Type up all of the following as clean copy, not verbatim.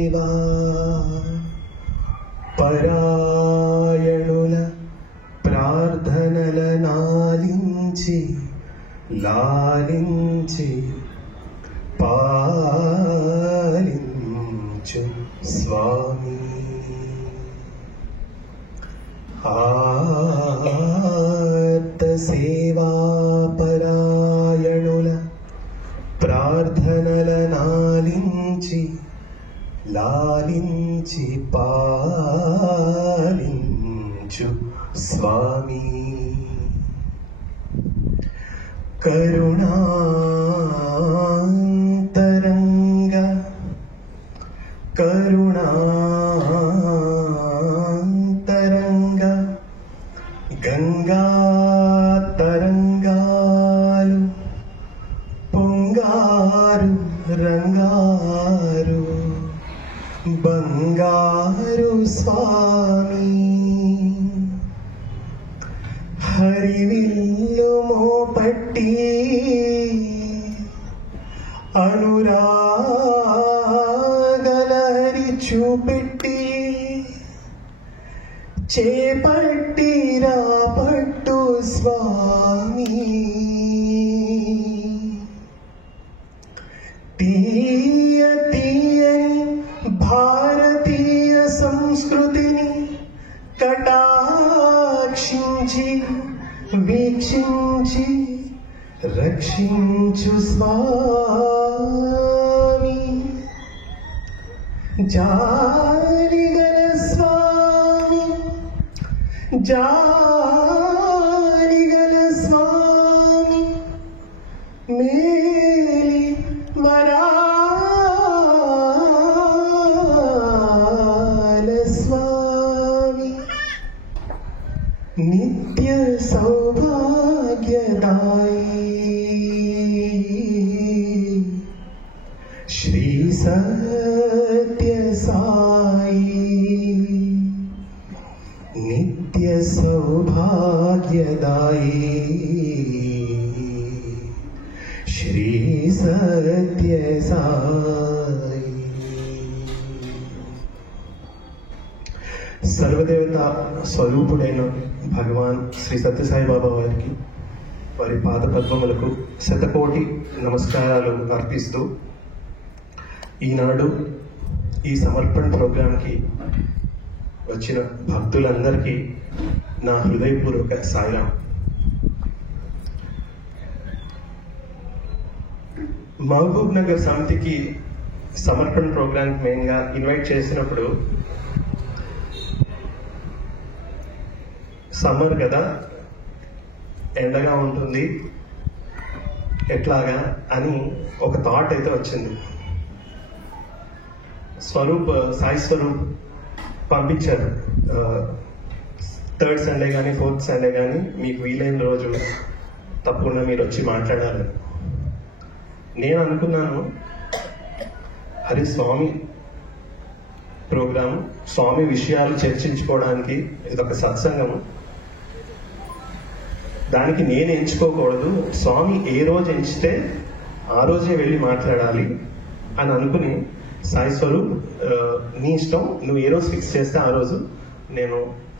సేవా పరాయణుల ప్రార్థనలనాలించి లాలించి పాలించు స్వామి. ఆర్త సేవా పరాయణుల ప్రార్థనలనాలించి లాలించి పాలించు స్వామి. కరుణాంతరంగ కరుణాంతరంగ గంగా తరంగాలు పొంగారు రంగారు బంగారు స్వామి. హరివిల్లు మోపట్టి అనురాగలహరి చూపెట్టి చేపట్టి రాపట్టు స్వామి. తీయ తీయని భారతీయ సంస్కృతిని కటాక్షించి వీక్షించి రక్షించు స్వామి. జాలిగల స్వామి జాలిగల స్వామి మేలి వరాల స్వామి. నిత్య సౌభాగ్యదాయి శ్రీ సత్య సాయి. నిత్య సౌభాగ్యదాయి శ్రీ సత్య సాయి. సర్వదేవత స్వరూపుడైన భగవాన్ శ్రీ సత్యసాయి బాబా వారికి వారి పాద పద్మములకు శతకోటి నమస్కారాలు అర్పిస్తూ ఈనాడు ఈ సమర్పణ ప్రోగ్రాంకి వచ్చిన భక్తులందరికీ నా హృదయపూర్వక సాయిరాం. మహబూబ్ నగర్ సమితికి సమర్పణ ప్రోగ్రాంకి మెయిన్గా ఇన్వైట్ చేసినప్పుడు సమ్మర్ కదా, ఎండగా ఉంటుంది, ఎట్లాగా అని ఒక థాట్ అయితే వచ్చింది. సాయి స్వరూప్ పంపించారు, థర్డ్ సండే కానీ ఫోర్త్ సండే కానీ మీకు వీలైన రోజు తప్పకుండా మీరు వచ్చి మాట్లాడాలి. నేను అనుకున్నాను, అది స్వామి ప్రోగ్రాం, స్వామి విషయాలు చర్చించుకోవడానికి ఇదొక సత్సంగం, దానికి నేను ఎంచుకోకూడదు, స్వామి ఏ రోజు ఎంచితే ఆ రోజే వెళ్ళి మాట్లాడాలి అని అనుకుని, సాయి స్వరూప్ నీ ఇష్టం, నువ్వు ఏ రోజు ఫిక్స్ చేస్తే ఆ రోజు నేను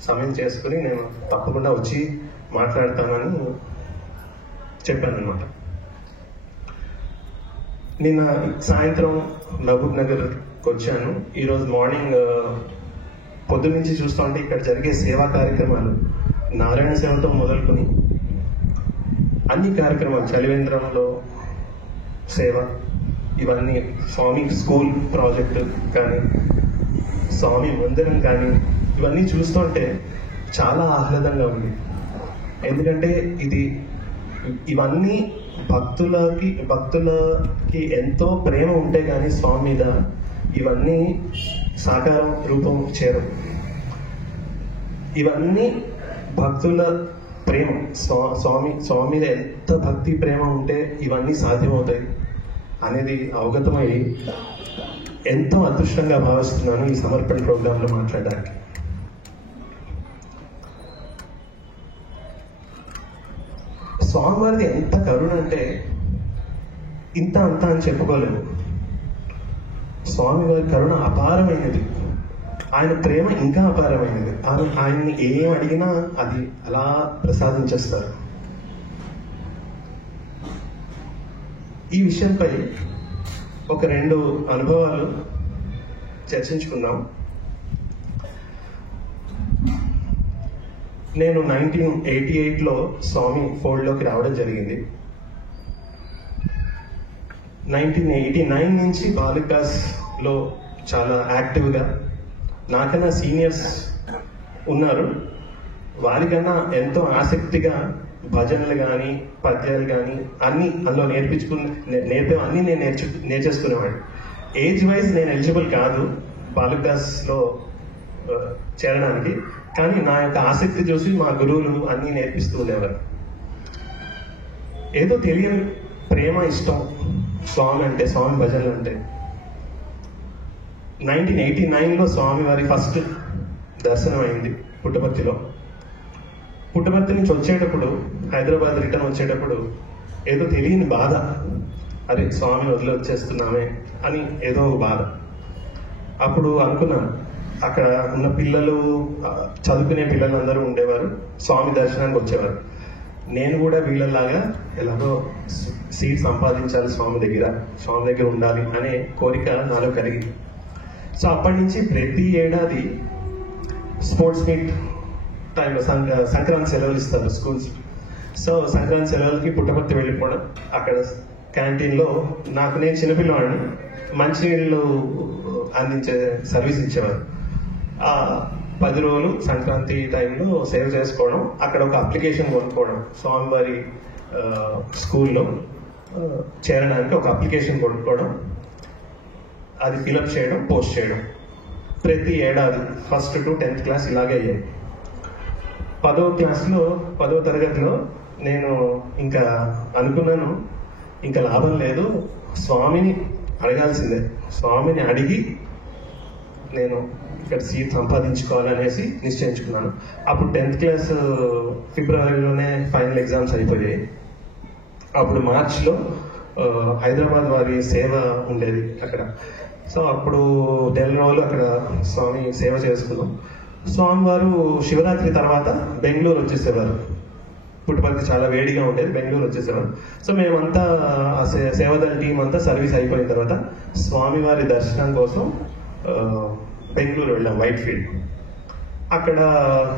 సమయం చేసుకుని నేను తప్పకుండా వచ్చి మాట్లాడతానని చెప్పాను అనమాట. నిన్న సాయంత్రం మహబూబ్ నగర్కి వచ్చాను. ఈరోజు మార్నింగ్ పొద్దు నుంచి చూస్తూ ఉంటే ఇక్కడ జరిగే సేవా కార్యక్రమాలు, నారాయణ సేవతో మొదలుకొని అన్ని కార్యక్రమాలు, చలివేంద్రంలో సేవ, ఇవన్నీ స్వామి స్కూల్ ప్రాజెక్టు కానీ, స్వామి మందిరం కానీ, ఇవన్నీ చూస్తుంటే చాలా ఆహ్లాదంగా ఉంది. ఎందుకంటే ఇవన్నీ భక్తులకి ఎంతో ప్రేమ ఉంటే కానీ స్వామి మీద ఇవన్నీ సాకారం రూపం చేరు. ఇవన్నీ భక్తుల ప్రేమ, స్వామి మీద ఎంత భక్తి ప్రేమ ఉంటే ఇవన్నీ సాధ్యమవుతాయి అనేది అవగతమై ఎంతో అదృష్టంగా భావిస్తున్నాను ఈ సమర్పణ ప్రోగ్రాంలో మాట్లాడడానికి. స్వామివారిది ఎంత కరుణ అంటే ఇంత అంత అని చెప్పుకోలేము. స్వామి వారి కరుణ అపారమైనది, ఆయన ప్రేమ ఇంకా అపారమైనది. ఆయన్ని ఏం అడిగినా అది అలా ప్రసాదించేస్తారు. ఈ విషయంపై ఒక 2 అనుభవాలు చర్చించుకుందాం. నేను 1988లో స్వామి ఫోల్డ్లోకి రావడం జరిగింది. 1989 నుంచి బాలికాస్లో చాలా యాక్టివ్గా, నాకన్నా సీనియర్స్ ఉన్నారు, వారికన్నా ఎంతో ఆసక్తిగా భజనలు కానీ పద్యాలు కానీ అన్నీ అందులో అన్నీ నేను నేర్చేసుకునేవాడిని. ఏజ్ వైజ్ నేను ఎలిజిబుల్ కాదు బాలికాస్లో చేరడానికి, కానీ నా యొక్క ఆసక్తి చూసి మా గురువులు అన్నీ నేర్పిస్తూ ఉండేవారు. ఏదో తెలియని ప్రేమ, ఇష్టం స్వామి అంటే, స్వామి భజనలు అంటే. 1989లో స్వామి వారి ఫస్ట్ దర్శనం అయింది పుట్టపర్తిలో. పుట్టపర్తి నుంచి వచ్చేటప్పుడు, హైదరాబాద్ రిటర్న్ వచ్చేటప్పుడు ఏదో తెలియని బాధ, అరే స్వామి వదిలి వచ్చేస్తున్నామే అని ఏదో బాధ. అప్పుడు అనుకున్నాను, అక్కడ ఉన్న పిల్లలు, చదువుకునే పిల్లలు అందరూ ఉండేవారు, స్వామి దర్శనానికి వచ్చేవారు. నేను కూడా వీళ్ళలాగా ఎలాగో సీట్ సంపాదించాలి, స్వామి దగ్గర ఉండాలి అనే కోరిక నాలో కలిగింది. సో అప్పటి నుంచి ప్రతి ఏడాది స్పోర్ట్స్ మీట్ టైంలో సంక్రాంతి సెలవులు ఇస్తారు స్కూల్స్. సో సంక్రాంతి సెలవులకి పుట్టపర్తి వెళ్ళిపోవడం, అక్కడ క్యాంటీన్లో నేను చిన్నపిల్లవాడిని, మంచినీళ్ళు అందించే సర్వీస్ ఇచ్చేవారు. 10 రోజులు సంక్రాంతి టైంలో సేవ్ చేసుకోవడం, అక్కడ ఒక అప్లికేషన్ కొనుక్కోవడం, స్వామివారి స్కూల్లో చేరడానికి ఒక అప్లికేషన్ కొనుక్కోవడం, అది ఫిలప్ చేయడం, పోస్ట్ చేయడం. ప్రతి ఏడాది 1st to 10th క్లాస్ ఇలాగే అయ్యాయి. 10వ తరగతిలో నేను ఇంకా అనుకున్నాను, ఇంకా లాభం లేదు, స్వామిని అడగాల్సిందే, స్వామిని అడిగి నేను ఇక్కడ సీట్ సంపాదించుకోవాలనేసి నిశ్చయించుకున్నాను. అప్పుడు 10th క్లాస్ ఫిబ్రవరిలోనే ఫైనల్ ఎగ్జామ్స్ అయిపోయాయి. అప్పుడు మార్చిలో హైదరాబాద్ వారి సేవ ఉండేది అక్కడ. సో అప్పుడు 10 రోజులు అక్కడ స్వామి సేవ చేసుకున్నాం. స్వామివారు శివరాత్రి తర్వాత బెంగళూరు వచ్చేసేవారు. పుట్టపర్తి చాలా వేడిగా ఉండేది, బెంగళూరు వచ్చేసేవారు. సో మేమంతా సేవదళ టీం అంతా సర్వీస్ అయిపోయిన తర్వాత స్వామివారి దర్శనం కోసం బెంగళూరు వెళ్ళాం, వైట్ ఫీల్డ్. అక్కడ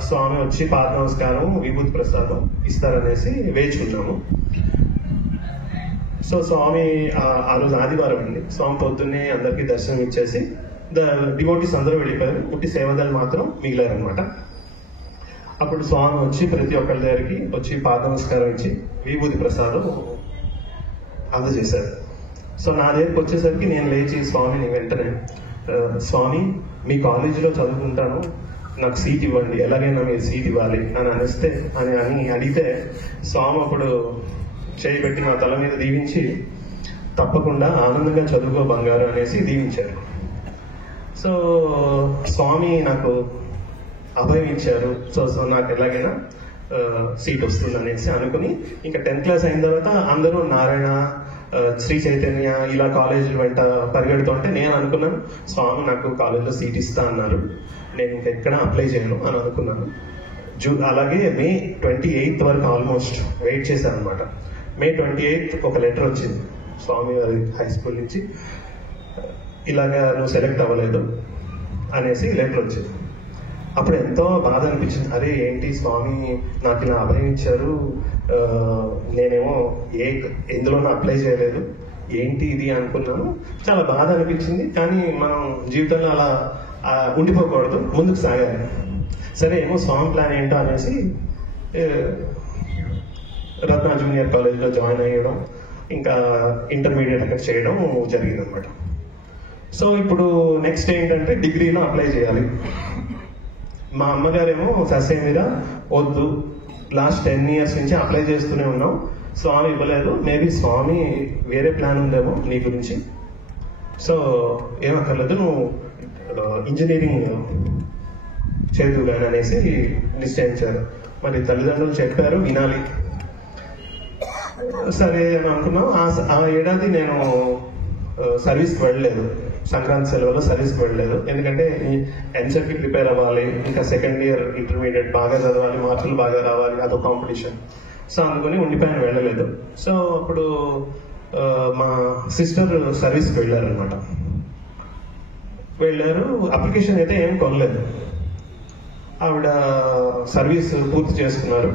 స్వామి వచ్చి పాద నమస్కారం, విభూతి ప్రసాదం ఇస్తారనేసి వేచుకున్నాము. సో స్వామి ఆ రోజు ఆదివారం అండి, స్వామి పొద్దున్నే అందరికీ దర్శనం ఇచ్చేసి డివోటీస్ అందరూ వెళ్ళిపోయారు, పుట్టి సేవదళ మాత్రం మిగిలారనమాట. అప్పుడు స్వామి వచ్చి ప్రతి ఒక్కరి దగ్గరికి వచ్చి పాద నమస్కారం ఇచ్చి విభూతి ప్రసాదం అందజేశారు. సో నా దగ్గరికి వచ్చేసరికి నేను లేచి స్వామిని వెంటనే, స్వామి మీ కాలేజీలో చదువుకుంటాను, నాకు సీట్ ఇవ్వండి, ఎలాగైనా మీరు సీట్ ఇవ్వాలి అని అడిగితే స్వామి అప్పుడు చేయబెట్టి నా తల మీద దీవించి, తప్పకుండా ఆనందంగా చదువుకో బంగారు అనేసి దీవించారు. సో స్వామి నాకు అభయం ఇచ్చారు. సో నాకు ఎలాగైనా సీట్ వస్తుంది అనేసి అనుకుని, ఇంకా 10th క్లాస్ అయిన తర్వాత అందరూ నారాయణ, శ్రీ చైతన్య ఇలా కాలేజీల వెంట పరిగెడుతుంటే నేను అనుకున్నాను, స్వామి నాకు కాలేజీలో సీట్ ఇస్తా అన్నారు, నేను ఇంకెక్కడ అప్లై చేయను అని అనుకున్నాను. అలాగే May 28th వరకు ఆల్మోస్ట్ వెయిట్ చేశాను అనమాట. May 28th ఒక లెటర్ వచ్చింది స్వామి వారి హై స్కూల్ నుంచి, ఇలాగా నువ్వు సెలెక్ట్ అవ్వలేదు అనేసి లెటర్ వచ్చింది. అప్పుడు ఎంతో బాధ అనిపించింది, అరే ఏంటి స్వామి నాకు ఇలా అభయం ఇచ్చారు, నేనేమో ఎందులోనూ అప్లై చేయలేదు, ఏంటి ఇది అనుకున్నాను. చాలా బాధ అనిపించింది. కానీ మనం జీవితంలో అలా ఉండిపోకూడదు, ముందుకు సాగాలి. సరే ఏమో స్వామి ప్లాన్ ఏంటో అనేసి రత్న జూనియర్ కాలేజ్లో జాయిన్ అయ్యడం, ఇంకా ఇంటర్మీడియట్ అక్కడ చేయడం జరిగిందనమాట. సో ఇప్పుడు నెక్స్ట్ ఏంటంటే డిగ్రీలో అప్లై చేయాలి. మా అమ్మగారేమో ససేమిర వద్దు, లాస్ట్ 10 years నుంచి అప్లై చేస్తూనే ఉన్నాం, స్వామి ఇవ్వలేదు, మేబీ స్వామి వేరే ప్లాన్ ఉందేమో నీ గురించి, సో ఏమక్కర్లేదు నువ్వు ఇంజనీరింగ్ చేదువు కానీ అనేసి నిశ్చయించారు. మరి తల్లిదండ్రులు చెప్పారు, వినాలి. సరే అని అనుకున్నాం. ఆ ఏడాది నేను సర్వీస్కి వెళ్ళలేదు. సంక్రాంతి సెలవులో సర్వీస్కి వెళ్ళలేదు. ఎందుకంటే ఎంసెట్కి ప్రిపేర్ అవ్వాలి, ఇంకా సెకండ్ ఇయర్ ఇంటర్మీడియట్ బాగా చదవాలి, మార్కులు బాగా రావాలి, అదొక కాంపిటీషన్. సో అందుకని ఉండిపోయిన వెళ్ళలేదు. సో అప్పుడు మా సిస్టర్ సర్వీస్కి వెళ్ళారనమాట. వెళ్ళారు, అప్లికేషన్ అయితే ఏం కొనలేదు. ఆవిడ సర్వీస్ పూర్తి చేసుకున్నారు.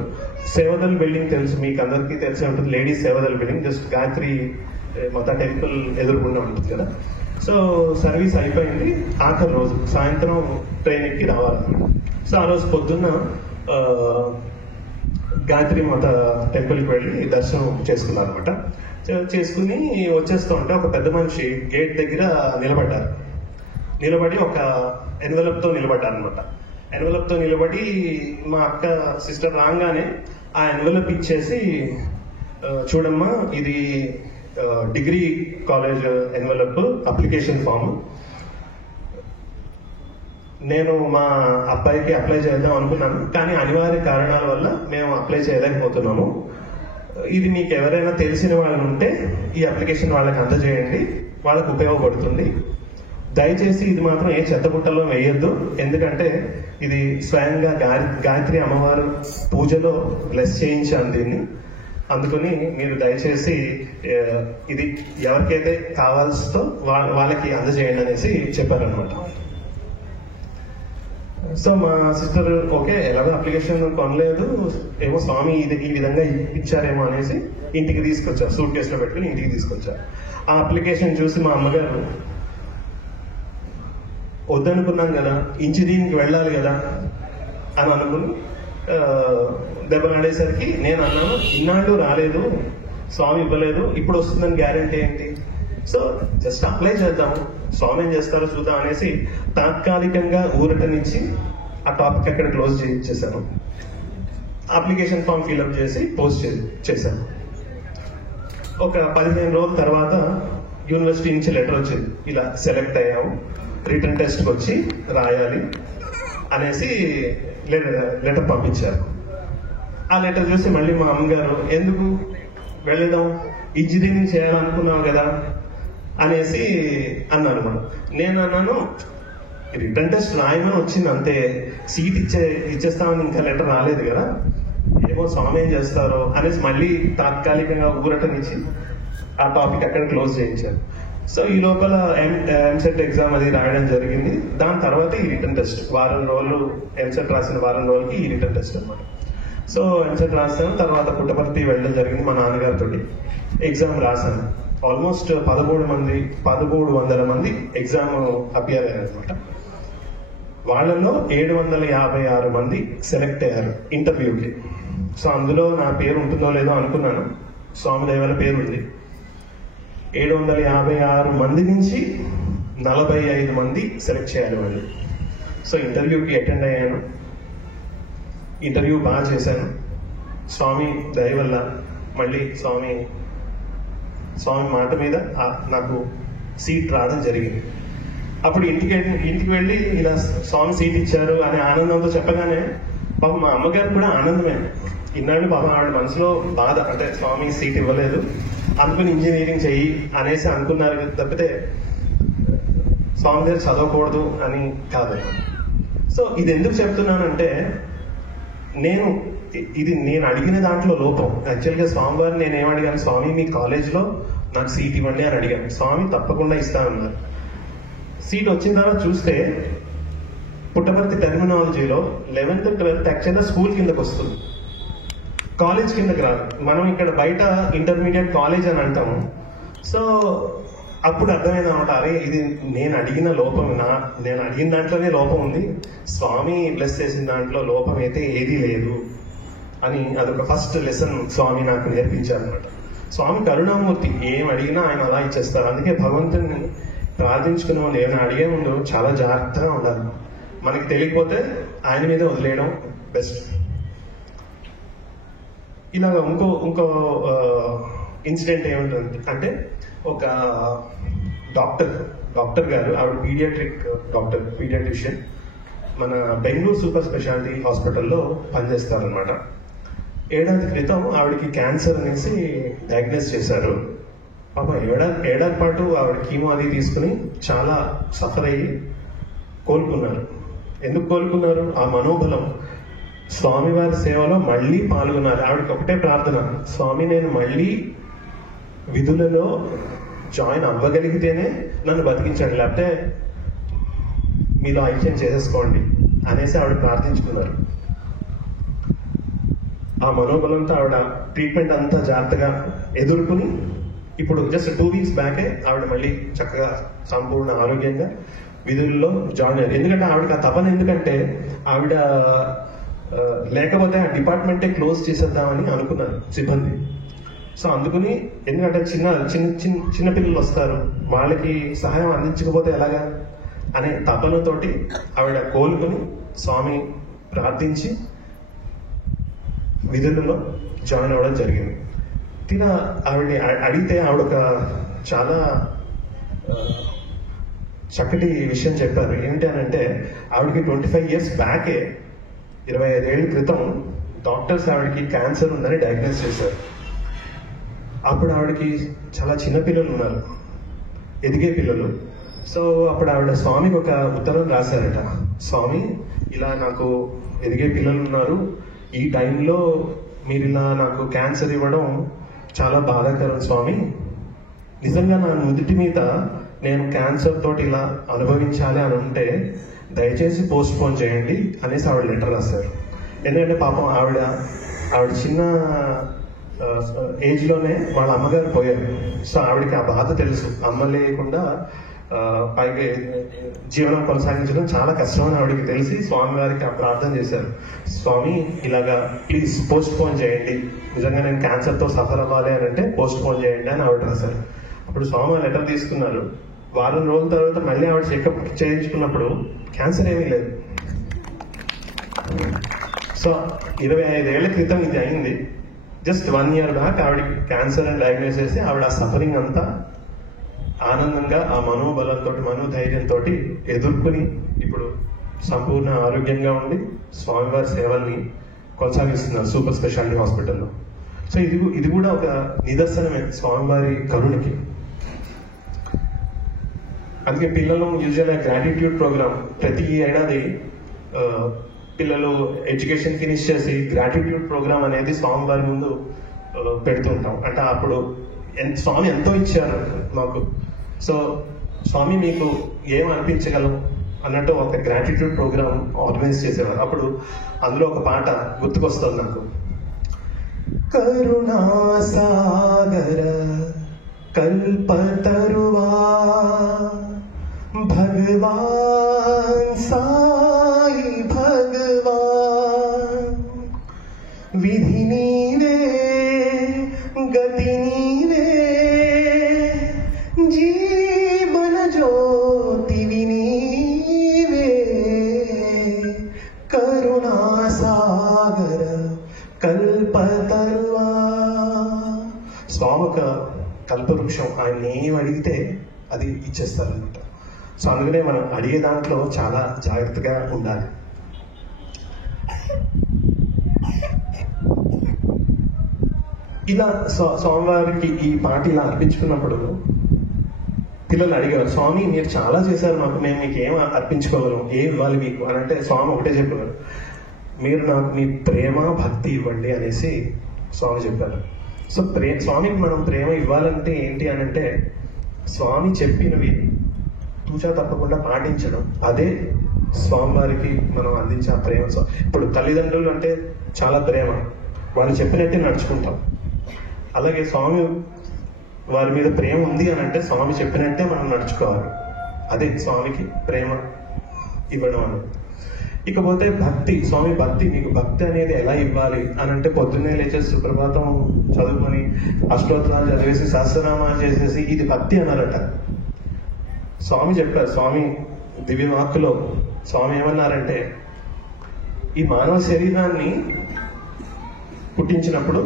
సేవదల్ బిల్డింగ్ తెలుసు మీకు అందరికీ తెలిసే ఉంటుంది, ladies Seva Dal building, just Gayatri మొత్తం టెంపుల్ ఎదురుకుండా ఉంటుంది కదా. సో సర్వీస్ అయిపోయింది. ఆఖరి రోజు సాయంత్రం ట్రైన్ ఎక్కి రావాలి. సో ఆ రోజు పొద్దున్న గాయత్రి మాత టెంపుల్కి వెళ్ళి దర్శనం చేసుకున్నారు అనమాట. చేసుకుని వచ్చేస్తూ ఉంటే ఒక పెద్ద మనిషి గేట్ దగ్గర నిలబడి ఒక ఎన్వెలప్తో నిలబడ్డారనమాట. ఎన్వెలప్తో నిలబడి మా అక్క సిస్టర్ రాగానే ఆ ఎన్వెలప్ ఇచ్చేసి, చూడమ్మా ఇది degree college envelope, application form, నేను మా అబ్బాయికి అప్లై చేద్దాం అనుకున్నాను, కానీ అనివార్య కారణాల వల్ల మేము అప్లై చేయలేకపోతున్నాము. ఇది మీకు ఎవరైనా తెలిసిన వాళ్ళు ఉంటే ఈ అప్లికేషన్ వాళ్ళకి అందజేయండి, వాళ్ళకు ఉపయోగపడుతుంది. దయచేసి ఇది మాత్రం ఏ చెత్తబుట్టలో వేయొద్దు, ఎందుకంటే ఇది స్వయంగా గాయత్రి అమ్మవారు పూజలో బ్లెస్ చేయించాను దీన్ని. అందుకని మీరు దయచేసి ఇది ఎవరికైతే కావాల్సిందో వాళ్ళకి అందజేయండి అనేసి చెప్పారనమాట. సో మా సిస్టర్ ఓకే, ఎలాగో అప్లికేషన్ కొనలేదు, ఏమో స్వామి ఈ విధంగా ఇచ్చారేమో అనేసి ఇంటికి తీసుకొచ్చారు, సూట్ కేసులో పెట్టుకుని ఇంటికి తీసుకొచ్చారు. ఆ అప్లికేషన్ చూసి మా అమ్మగారు, వద్దనుకున్నాం కదా, ఇంజనీరింగ్కి వెళ్ళాలి కదా అని అనుకుని దెబ్బలాడేసరికి నేను అన్నాను, ఇన్నాళ్ళు రాలేదు, స్వామి ఇవ్వలేదు, ఇప్పుడు వస్తుందని గ్యారెంటీ ఏంటి? సో జస్ట్ అప్లై చేద్దాం, స్వామి ఏం చేస్తారో చూద్దాం అనేసి తాత్కాలికంగా ఊరటనిచ్చి ఆ టాపిక్ అక్కడ క్లోజ్ చేశాను. అప్లికేషన్ ఫామ్ ఫిల్అప్ చేసి పోస్ట్ చేశాను. ఒక 15 రోజుల తర్వాత యూనివర్సిటీ నుంచి లెటర్ వచ్చింది, ఇలా సెలెక్ట్ అయ్యాము, రిటర్న్ టెస్ట్కి వచ్చి రాయాలి అనేసి లెటర్ పంపించారు. ఆ లెటర్ చూసి మళ్ళీ మా అమ్మగారు, ఎందుకు వెళ్ళడం, ఇంజనీరింగ్ చేయాలనుకున్నావు కదా అనేసి అన్నారు. నేను అన్నాను, రిటర్న్ టెస్ట్ రాయమని వచ్చింది అంతే, సీట్ ఇచ్చేస్తామని ఇంకా లెటర్ రాలేదు కదా, ఏమో స్వామి ఏం చేస్తారో అనేసి మళ్ళీ తాత్కాలికంగా ఊరటనిచ్చి ఆ టాపిక్ అక్కడ క్లోజ్ చేయించారు. సో ఈ లోపల ఎంసెట్ ఎగ్జామ్ అది రాయడం జరిగింది. దాని తర్వాత ఈ రిటర్న్ టెస్ట్, వారం రోజులు ఎంసెట్ రాసిన వారం రోజులకి ఈ రిటర్న్ టెస్ట్ అనమాట. సో ఎంసెట్ రాసాను, తర్వాత పుట్టపర్తి వెళ్ళడం జరిగింది మా నాన్నగారితో. ఎగ్జామ్ రాశాను. ఆల్మోస్ట్ 1300 మంది ఎగ్జామ్ అపియర్ అయ్యారు అనమాట. వాళ్ళలో 756 మంది సెలెక్ట్ అయ్యారు ఇంటర్వ్యూకి. సో అందులో నా పేరు ఉంటుందో లేదో అనుకున్నాను, స్వామి దయవల్ల పేరు ఉంది. 756 మంది నుంచి 45 మంది సెలెక్ట్ చేయాలి వాళ్ళు. సో ఇంటర్వ్యూకి అటెండ్ అయ్యాను, ఇంటర్వ్యూ బాగా చేశాను. స్వామి దయ వల్ల మళ్ళీ స్వామి మాట మీద నాకు సీట్ రావడం జరిగింది. అప్పుడు ఇంటికి వెళ్ళి ఇలా స్వామి సీట్ ఇచ్చారు అనే ఆనందంతో చెప్పగానే పాపం మా అమ్మగారు కూడా ఆనందమే. ఇన్నాళ్ళు పాపం ఆవిడ మనసులో బాధ, అంటే స్వామి సీట్ ఇవ్వలేదు అందుకని ఇంజనీరింగ్ చెయ్యి అనేసి అనుకున్నారు తప్పితే స్వామి దగ్గర చదవకూడదు అని కాదు. సో ఇది ఎందుకు చెప్తున్నానంటే, ఇది నేను అడిగిన దాంట్లో లోపం. యాక్చువల్గా స్వామివారిని నేనేం అడిగాను, స్వామి మీ కాలేజ్లో నాకు సీట్ ఇవ్వండి అని అడిగాను. స్వామి తప్పకుండా ఇస్తానన్నారు. సీట్ వచ్చిన తర్వాత చూస్తే పుట్టపర్తి టెర్మినాలజీలో 11th 12th యాక్చువల్గా స్కూల్ కిందకు వస్తుంది, కాలేజ్ కిందకి రాదు. మనం ఇక్కడ బయట ఇంటర్మీడియట్ కాలేజ్ అని అంటాము. సో అప్పుడు అర్థమైంది అనమాట, అరే ఇది నేను అడిగిన లోపం, నేను అడిగిన దాంట్లోనే లోపం ఉంది, స్వామి బ్లెస్ చేసిన దాంట్లో లోపం అయితే ఏదీ లేదు అని అదొక ఫస్ట్ లెసన్ స్వామి నాకు నేర్పించారు అనమాట. స్వామి కరుణామూర్తి, ఏం అడిగినా ఆయన అలా ఇచ్చేస్తారు. అందుకే భగవంతుని ప్రార్థించుకునే వాళ్ళు ఏమైనా అడిగే ముందు చాలా జాగ్రత్తగా ఉండాలి. మనకి తెలియకపోతే ఆయన మీద వదిలేయడం బెస్ట్. ఇలాగ ఇంకో ఇన్సిడెంట్ ఏముంటుంది అంటే, ఒక డాక్టర్ గారు, ఆవిడ పీడియాట్రిషియన్, మన బెంగళూరు సూపర్ స్పెషాలిటీ హాస్పిటల్లో పనిచేస్తారనమాట. 7 ఏళ్ల క్రితం ఆవిడకి క్యాన్సర్ అనేసి డయాగ్నోస్ చేశారు. పాప ఏడాది పాటు ఆవిడ కీమో అది తీసుకుని చాలా సఫర్ అయ్యి కోలుకున్నారు. ఎందుకు కోలుకున్నారు? ఆ మనోబలం, స్వామివారి సేవలో మళ్ళీ పాల్గొన్నారు. ఆవిడకి ఒకటే ప్రార్థన, స్వామి నేను మళ్ళీ విధులలో జాయిన్ అవ్వగలిగితేనే నన్ను బతికించండి, లేకపోతే మీలో ఐక్యం చేసేసుకోండి అనేసి ఆవిడ ప్రార్థించుకున్నారు. ఆ మనోబలంతో ఆవిడ ట్రీట్మెంట్ అంతా జాగ్రత్తగా ఎదుర్కొని ఇప్పుడు జస్ట్ 2 weeks బ్యాకే ఆవిడ మళ్ళీ చక్కగా సంపూర్ణ ఆరోగ్యంగా విధుల్లో జాయిన్ అయ్యారు. ఎందుకంటే ఆవిడకి ఆ తపన, ఎందుకంటే ఆవిడ లేకపోతే ఆ డిపార్ట్మెంటే క్లోజ్ చేసేద్దామని అనుకున్నారు సిబ్బంది. సో అందుకని, ఎందుకంటే చిన్న పిల్లలు వస్తారు, వాళ్ళకి సహాయం అందించకపోతే ఎలాగా అనే తపనతోటి ఆవిడ కోలుకొని స్వామి ప్రార్థించి విధులలో జాయిన్ అవ్వడం జరిగింది. ఆవిడ అడిగితే ఆవిడ ఒక చాలా చక్కటి విషయం చెప్పారు. ఏంటి అని అంటే, ఆవిడకి 25 years బ్యాకే, 25 ఏళ్ల క్రితం డాక్టర్స్ ఆవిడకి క్యాన్సర్ ఉందని డయాగ్నోస్ చేశారు. అప్పుడు ఆవిడకి చాలా చిన్న పిల్లలు ఉన్నారు, ఎదిగే పిల్లలు. సో అప్పుడు ఆవిడ స్వామికి ఒక ఉత్తరం రాశారట, స్వామి ఇలా నాకు ఎదిగే పిల్లలు ఉన్నారు, ఈ టైంలో మీరు ఇలా నాకు క్యాన్సర్ ఇవ్వడం చాలా బాధాకరం స్వామి, నిజంగా నా నుదుటి మీద నేను క్యాన్సర్ తోటి ఇలా అనుభవించాలి అని ఉంటే దయచేసి పోస్ట్ పోన్ చేయండి అనేసి ఆవిడ లెటర్ రాశారు. ఎందుకంటే పాపం ఆవిడ చిన్న ఏజ్లోనే వాళ్ళ అమ్మగారు పోయారు. సో ఆవిడకి ఆ బాధ తెలుసు, అమ్మ లేకుండా పైగా జీవనం కొనసాగించడం చాలా కష్టమని ఆవిడకి తెలిసి స్వామివారికి ఆ ప్రార్థన చేశారు, స్వామి ఇలాగా ప్లీజ్ పోస్ట్ పోన్ చేయండి, నిజంగా నేను క్యాన్సర్తో సఫర్ అవ్వాలి అని అంటే పోస్ట్ పోన్ చేయండి అని ఆవిడ రాశారు. అప్పుడు స్వామి ఆ లెటర్ తీసుకున్నారు. వారం రోజుల తర్వాత మళ్ళీ ఆవిడ చెకప్ చేయించుకున్నప్పుడు క్యాన్సర్ ఏమీ లేదు. సో 25 ఏళ్ల క్రితం ఇది అయింది. జస్ట్ 1 year బ్యాక్ ఆవిడకి క్యాన్సర్ అని డయాగ్నోస్ చేసి ఆవిడ ఆ సఫరింగ్ అంతా ఆనందంగా ఆ మనోబలంతో, మనోధైర్యంతో ఎదుర్కొని ఇప్పుడు సంపూర్ణ ఆరోగ్యంగా ఉండి స్వామివారి సేవల్ని కొనసాగిస్తున్నారు సూపర్ స్పెషాలిటీ హాస్పిటల్లో. సో ఇది కూడా ఒక నిదర్శనమే స్వామివారి కరుణకి. అందుకే పిల్లలు యూజువల్గా గ్రాటిట్యూడ్ ప్రోగ్రామ్ ప్రతి ఏడాది పిల్లలు ఎడ్యుకేషన్ ఫినిష్ చేసి గ్రాటిట్యూడ్ ప్రోగ్రామ్ అనేది స్వామివారి ముందు పెడుతుంటాం. అంటే అప్పుడు స్వామి ఎంతో ఇచ్చారు మాకు, సో స్వామి మీకు ఏం అనిపించగలం అన్నట్టు ఒక గ్రాటిట్యూడ్ ప్రోగ్రామ్ ఆర్గనైజ్ చేసేవారు. అప్పుడు అందులో ఒక పాట గుర్తుకొస్తుంది నాకు, కరుణా సాగర కల్పతరువా భగవాన్ సాయి భగవాన్, విధి నీవే గతి నీవే జీవన జ్యోతివి నీవే, కరుణా సాగర కల్పతరువా. స్వామి ఒక కల్పవృక్షం, ఆయన ఏం అడిగితే అది ఇచ్చేస్తారనమాట. సో అందుకనే మనం అడిగే దాంట్లో చాలా జాగ్రత్తగా ఉండాలి. ఇలా స్వామివారికి ఈ పాట ఇలా అర్పించుకున్నప్పుడు పిల్లలు అడిగారు, స్వామి మీరు చాలా చేశారు మాకు, మేము మీకు ఏం అర్పించుకోగలం, ఏం ఇవ్వాలి మీకు అని అంటే స్వామి ఒకటే చెప్పారు, మీరు నాకు మీ ప్రేమ భక్తి ఇవ్వండి అనేసి స్వామి చెప్పారు. సో స్వామికి మనం ప్రేమ ఇవ్వాలంటే ఏంటి అని అంటే, స్వామి చెప్పినవి తూచా తప్పకుండా పాటించడం, అదే స్వామివారికి మనం అందించే ఆ ప్రేమ. ఇప్పుడు తల్లిదండ్రులు అంటే చాలా ప్రేమ, వాళ్ళు చెప్పినట్టే నడుచుకుంటాం. అలాగే స్వామి వారి మీద ప్రేమ ఉంది అని అంటే స్వామి చెప్పినట్టే మనం నడుచుకోవాలి, అదే స్వామికి ప్రేమ ఇవ్వడం అనేది. ఇకపోతే భక్తి, స్వామి భక్తి, మీకు భక్తి అనేది ఎలా ఇవ్వాలి అని అంటే, పొద్దున్నే లేచేసి సుప్రభాతం చదువుకొని అష్టోత్తరాలు చదివేసి సహస్రనామాలు చేసేసి ఇది భక్తి అన్నారట. స్వామి చెప్పారు, స్వామి దివ్యవాక్కులో స్వామి ఏమన్నారంటే, ఈ మానవ శరీరాన్ని పుట్టించినప్పుడు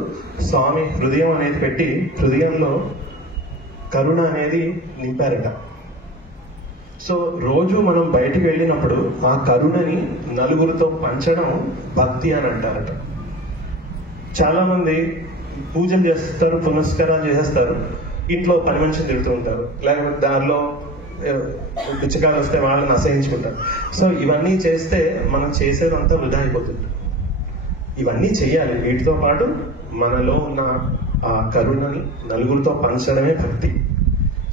స్వామి హృదయం అనేది పెట్టి హృదయంలో కరుణ అనేది నింపారట. సో రోజు మనం బయటికి వెళ్ళినప్పుడు ఆ కరుణని నలుగురితో పంచడం భక్తి అని అంటారట. చాలా మంది పూజలు చేస్తారు, పునస్కారాలు చేసేస్తారు, ఇంట్లో పని మనిషిని తిడుతూ ఉంటారు, లేకపోతే దారిలో పిచ్చకాలు వస్తే వాళ్ళని అసహించుకుంటారు. సో ఇవన్నీ చేస్తే మనం చేసేదంతా వృధా అయిపోతుంది. ఇవన్నీ చేయాలి. వీటితో పాటు మనలో ఉన్న ఆ కరుణని నలుగురితో పంచడమే భక్తి.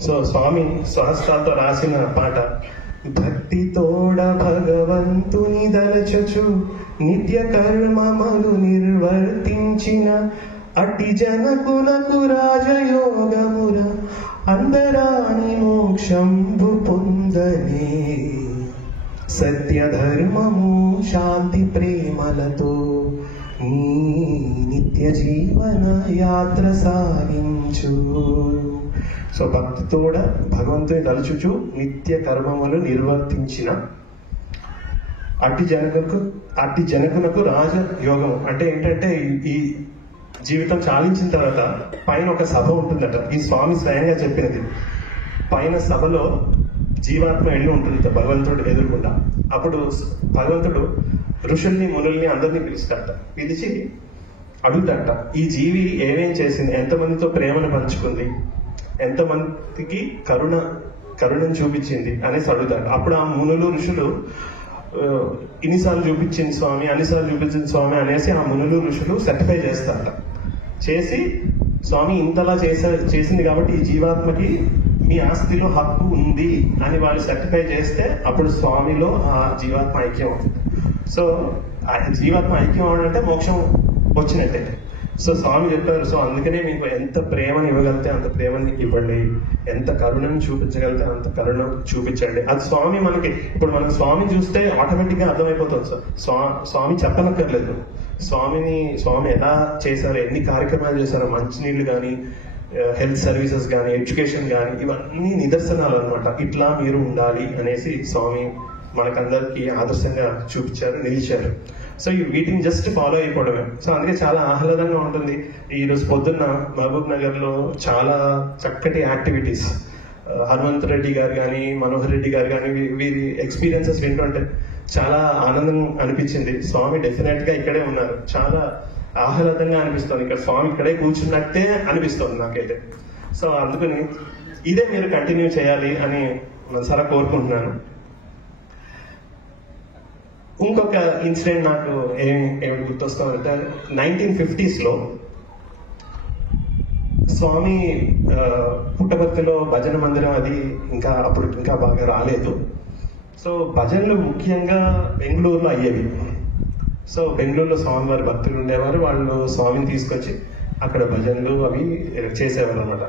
సో స్వామి స్వహస్తాలతో రాసిన పాట, భక్తి తోడ భగవంతుని దలచుచు నిత్య కర్మములు నిర్వర్తించిన అట్టి జనకులకు రాజయోగముర అందరాని మోక్షంబు పొందనే, సత్య ధర్మము శాంతి ప్రేమలతో నీ నిత్య జీవన యాత్ర సాగించు. సో భక్తితోడ భగవంతుని తలుచుచు నిత్య కర్మములు నిర్వర్తించిన అట్టి జనకునకు రాజయోగం అంటే ఏంటంటే, ఈ జీవితం చాలించిన తర్వాత పైన ఒక సభ ఉంటుందట. ఈ స్వామి స్వయంగా చెప్పినది. పైన సభలో జీవాత్మ వెళ్ళి ఉంటుంది భగవంతుడు ఎదురుకుండా. అప్పుడు భగవంతుడు ఋషుల్ని మునుల్ని అందరినీ పిలుస్తాడట. పిలిచి అడుగుతాడట, ఈ జీవి ఏమేం చేసింది, ఎంతమందితో ప్రేమను పంచుకుంది, ఎంతమందికి కరుణను చూపించింది అనేసి అడుగుతాడు. అప్పుడు ఆ మునులు ఋషులు ఇన్నిసార్లు చూపించింది స్వామి, అన్నిసార్లు చూపించింది స్వామి అనేసి ఆ మునులు ఋషులు సర్టిఫై చేస్తారట. చేసి స్వామి ఇంతలా చేసింది కాబట్టి ఈ జీవాత్మకి మీ ఆస్తిలో హక్కు ఉంది అని వాళ్ళు సర్టిఫై చేస్తే అప్పుడు స్వామిలో ఆ జీవాత్మ ఐక్యం అవుతుంది. సో ఆ జీవాత్మ ఐక్యం అవడంటే మోక్షం వచ్చినట్టే. సో స్వామి చెప్పారు, సో అందుకనే మీకు ఎంత ప్రేమను ఇవ్వగలిగితే అంత ప్రేమని ఇవ్వండి, ఎంత కరుణను చూపించగలిగితే అంత కరుణ చూపించండి. అది స్వామి మనకి ఇప్పుడు మనం స్వామి చూస్తే ఆటోమేటిక్ గా అర్థమైపోతుంది. సార్ స్వామి చెప్పనక్కర్లేదు. స్వామి ఎలా చేశారో, ఎన్ని కార్యక్రమాలు చేశారో, మంచినీళ్ళు కానీ, హెల్త్ సర్వీసెస్ కానీ, ఎడ్యుకేషన్ కానీ, ఇవన్నీ నిదర్శనాలు అనమాట. ఇట్లా మీరు ఉండాలి అనేసి స్వామి మనకందరికి ఆదర్శంగా చూపించారు, నిలిచారు. సో వీటిని జస్ట్ ఫాలో అయిపోవడమే. సో అందుకే చాలా ఆహ్లాదంగా ఉంటుంది. ఈరోజు పొద్దున్న మహబూబ్ నగర్ లో చాలా చక్కటి యాక్టివిటీస్, హనుమంత్ రెడ్డి గారు కానీ, మనోహర్ రెడ్డి గారు కానీ, వీరి ఎక్స్పీరియన్సెస్ వింటుంటే చాలా ఆనందం అనిపించింది. స్వామి డెఫినెట్ గా ఇక్కడే ఉన్నారు. చాలా ఆహ్లాదంగా అనిపిస్తుంది. ఇక్కడ స్వామి ఇక్కడే కూర్చున్నట్టే అనిపిస్తుంది నాకైతే. సో అందుకని ఇదే మీరు కంటిన్యూ చేయాలి అని మనసారా కోరుకుంటున్నాను. ఇంకొక ఇన్సిడెంట్ నాకు ఏమి గుర్తొస్తుందంటే, 1950s లో స్వామి పుట్టపర్తిలో భజన మందిరం అది అప్పుడు ఇంకా బాగా రాలేదు. సో భజనలు ముఖ్యంగా బెంగళూరులో అయ్యేవి. సో బెంగళూరులో స్వామివారి భక్తులు ఉండేవారు. వాళ్ళు స్వామిని తీసుకొచ్చి అక్కడ భజనలు అవి చేసేవారు అనమాట.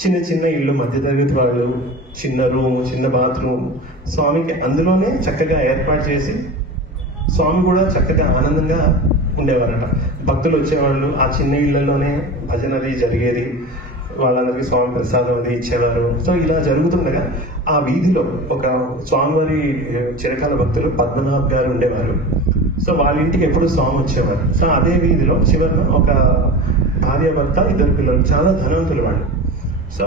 చిన్న చిన్న ఇల్లు, మధ్యతరగతి వాళ్ళు, చిన్న రూమ్, చిన్న బాత్రూమ్ స్వామికి అందులోనే చక్కగా ఏర్పాటు చేసి స్వామి కూడా చక్కగా ఆనందంగా ఉండేవారట. భక్తులు వచ్చేవాళ్ళు, ఆ చిన్న ఇళ్లలోనే భజన అది జరిగేది. వాళ్ళందరికీ స్వామి ప్రసాదం అది ఇచ్చేవారు. సో ఇలా జరుగుతుండగా ఆ వీధిలో ఒక స్వామివారి చిరకాల భక్తులు పద్మనాభ్ గారు ఉండేవారు. సో వాళ్ళ ఇంటికి ఎప్పుడు స్వామి వచ్చేవారు. సో అదే వీధిలో చివరిన ఒక భార్యాభర్త, 2 పిల్లలు, చాలా ధనవంతులు వాళ్ళు. సో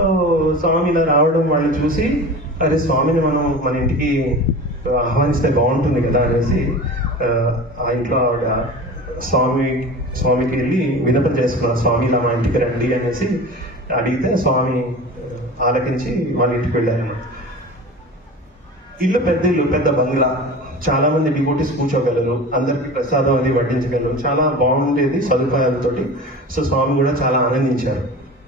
స్వామి ఇలా రావడం వాళ్ళు చూసి, అరే స్వామిని మనం మన ఇంటికి ఆహ్వానిస్తే బాగుంటుంది కదా అనేసి ఆ ఇంట్లో ఆవిడ స్వామికి వెళ్ళి విన్నపం చేసుకున్నారు. స్వామి ఇలా మా ఇంటికి రండి అనేసి అడిగితే స్వామి ఆలకించి వాళ్ళ ఇంటికి వెళ్ళారన్నమాట. ఇల్లు పెద్ద ఇల్లు, పెద్ద బంగ్లా, చాలా మంది డివోటీస్ కూర్చోగలరు, అందరికి ప్రసాదం అది వడ్డించగలరు, చాలా బాగుండేది సదుపాయాలతోటి. సో స్వామి కూడా చాలా ఆనందించారు.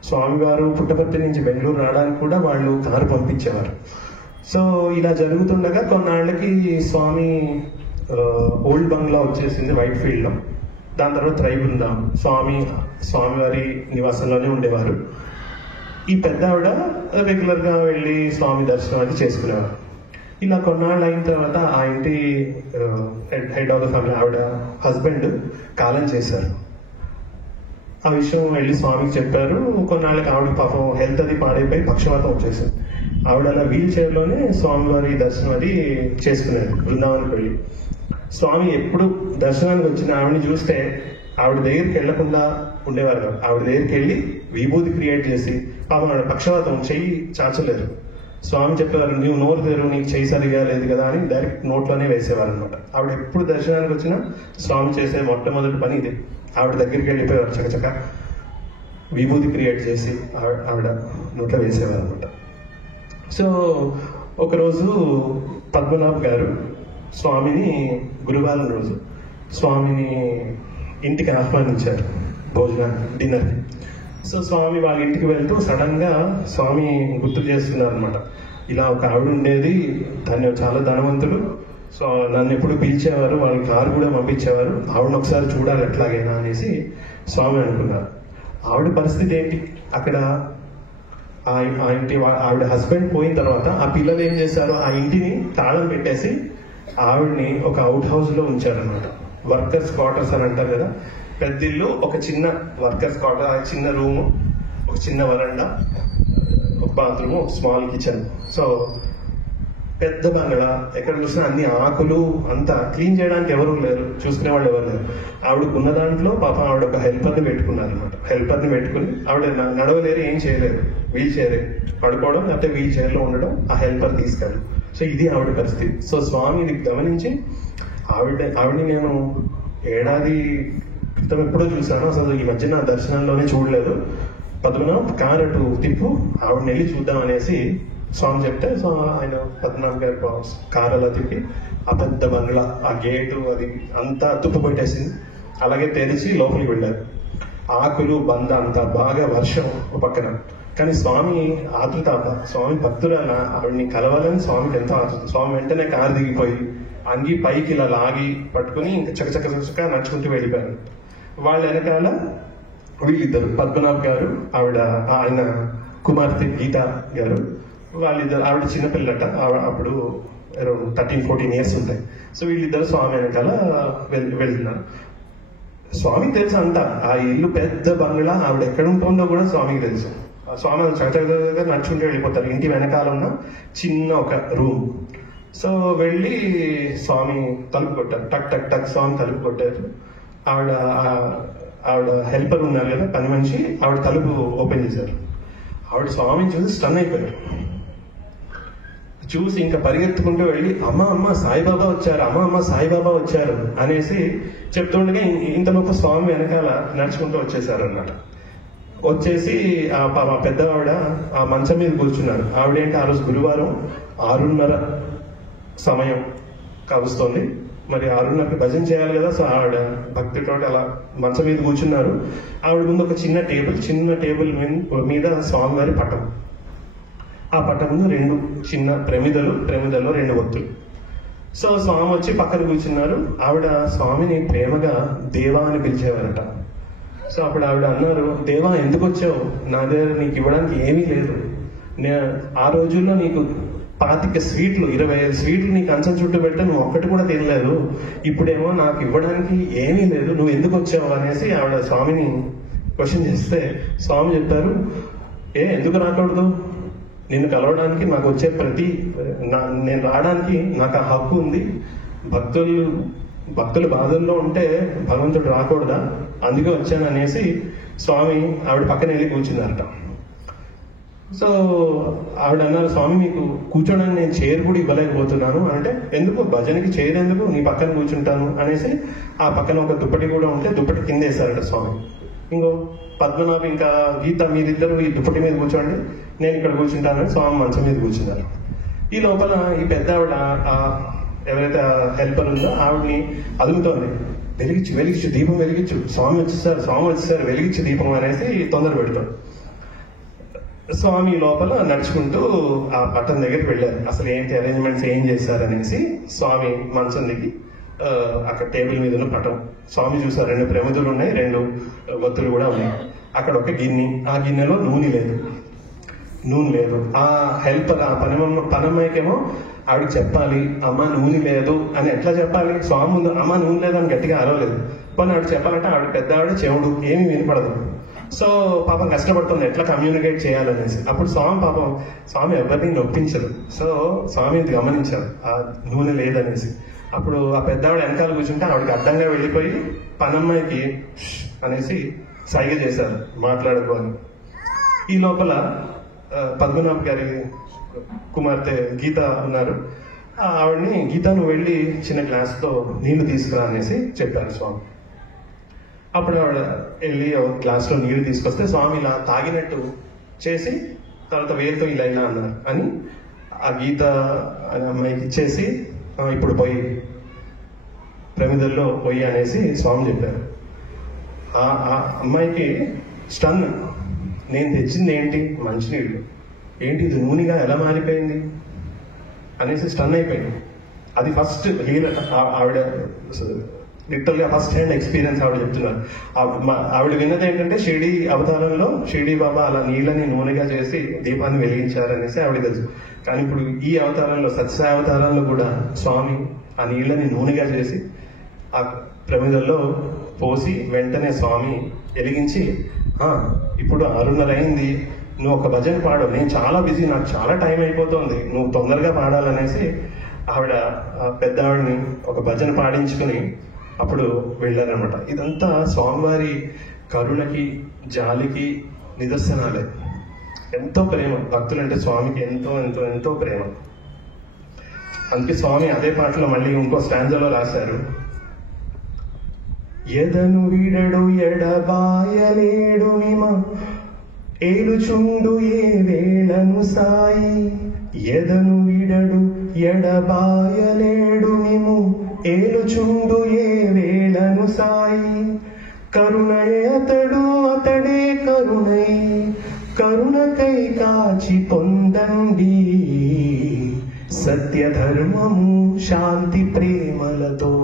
స్వామి గారు పుట్టపర్తి నుంచి బెంగళూరు రావడానికి కూడా వాళ్ళు కారు పంపించేవారు. సో ఇలా జరుగుతుండగా కొన్నాళ్ళకి స్వామి ఓల్డ్ బంగ్లా వచ్చేసింది వైట్ ఫీల్డ్ లో. దాని తర్వాత రైబృందాం స్వామివారి నివాసంలోనే ఉండేవారు. ఈ పెద్ద ఆవిడ రెగ్యులర్ గా వెళ్ళి స్వామి దర్శనం అది చేసుకునేవారు. ఇలా కొన్నాళ్ళు అయిన తర్వాత ఆ ఇంటి హెడ్ ఆఫ్ ద ఫ్యామిలీ ఆవిడ హస్బెండ్ కాలం చేశారు. ఆ విషయం వెళ్ళి స్వామికి చెప్పారు. కొన్నాళ్ళకి ఆవిడ పాపం హెల్త్ అది పాడైపోయి పక్షవాతం వచ్చేసింది. ఆవిడ అలా వీల్ చైర్ లోనే స్వామివారి దర్శనం అది చేసుకునేది బృందావనికి వెళ్ళి. స్వామి ఎప్పుడు దర్శనానికి వచ్చిన ఆవిడని చూస్తే ఆవిడ దగ్గరికి వెళ్లకుండా ఉండేవారు కాదు. ఆవిడ దగ్గరికి వెళ్ళి విభూతి క్రియేట్ చేసి, పాపం ఆవిడ పక్షవాతం చెయ్యి చాచలేరు. స్వామి చెప్పేవారు, నువ్వు నోరు తెరు, నీకు చెయ్యి సరిగా లేదు కదా అని డైరెక్ట్ నోట్లోనే వేసేవారు అనమాట. ఆవిడ ఎప్పుడు దర్శనానికి వచ్చినా స్వామి చేసే మొట్టమొదటి పని ఇది. ఆవిడ దగ్గరికి వెళ్ళిపోయేవారు చకచక. విభూతి క్రియేట్ చేసి ఆవిడ నోట్లో వేసేవారు అనమాట. సో ఒకరోజు పద్మనాభ్ గారు స్వామిని గురువారం రోజు స్వామిని ఇంటికి ఆహ్వానించారు భోజనానికి, డిన్నర్కి. సో స్వామి వాళ్ళ ఇంటికి వెళ్తూ సడన్ గా స్వామి గుర్తు చేస్తున్నారు అనమాట. ఇలా ఒక ఆవిడ ఉండేది, దాన్ని చాలా ధనవంతుడు, సో నన్ను ఎప్పుడు పిలిచేవారు, వాళ్ళ కారు కూడా పంపించేవారు, ఆవిడని ఒకసారి చూడాలి ఎట్లాగైనా అనేసి స్వామి అనుకున్నారు. ఆవిడ పరిస్థితి ఏంటి, అక్కడ ఆ ఇంటి ఆవిడ హస్బెండ్ పోయిన తర్వాత ఆ పిల్లలు ఏం చేశారు, ఆ ఇంటిని తాళం పెట్టేసి ఆవిడ్ని ఒక అవుట్ హౌస్ లో ఉంచారనమాట. వర్కర్స్ క్వార్టర్స్ అని అంటారు కదా, పెద్ద ఇల్లు, ఒక చిన్న వర్కర్స్ క్వార్టర్, చిన్న రూము, ఒక చిన్న వరండా, ఒక బాత్రూమ్, ఒక స్మాల్ కిచెన్. సో పెద్ద బంగళా, ఎక్కడ చూసినా అన్ని ఆకులు, అంతా క్లీన్ చేయడానికి ఎవరు లేరు, చూసుకునే వాళ్ళు ఎవరు లేరు. ఆవిడకున్న దాంట్లో పాపం ఆవిడ ఒక హెల్పర్ని పెట్టుకున్నారు అనమాట. హెల్పర్ని పెట్టుకుని ఆవిడ నడవలేరు, ఏం చేయలేరు, వీల్ చైర్ పడుకోవడం లేకపోతే వీల్ చైర్ లో ఉండడం, ఆ హెల్పర్ తీసుకెళ్ళడం. సో ఇది ఆవిడ పరిస్థితి. సో స్వామి ఇది గమనించి ఆవిడని నేను ఏడాది క్రితం ఎప్పుడో చూశాను, అసలు ఈ మధ్య నా దర్శనంలోనే చూడలేదు. పద్మనాభ్ కార్ అటు తిప్పు, ఆవిడని వెళ్ళి చూద్దాం అనేసి స్వామి చెప్తే, సో ఆయన పద్మనాభ్ గారి కార్ అలా తిప్పి ఆ పెద్ద బంగ్లా, ఆ గేటు అది అంతా తుప్పు పెట్టేసింది. అలాగే తెరిచి లోపలికి వెళ్ళారు. ఆకులు బంద అంతా, బాగా వర్షం పక్కన. కానీ స్వామి ఆతృత, స్వామి భక్తురాల ఆవిడని కలవాలని స్వామికి ఎంతో ఆతృత. స్వామి వెంటనే కారు దిగిపోయి అంగి పైకి ఇలా లాగి పట్టుకుని ఇంకా చకచక నడుచుకుంటూ వెళ్ళిపోయారు. వాళ్ళ వెనకాల వీళ్ళిద్దరు, పద్మనాభ్ గారు, ఆయన కుమార్తె గీత గారు, వాళ్ళిద్దరు. ఆవిడ చిన్నపిల్లట, అప్పుడు అరౌండ్ 13-14 years ఉంటాయి. సో వీళ్ళిద్దరు స్వామి వెనకాల వెళ్తున్నారు. స్వామికి తెలుసు అంతా, ఆ ఇల్లు పెద్ద బంగ్లా, ఆవిడ ఎక్కడ ఉంటుందో కూడా స్వామికి తెలుసు. స్వామి చకచకగా నడుచుకుంటూ వెళ్ళిపోతారు. ఇంటి వెనకాల ఉన్న చిన్న ఒక రూమ్. సో వెళ్ళి స్వామి తలుపు కొట్టారు, టక్ టక్ టక్ స్వామి తలుపు కొట్టారు. ఆవిడ హెల్పర్ ఉన్నారు కదా, పని మనిషి, ఆవిడ తలుపు ఓపెన్ చేశారు. ఆవిడ స్వామిని చూసి స్టన్ అయిపోయారు. చూసి ఇంకా పరిగెత్తుకుంటూ వెళ్ళి అమ్మ సాయిబాబా వచ్చారు, అమ్మ సాయిబాబా వచ్చారు అనేసి చెప్తుండగా ఇంతలోపు స్వామి వెనకాల నడుచుకుంటూ వచ్చేసారు అన్నమాట. వచ్చేసి ఆ పెద్ద ఆవిడ ఆ మంచం మీద కూర్చున్నారు. ఆవిడేంటి, ఆ రోజు గురువారం 6:30 సమయం కావస్తోంది. మరి 6:30కి భజన చేయాలి కదా. సో ఆవిడ భక్తితో అలా మంచం మీద కూర్చున్నారు. ఆవిడ ముందు ఒక చిన్న టేబుల్ మీద స్వామివారి పటం, ఆ పటం ముందు 2 చిన్న ప్రమిదల్లో 2 ఒత్తులు. సో స్వామి వచ్చి పక్కన కూర్చున్నారు. ఆవిడ స్వామిని ప్రేమగా దేవా అని పిలిచేవారట. సో అప్పుడు ఆవిడ అన్నారు, దేవా ఎందుకు వచ్చావు, నా దగ్గర నీకు ఇవ్వడానికి ఏమీ లేదు. ఆ రోజుల్లో నీకు 25 స్వీట్లు 25 స్వీట్లు నీకు కంచం చుట్టూ పెడితే నువ్వు ఒక్కటి కూడా తినలేదు, ఇప్పుడేమో నాకు ఇవ్వడానికి ఏమీ లేదు, నువ్వు ఎందుకు వచ్చావు అనేసి ఆవిడ స్వామిని క్వశ్చన్ చేస్తే స్వామి చెప్పారు, ఎందుకు రాకూడదు, నిన్ను కలవడానికి నాకు వచ్చే నేను రావడానికి నాకు ఆ హక్కు ఉంది. భక్తులు బాధల్లో ఉంటే భగవంతుడు రాకూడదా, అందుకే వచ్చాను అనేసి స్వామి ఆవిడ పక్కన వెళ్ళి కూర్చున్నారట. సో ఆవిడ అన్నారు, స్వామి మీకు కూర్చోడానికి నేను చైర్ కూడా ఇవ్వలేకపోతున్నాను అంటే, ఎందుకు భజనకి చైర్ ఎందుకు, నీ పక్కన కూర్చుంటాను అనేసి ఆ పక్కన ఒక దుప్పటి కూడా ఉంటే దుప్పటి కింద వేశారట స్వామి. ఇంకో పద్మనాభ ఇంకా గీత మీరిద్దరు ఈ దుప్పటి మీద కూర్చోండి, నేను ఇక్కడ కూర్చుంటానని స్వామి మంచం మీద కూర్చున్నారు. ఈ లోపల ఈ పెద్ద ఆవిడ ఎవరైతే హెల్పర్ ఉందో ఆవిడని అదుగుతోంది, వెలిగించు దీపం వెలిగించు, స్వామి వచ్చేసారు వెలిగించు దీపం అనేసి తొందర పెడతాడు. స్వామి లోపల నడుచుకుంటూ ఆ పట్టం దగ్గరికి వెళ్ళారు. అసలు ఏంటి అరేంజ్మెంట్స్ ఏం చేశారు అనేసి స్వామి మంచం దిగి అక్కడ టేబుల్ మీద ఉన్న పటం స్వామి చూసారు. 2 ప్రమిదలు ఉన్నాయి, 2 ఒత్తులు కూడా ఉన్నాయి. అక్కడ ఒక గిన్నె, ఆ గిన్నెలో నూనె లేదు. ఆ హెల్పర్ ఆ పనమ్మాయికేమో ఆవిడకి చెప్పాలి, అమ్మ నూనె లేదు అని. ఎట్లా చెప్పాలి, స్వామి ముందు అమ్మ నూనె లేదు అని గట్టిగా అరవలేదు. పోనీ ఆవిడ చెప్పాలంటే ఆవిడ పెద్ద ఆవిడ చెవుడు, ఏమీ వినపడదు. సో పాపం కష్టపడుతుంది ఎట్లా కమ్యూనికేట్ చేయాలనేసి. అప్పుడు స్వామి ఎవరిని నొప్పించరు. సో స్వామి ఇది గమనించారు, ఆ నూనె లేదనేసి. అప్పుడు ఆ పెద్దవాడు వెనకాల కూర్చుంటే ఆవిడకి అడ్డంగా వెళ్ళిపోయి పనమ్మాయికి అనేసి సైగ చేశారు, మాట్లాడుకోని. ఈ లోపల పద్మనాభ్ గారి కుమార్తె గీత ఉన్నారు. ఆవిడని, గీత నువ్వు వెళ్ళి చిన్న గ్లాస్తో నీళ్లు తీసుకురా అనేసి చెప్పారు స్వామి. అప్పుడు ఆవిడ వెళ్ళి ఒక గ్లాస్లో నీళ్ళు తీసుకొస్తే స్వామి ఇలా తాగినట్టు చేసి తర్వాత వేలుతో ఇలా ఇలా అన్నారు అని ఆ గీత అనే అమ్మాయికి ఇచ్చేసి ఇప్పుడు పోయి ప్రమిదల్లో పోయి అనేసి స్వామి చెప్పారు. ఆ అమ్మాయికి స్టన్, నేను తెచ్చింది ఏంటి మంచినీళ్ళు, ఏంటి ఇది నూనెగా ఎలా మారిపోయింది అనేసి స్టన్ అయిపోయింది. అది ఫస్ట్ ఆవిడ లిటరల్గా ఫస్ట్ హ్యాండ్ ఎక్స్పీరియన్స్ ఆవిడ చెప్తున్నారు. ఆవిడ విన్నది ఏంటంటే షిరిడి అవతారంలో షిరిడి బాబా అలా నీళ్ళని నూనెగా చేసి దీపాన్ని వెలిగించారనేసి ఆవిడ తెలుసు. కానీ ఇప్పుడు ఈ అవతారంలో సత్యసాయి అవతారంలో కూడా స్వామి ఆ నీళ్ళని నూనెగా చేసి ఆ ప్రమిదల్లో పోసి వెంటనే స్వామి వెలిగించి ఇప్పుడు 6:30 అయింది, నువ్వు ఒక భజన పాడు, నేను చాలా బిజీ, నాకు చాలా టైం అయిపోతుంది, నువ్వు తొందరగా పాడాలనేసి ఆవిడ పెద్ద ఆవిడని ఒక భజన పాడించుకుని అప్పుడు వెళ్ళారనమాట. ఇదంతా స్వామివారి కరుణకి జాలికి నిదర్శనాలే. ఎంతో ప్రేమ, భక్తులంటే స్వామికి ఎంతో ఎంతో ఎంతో ప్రేమ. అందుకే స్వామి అదే పాటలో మళ్ళీ ఇంకో స్టాంజాలో రాశారు, ఎదను విడడు ఎడబాయలేడు నిమ ఏలుచుండు ఏ వేళను సాయి, ఎదను విడడు ఎడబాయలేడు నిము ఏలుచుండు ఏ వేళను సాయి, కరుణయే అతడు అతడే కరుణై కరుణకై కాచి పొందండి, సత్య ధర్మము శాంతి ప్రేమలతో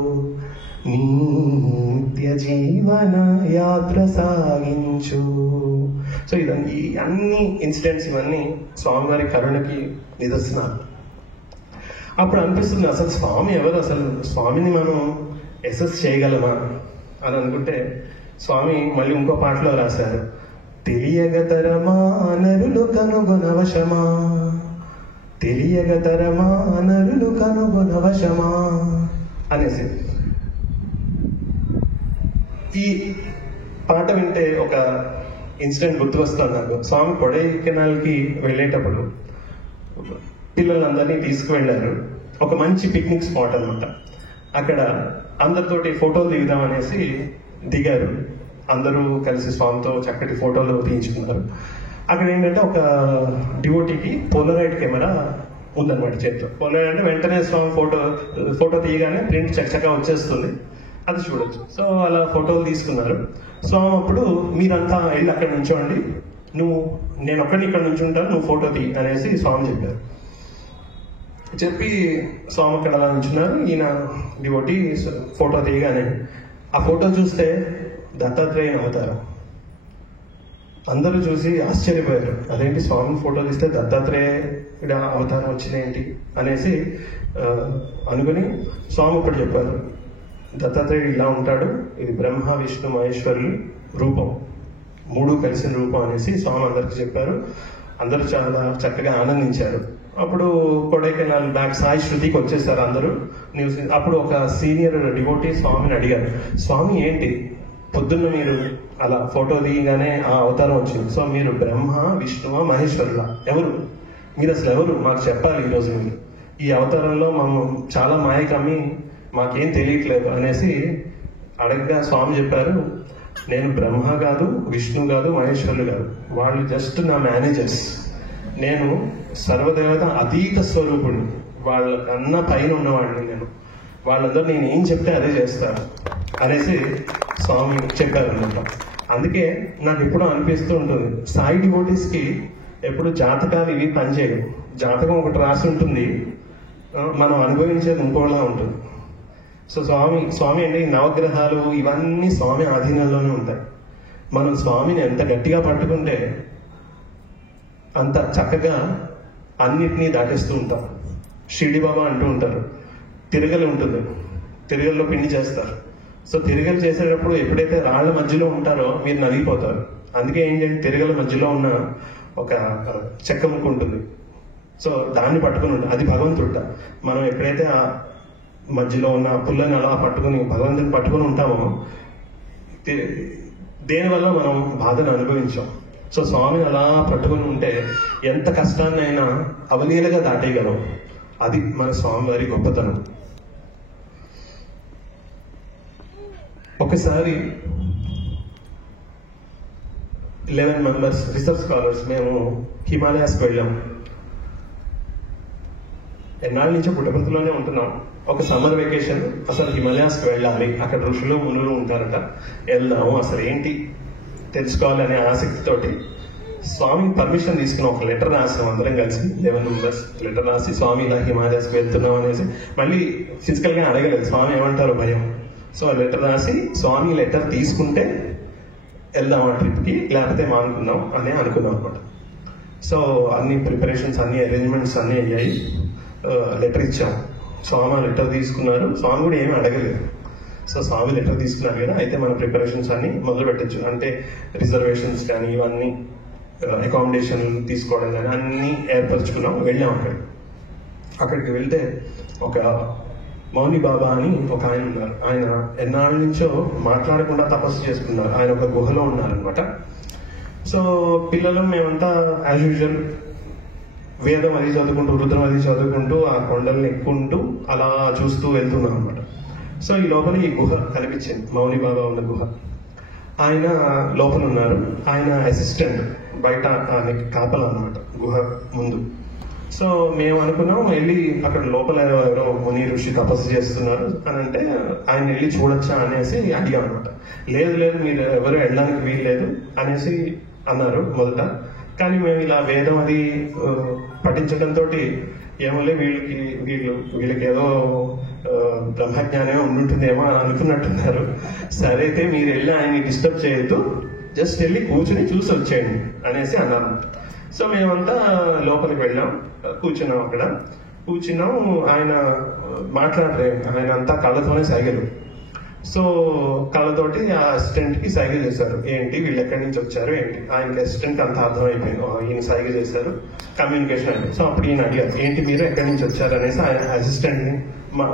నిత్య జీవన యాత్ర సాగించు. సో ఇవన్నీ అన్ని ఇన్సిడెంట్స్ ఇవన్నీ స్వామివారి కరుణకి నిదర్శనాలు. అప్పుడు అనిపిస్తుంది అసలు స్వామి ఎవరు, అసలు స్వామిని మనం ఎసెస్ చేయగలమా అని అనుకుంటే స్వామి మళ్ళీ ఇంకో పాటలో రాశారు, తెలియగతరమా నరులు కనుగొనవశమా, తెలియగతరమా నరులు కనుగొనవశమా అనేసి. ఈ పాట వింటే ఒక ఇన్సిడెంట్ గుర్తుకొస్తుంది నాకు. స్వామి కొడైకెనాల్కి వెళ్ళేటప్పుడు పిల్లలందరినీ తీసుకువెళ్ళారు. ఒక మంచి పిక్నిక్ స్పాట్ అనమాట. అక్కడ అందరితోటి ఫోటోలు దిగుదాం అనేసి దిగారు. అందరూ కలిసి స్వామితో చక్కటి ఫోటోలు తీయించుకున్నారు. అక్కడ ఏంటంటే ఒక డివోటీకి పోలరాయిడ్ కెమెరా ఉందన్నమాట చేతిలో. పోలరాయిడ్ అంటే వెంటనే స్వామి ఫోటో తీయగానే ప్రింట్ చక్కగా వచ్చేస్తుంది, అది చూడొచ్చు. సో అలా ఫోటోలు తీసుకున్నారు. స్వామి అప్పుడు మీరంతా వెళ్ళి అక్కడ నుంచోండి, నేను ఒక్కడిని ఇక్కడ నుంచి ఉంటాను, నువ్వు ఫోటో తీ అనేసి స్వామి చెప్పారు. చెప్పి స్వామి అక్కడ అలా నుంచున్నారు. ఈయన డివోటీ ఫోటో తీయగానే ఆ ఫోటో చూస్తే దత్తాత్రేయుని అవతారం. అందరూ చూసి ఆశ్చర్యపోయారు, అదేంటి స్వామి ఫోటో తీస్తే దత్తాత్రేయుడ అవతారం వచ్చిందేంటి అనేసి అనుకుని స్వామి ఇప్పుడు చెప్పారు, దత్తాత్రేయుడు ఇలా ఉంటాడు, ఇది బ్రహ్మ విష్ణు మహేశ్వరులు రూపం, 3 కలిసిన రూపం అనేసి స్వామి అందరికి చెప్పారు. అందరూ చాలా చక్కగా ఆనందించారు. అప్పుడు కొడైకెనాల్ బ్యాక్ సాయి శృతికి వచ్చేసారు అందరూ. అప్పుడు ఒక సీనియర్ డివోటీ స్వామిని అడిగారు, స్వామి ఏంటి పొద్దున్న మీరు అలా ఫోటో దిగగానే ఆ అవతారం వచ్చింది, సో మీరు బ్రహ్మ విష్ణువా మహేశ్వరులా, ఎవరు మీరు, అసలు ఎవరు మాకు చెప్పాలి ఈరోజు, మీరు ఈ అవతారంలో మేము చాలా మాయ కమ్మి మాకేం తెలియట్లేదు అనేసి అడగగా స్వామి చెప్పారు, నేను బ్రహ్మ కాదు, విష్ణు కాదు, మహేశ్వరులు కాదు, వాళ్ళు జస్ట్ నా మేనేజర్స్, నేను సర్వదేవత అతీత స్వరూపుడిని, వాళ్ళకన్నా పైన ఉన్నవాడిని, నేను వాళ్ళందరూ నేను ఏం చెప్తే అదే చేస్తారు అనేసి స్వామి చెప్పారన్నమాట. అందుకే నాకు ఎప్పుడూ అనిపిస్తూ ఉంటుంది, సాయి డివోటీస్కి ఎప్పుడు జాతకాలు ఇవి పనిచేయవు. జాతకం ఒకటి రాసి ఉంటుంది, మనం అనుభవించేది ఇంకోలా ఉంటుంది. సో స్వామి అంటే నవగ్రహాలు ఇవన్నీ స్వామి ఆధీనంలోనే ఉంటాయి. మనం స్వామిని ఎంత గట్టిగా పట్టుకుంటే అంత చక్కగా అన్నిటినీ దాటేస్తూ ఉంటాం. షిరిడి బాబా అంటూ ఉంటారు, తిరగలి ఉంటుంది, తిరగల్లో పిండి చేస్తారు. సో తిరగలు చేసేటప్పుడు ఎప్పుడైతే రాళ్ల మధ్యలో ఉంటారో మీరు నలిగిపోతారు. అందుకే ఏంటంటే తిరగల మధ్యలో ఉన్న ఒక చెక్క ముక్క ఉంటుంది, సో దాన్ని పట్టుకుని ఉంటుంది, అది భగవంతుడు. మనం ఎప్పుడైతే ఆ మధ్యలో ఉన్న పుల్లని అలా పట్టుకుని భగవంతుని పట్టుకుని ఉంటామో దేనివల్ల మనం బాధను అనుభవించాం. సో స్వామిని అలా పట్టుకుని ఉంటే ఎంత కష్టాన్నైనా అవలీలగా దాటేయగలం. అది మన స్వామివారి గొప్పతనం. ఒకసారి 11 మెంబర్స్ రీసెర్చ్ స్కాలర్స్ మేము హిమాలయాస్కి వెళ్ళాం. ఎన్నాళ్ళ నుంచో పుట్టపర్తిలోనే ఉంటున్నాం. ఒక సమ్మర్ వెకేషన్ అసలు హిమాలయాస్కి వెళ్ళాలి, అక్కడ ఋషులు మునులు ఉంటారట, వెళ్దాము అసలు ఏంటి తెలుసుకోవాలనే ఆసక్తితోటి స్వామి పర్మిషన్ తీసుకుని ఒక లెటర్ రాసాం అందరం కలిసి. 11 మెంబర్స్ లెటర్ రాసి స్వామి ఇలా హిమాలయాస్కి వెళ్తున్నాం అనేసి, మళ్ళీ ఫిజికల్ గా అడగలేదు స్వామి ఏమంటారు భయం. సో లెటర్ రాసి స్వామి లెటర్ తీసుకుంటే వెళ్దాం ఆ ట్రిప్కి, లేకపోతే మానుకుందాం అని అనుకున్నాం అనమాట. సో అన్ని ప్రిపరేషన్స్ అన్ని అరేంజ్మెంట్స్ అన్ని అయ్యాయి. లెటర్ ఇచ్చాం, స్వామి లెటర్ తీసుకున్నారు. స్వామి కూడా ఏమీ అడగలేదు. సో స్వామి లెటర్ తీసుకున్నారు కదా, అయితే మన ప్రిపరేషన్స్ అన్ని మొదలు పెట్టచ్చు. అంటే రిజర్వేషన్స్ కానీ ఇవన్నీ అకామిడేషన్ తీసుకోవడం కానీ అన్ని ఏర్పరచుకున్నాం. వెళ్ళాం అక్కడికి వెళ్తే ఒక మౌని బాబా అని ఒక ఆయన ఉన్నారు. ఆయన ఎన్నాళ్ళ నుంచో మాట్లాడకుండా తపస్సు చేసుకున్నారు. ఆయన ఒక గుహలో ఉన్నారనమాట. సో పిల్లలు మేమంతా యాజ్ యూజువల్ వేదం అది చదువుకుంటూ రుద్రం అది చదువుకుంటూ ఆ కొండల్ని ఎక్కుంటూ అలా చూస్తూ వెళ్తున్నాం అనమాట. సో ఈ లోపల ఈ గుహ కనిపించింది, మౌని బాబా ఉన్న గుహ. ఆయన లోపల ఉన్నారు. ఆయన అసిస్టెంట్ బయట కాపలా అనమాట గుహ ముందు. సో మేము అనుకున్నాం వెళ్ళి అక్కడ లోపల ఎవరో ముని ఋషి తపస్సు చేస్తున్నారు అని అంటే ఆయన వెళ్ళి చూడొచ్చా అనేసి అడిగాం అనమాట. లేదు లేదు మీరు ఎవరు వెళ్ళడానికి వీల్లేదు అనేసి అన్నారు మొదట. కానీ మేము ఇలా వేదం అది పఠించడంతో ఏమోలే వీళ్ళకి ఏదో బ్రహ్మజ్ఞానమే ఉండుంటుందేమో అని అనుకున్నట్టున్నారు. సరే అయితే మీరు వెళ్ళి ఆయన్ని డిస్టర్బ్ చేయొద్దు, జస్ట్ వెళ్ళి కూర్చుని చూసి వచ్చేయండి అనేసి అన్నారు. సో మేమంతా లోపలికి వెళ్ళాం, కూర్చున్నాం. అక్కడ కూర్చున్నాం. ఆయన మాట్లాడలేదు, ఆయన అంతా కళ్ళతోనే సైగలు. సో కళ్ళతోటి ఆ అసిస్టెంట్ కి సైగ చేశారు, ఏంటి వీళ్ళు ఎక్కడి నుంచి వచ్చారు ఏంటి. ఆయనకి అసిస్టెంట్ అంత అర్థమైపోయింది, ఈయన సైగ చేశారు, కమ్యూనికేషన్ అయిపోయింది. సో అప్పుడు ఈయన అడిగారు, ఏంటి మీరు ఎక్కడి నుంచి వచ్చారు అనేసి ఆయన అసిస్టెంట్ ని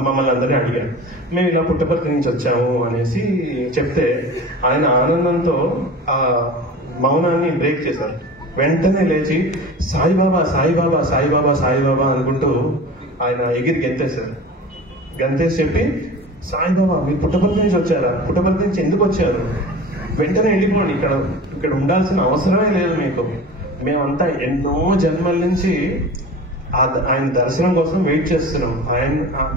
మమ్మల్ని అందరినీ అడిగారు. మేము ఇలా పుట్టపర్తి నుంచి వచ్చాము అనేసి చెప్తే ఆయన ఆనందంతో ఆ మౌనాన్ని బ్రేక్ చేశారు. వెంటనే లేచి సాయిబాబా సాయిబాబా సాయిబాబా సాయిబాబా అనుకుంటూ ఆయన ఎగిరి గెంతేశారు. గంతేసి చెప్పి, సాయిబాబా మీరు పుట్టపర్తి నుంచి వచ్చారా, పుట్టపర్తి నుంచి ఎందుకు వచ్చారు, వెంటనే వెళ్ళిపోండి, ఇక్కడ ఉండాల్సిన అవసరమే లేదు మీకు. మేమంతా ఎన్నో జన్మల నుంచి ఆయన దర్శనం కోసం వెయిట్ చేస్తున్నాం.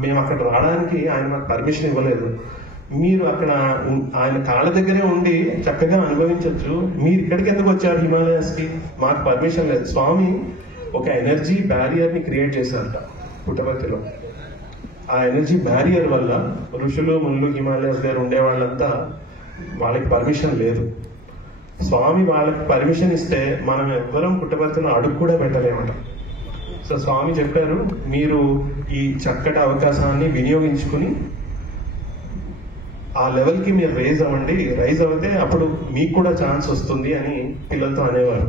మేము అక్కడ రావడానికి ఆయన మాకు పర్మిషన్ ఇవ్వలేదు. మీరు అక్కడ ఆయన కాళ్ళ దగ్గరే ఉండి చక్కగా అనుభవించవచ్చు, మీరు ఇక్కడికి ఎందుకు వచ్చారు హిమాలయాస్ కి, మాకు పర్మిషన్ లేదు. స్వామి ఒక ఎనర్జీ బ్యారియర్ ని క్రియేట్ చేశారట పుట్టపర్తిలో. ఆ ఎనర్జీ బ్యారియర్ వల్ల ఋషులు మునులు హిమాలయాస్ దగ్గర ఉండే వాళ్ళంతా వాళ్ళకి పర్మిషన్ లేదు. స్వామి వాళ్ళకి పర్మిషన్ ఇస్తే మనం ఎవ్వరం పుట్టపర్తిలో అడుగు కూడా పెట్టలేమట. సో స్వామి చెప్పారు, మీరు ఈ చక్కటి అవకాశాన్ని వినియోగించుకుని ఆ లెవెల్కి మీరు రైజ్ అవ్వండి, రైజ్ అవుతే అప్పుడు మీకు కూడా ఛాన్స్ వస్తుంది అని పిల్లలతో అనేవారు.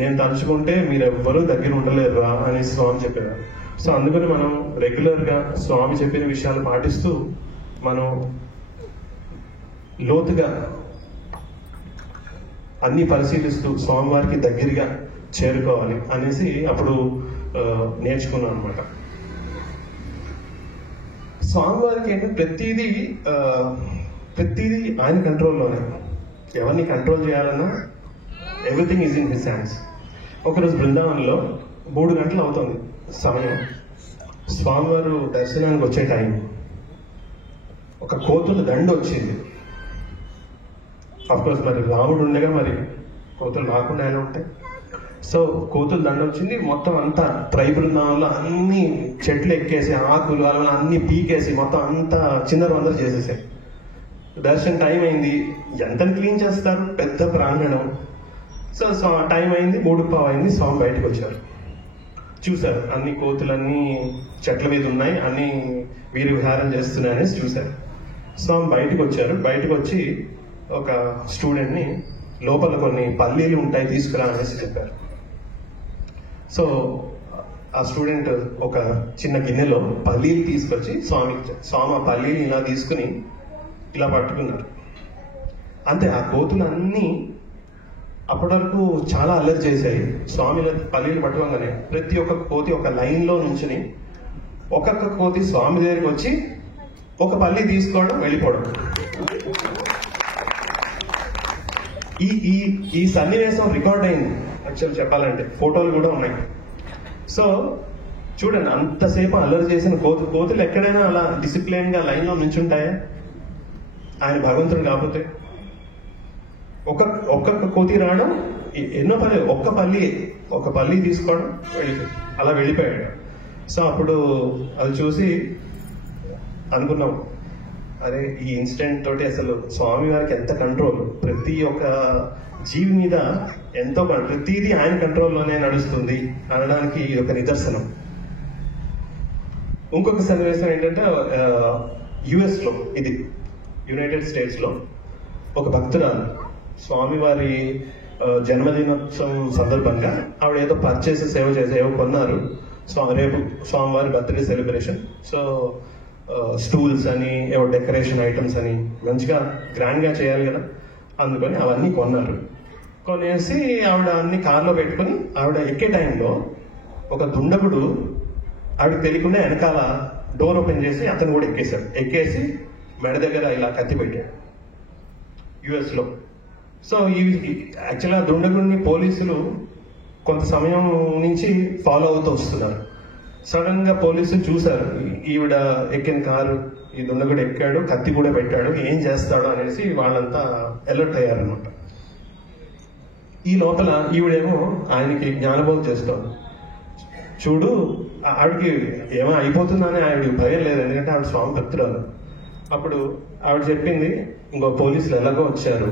నేను తలుచుకుంటే మీరు ఎవ్వరూ దగ్గర ఉండలేరురా అనేసి స్వామి చెప్పేవారు. సో అందుకని మనం రెగ్యులర్ గా స్వామి చెప్పిన విషయాలు పాటిస్తూ మనం లోతుగా అన్ని పరిశీలిస్తూ స్వామివారికి దగ్గరగా చేరుకోవాలి అనేసి అప్పుడు నేర్చుకున్నాం అనమాట. స్వామివారికి అంటే ప్రతిదీ ఆయన కంట్రోల్లోనే. ఎవరిని కంట్రోల్ చేయాలన్నా everything is in his hands. ఒకరోజు బృందావనంలో 3 గంటలు అవుతుంది సమయం. స్వామివారు దర్శనానికి వచ్చే టైం. ఒక కోతుల దండ వచ్చింది. అఫ్కోర్స్ మరి రాముడు ఉండగా మరి కోతులు రాకుండా ఎలా ఉంటాయి. సో కోతుల దండ వచ్చింది. మొత్తం అంతా బృందావనంలో అన్ని చెట్లు ఎక్కేసి ఆకులు అలా అన్ని పీకేసి మొత్తం అంతా చిందరవందర చేసేసాయి. దర్శనం టైం అయింది. ఎంతని క్లీన్ చేస్తారు, పెద్ద ప్రాంగణం. సో టైం అయింది, 3:15 అయింది. స్వామి బయటకు వచ్చారు. చూశారు అన్ని కోతులన్నీ చెట్ల మీద ఉన్నాయి, అన్ని వీరి విహారం చేస్తున్నాయి అనేసి చూశారు. స్వామి బయటకు వచ్చారు. బయటకు వచ్చి ఒక స్టూడెంట్ ని లోపల కొన్ని పల్లీలు ఉంటాయి తీసుకురా అనేసి చెప్పారు. సో ఆ స్టూడెంట్ ఒక చిన్న గిన్నెలో పల్లీలు తీసుకొచ్చి స్వామి ఆ పల్లీలు ఇలా తీసుకుని ఇలా పట్టుకున్నారు. అంతే. ఆ కోతులన్నీ అప్పటి వరకు చాలా అల్లరి చేశాయి. స్వామి పల్లీలు పట్టుకోగానే ప్రతి ఒక్క కోతి ఒక లైన్ లో నుంచుని ఒక్కొక్క కోతి స్వామి దగ్గరికి వచ్చి ఒక పల్లి తీసుకోవడం, వెళ్ళిపోవడం. ఈ ఈ ఈ సన్నివేశం రికార్డ్ అయింది యాక్చువల్ చెప్పాలంటే, ఫోటోలు కూడా ఉన్నాయి. సో చూడండి, అంతసేపు అల్లరి చేసిన కోతులు ఎక్కడైనా అలా డిసిప్లిన్ గా లైన్ లో నుంచుంటాయా? ఆయన భగవంతుడు కాకపోతే ఒక్కొక్క కోతి రావడం, ఎన్నో పని, ఒక పల్లి తీసుకోవడం, అలా వెళ్ళిపోయాడు. సో అప్పుడు అది చూసి అనుకున్నాం, అరే ఈ ఇన్సిడెంట్ తోటి అసలు స్వామి వారికి ఎంత కంట్రోల్, ప్రతి ఒక్క జీవి మీద ఎంతో ప్రతిదీ ఆయన కంట్రోల్లోనే నడుస్తుంది అనడానికి ఇది ఒక నిదర్శనం. ఇంకొక సన్నివేశం ఏంటంటే యుఎస్ లో, ఇది యునైటెడ్ స్టేట్స్ లో ఒక భక్తురాలు స్వామివారి జన్మదినోత్సవం సందర్భంగా ఆవిడ ఏదో పర్చేస్ ఏవో కొన్నారు. రేపు స్వామివారి బర్త్డే సెలబ్రేషన్, సో స్టూల్స్ అని ఏవో డెకరేషన్ ఐటమ్స్ అని మంచిగా గ్రాండ్ గా చేయాలి కదా, అందుకని అవన్నీ కొన్నారు. కొనేసి ఆవిడ అన్ని కార్లో పెట్టుకుని ఆవిడ ఎక్కే టైంలో ఒక దుండగుడు ఆవిడకి తెలియకుండా వెనకాల డోర్ ఓపెన్ చేసి అతను కూడా ఎక్కేసి మెడ దగ్గర ఇలా కత్తి పెట్టాడు యుఎస్ లో. సో యాక్చువల్గా దుండగుడిని పోలీసులు కొంత సమయం నుంచి ఫాలో అవుతూ వస్తున్నారు. సడన్ గా పోలీసులు చూశారు, ఈవిడ ఎక్కిన కారు ఈ దుండగుడు ఎక్కాడు, కత్తి కూడా పెట్టాడు, ఏం చేస్తాడు అనేసి వాళ్ళంతా అలర్ట్ అయ్యారనమాట. ఈ లోపల ఈవిడేమో ఆయనకి జ్ఞానబోధ చేస్తాడు. చూడు, ఆవిడకి ఏమో అయిపోతుందని ఆవిడ భయం లేదు, ఎందుకంటే ఆవిడ స్వామి భక్తురాలు. అప్పుడు ఆవిడ చెప్పింది, ఇంకో పోలీసులు ఎలాగో వచ్చారు,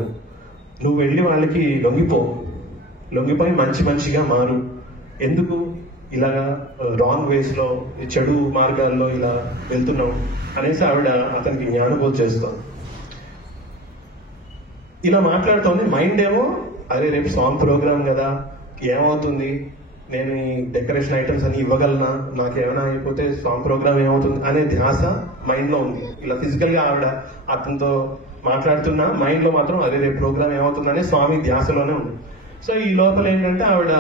నువ్వు వెళ్ళి వాళ్ళకి లొంగిపోయి మంచిగా మారు, ఎందుకు ఇలాగా రాంగ్ వేస్ లో చెడు మార్గాల్లో ఇలా వెళ్తున్నావు అనేసి ఆవిడ అతనికి జ్ఞానబోధ చేస్తాం. ఇలా మాట్లాడుతోంది, మైండ్ ఏమో అరే రేపు సాంగ్ ప్రోగ్రామ్ కదా, ఏమవుతుంది, నేను ఈ డెకరేషన్ ఐటమ్స్ అని ఇవ్వగలనా, నాకేమైనా అయిపోతే సాంగ్ ప్రోగ్రామ్ ఏమవుతుంది అనే ధ్యాస మైండ్ లో ఉంది. ఇలా ఫిజికల్ గా ఆవిడ అతనితో మాట్లాడుతున్నా మైండ్ లో మాత్రం అదే రేపు ప్రోగ్రామ్ ఏమవుతుందనే స్వామి ధ్యాసలోనే ఉంది. సో ఈ లోపల ఏంటంటే ఆవిడ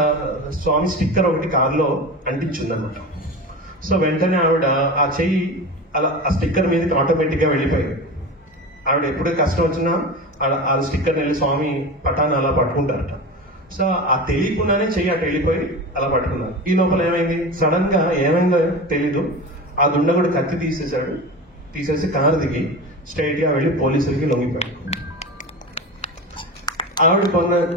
స్వామి స్టిక్కర్ ఒకటి కారులో అంటించిందన్నమాట. సో వెంటనే ఆవిడ ఆ చెయ్యి అలా ఆ స్టిక్కర్ మీదకి ఆటోమేటిక్ గా వెళ్ళిపోయింది. ఆవిడ ఎప్పుడు కష్టం వచ్చినా ఆ స్టిక్కర్ వెళ్ళి స్వామి పటాన్ని అలా పట్టుకుంటారట. సో ఆ తెలియకుండానే చెయ్యి అటు వెళ్ళిపోయి అలా పట్టుకున్నారు. ఈ లోపల ఏమైంది, సడన్ గా ఏమైందో తెలీదు, ఆ దుండగుడు కత్తి తీసేసి కారు దిగి స్ట్రైట్ గా వెళ్ళి పోలీసులకి లొంగిపోయాడు. ఆవిడ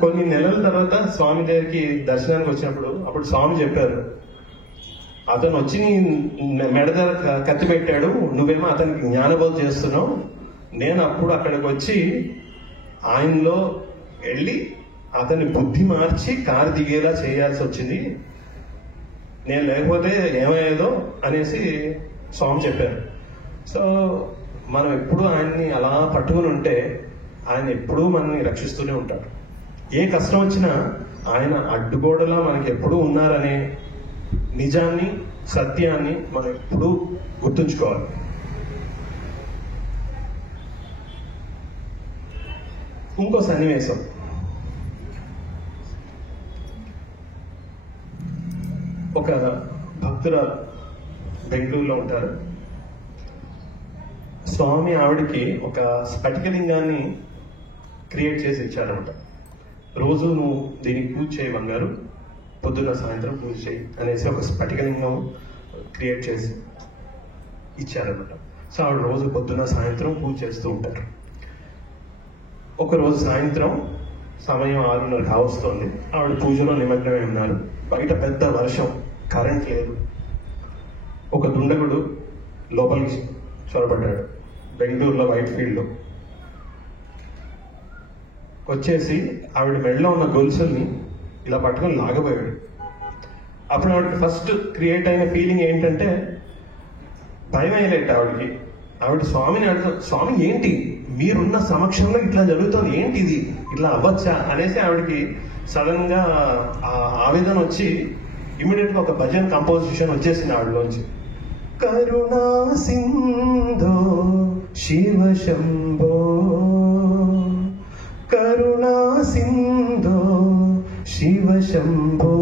కొన్ని నెలల తర్వాత స్వామి దగ్గరికి దర్శనానికి వచ్చినప్పుడు అప్పుడు స్వామి చెప్పారు, అతను వచ్చి మెడ దగ్గర కత్తి పెట్టాడు, నువ్వేమో అతనికి జ్ఞానబోధ చేస్తున్నావు, నేను అప్పుడు అక్కడికి వచ్చి ఆయనలో వెళ్ళి అతని బుద్ధి మార్చి కారు దిగేలా చేయాల్సి వచ్చింది, నేను లేకపోతే ఏమయ్యేదో అనేసి స్వామి చెప్పారు. సో మనం ఎప్పుడు ఆయన్ని అలా పట్టుకుని ఉంటే ఆయన ఎప్పుడూ మనల్ని రక్షిస్తూనే ఉంటాడు. ఏ కష్టం వచ్చినా ఆయన అడ్డుగోడలా మనకి ఎప్పుడూ ఉన్నారనే నిజాన్ని, సత్యాన్ని మనం ఎప్పుడూ గుర్తుంచుకోవాలి. ఇంకో సన్నివేశం, ఒక భక్తురాలు బెంగళూరులో ఉంటారు. స్వామి ఆవిడకి ఒక స్ఫటికలింగాన్ని క్రియేట్ చేసి ఇచ్చారనమాట. రోజు నువ్వు దీనికి పూజ చేయి బంగారు, పొద్దున్న సాయంత్రం పూజ చేయి అనేసి ఒక స్ఫటికలింగం క్రియేట్ చేసి ఇచ్చారనమాట. సో ఆవిడ రోజు పొద్దున్న సాయంత్రం పూజ చేస్తూ ఉంటారు. ఒకరోజు సాయంత్రం సమయం 6:30 కావస్తోంది, ఆవిడ పూజలో నిమగ్నమై ఉన్నారు. బయట పెద్ద వర్షం, కరెంట్ లేదు. ఒక దుండగుడు లోపలికి చొరబడ్డాడు బెంగళూరులో వైట్ ఫీల్డ్ లో. వచ్చేసి ఆవిడ మెడలో ఉన్న గొలుసుల్ని ఇలా పట్టుకొని లాగబోయాడు. అప్పుడు ఆవిడకి ఫస్ట్ క్రియేట్ అయిన ఫీలింగ్ ఏంటంటే భయం అయ్యలేట ఆవిడకి. ఆవిడ స్వామిని అడుగుతాం, స్వామి ఏంటి మీరున్న సమక్షంలో ఇట్లా జరుగుతుంది, ఏంటి ఇది ఇట్లా అవ్వచ్చా అనేసి ఆవిడకి సడన్ గా ఆ ఆవేదన వచ్చి ఇమీడియట్ గా ఒక భజన్ కంపోజిషన్ వచ్చేసింది ఆవిడలోంచి. కరుణా సింధో శివ శంభో, కరుణా సింధో శివ శంభో,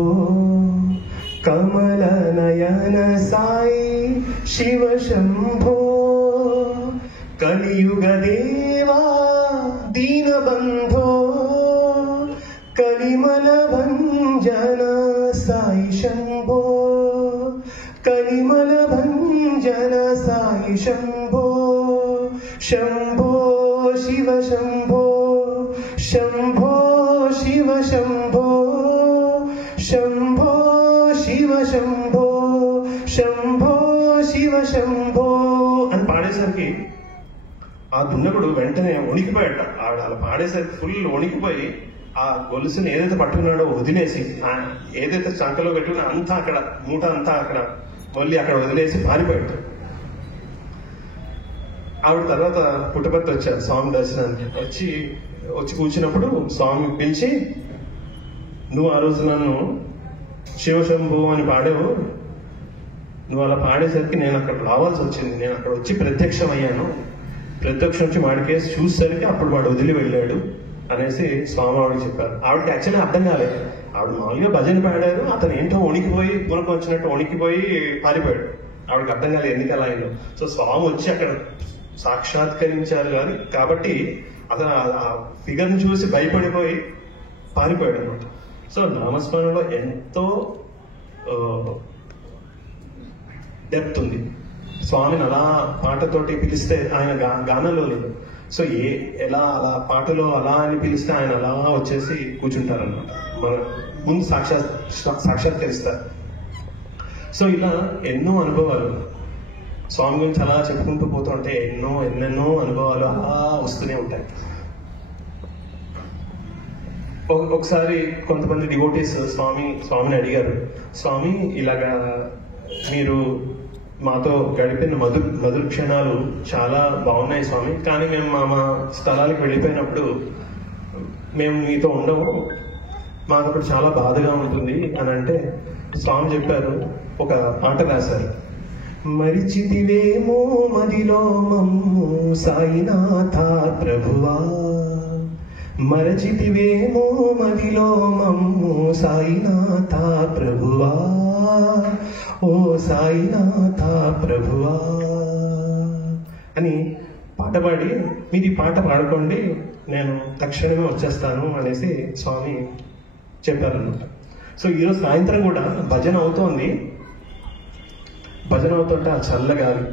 కమల నయన సాయి శివ శంభో, కలియుగ దేవా దీనబంధో కలిమల భంజన సాయి శంభో, కలిమల భంజన సాయి శంభో, శంభో శివ శంభో, శంభో శివ శంభో, శంభో శివ శంభో, శంభో శివ శంభో అని పాడేసరికి ఆ దుండగుడు వెంటనే వణికిపోయాట. ఆవిడ అలా పాడేసరికి ఫుల్ వణికిపోయి ఆ గొలుసుని ఏదైతే పట్టుకున్నాడో వదిలేసి, ఏదైతే చంకలో పెట్టుకున్నా అంతా అక్కడ, మూట అంతా అక్కడ మళ్ళీ అక్కడ వదిలేసి పారిపోయాడు. ఆవిడ తర్వాత పుట్టపర్తి వచ్చారు స్వామి దర్శనానికి. వచ్చి కూర్చున్నప్పుడు స్వామి పిలిచి, నువ్వు ఆ రోజు నన్ను శివశంభు అని పాడావు, నువ్వు అలా పాడేసరికి నేను అక్కడ రావాల్సి వచ్చింది, నేను అక్కడ వచ్చి ప్రత్యక్షమయ్యాను, ప్రత్యక్షం వచ్చి వాడికేసి చూసేసరికి అప్పుడు వాడు వదిలి వెళ్ళాడు అనేసి స్వామి ఆవిడకి చెప్పారు. ఆవిడకి యాక్చువల్లీ అర్థం కాలేదు. ఆవిడ మామూలుగా భజన పాడారు, అతను ఏంటో వణికిపోయి పూనకు వచ్చినట్టు వణికిపోయి పారిపోయాడు. ఆవిడకి అర్థం కాలేదు ఎందుకు అలా అయిందో. సో స్వామి వచ్చి అక్కడ సాక్షాత్కరించారు కానీ కాబట్టి అతను ఆ ఫిగర్ని చూసి భయపడిపోయి పారిపోయాడు అనమాట. సో నామస్మరణలో ఎంతో డెప్త్ ఉంది. స్వామిని అలా పాటతోటి పిలిస్తే ఆయన గానంలో లేదు. సో ఎలా అలా పాటలో అలా అని పిలిస్తే ఆయన అలా వచ్చేసి కూర్చుంటారనమాట, మన ముందు సాక్షాత్కరిస్తారు. సో ఇలా ఎన్నో అనుభవాలు స్వామి గురించి అలా చెప్పుకుంటూ పోతుంటే ఎన్నెన్నో అనుభవాలు అలా వస్తూనే ఉంటాయి. ఒకసారి కొంతమంది డివోటీస్ స్వామిని అడిగారు, స్వామి ఇలాగా మీరు మాతో గడిపిన మధుర క్షణాలు చాలా బాగున్నాయి స్వామి, కానీ మేము మా స్థలాలకు వెళ్ళిపోయినప్పుడు మేము మీతో ఉండము, మాకు అప్పుడు చాలా బాధగా ఉంటుంది అని అంటే స్వామి చెప్పారు, ఒక పాట రాశారు. మరిచితివేమో మదిలో మమ్ము సాయినాథ ప్రభువా, మరచితివేమో మదిలో మమ్ము సాయినాథ ప్రభువా, ఓ సాయినాథ ప్రభువా అని పాట పాడి, మీరు ఈ పాట పాడుకోండి నేను తక్షణమే వచ్చేస్తాను అనేసి స్వామి చెప్పారన్నమాట. సో ఈరోజు సాయంత్రం కూడా భజన అవుతోంది. భజన అవుతుంటే ఆ చల్లగాలి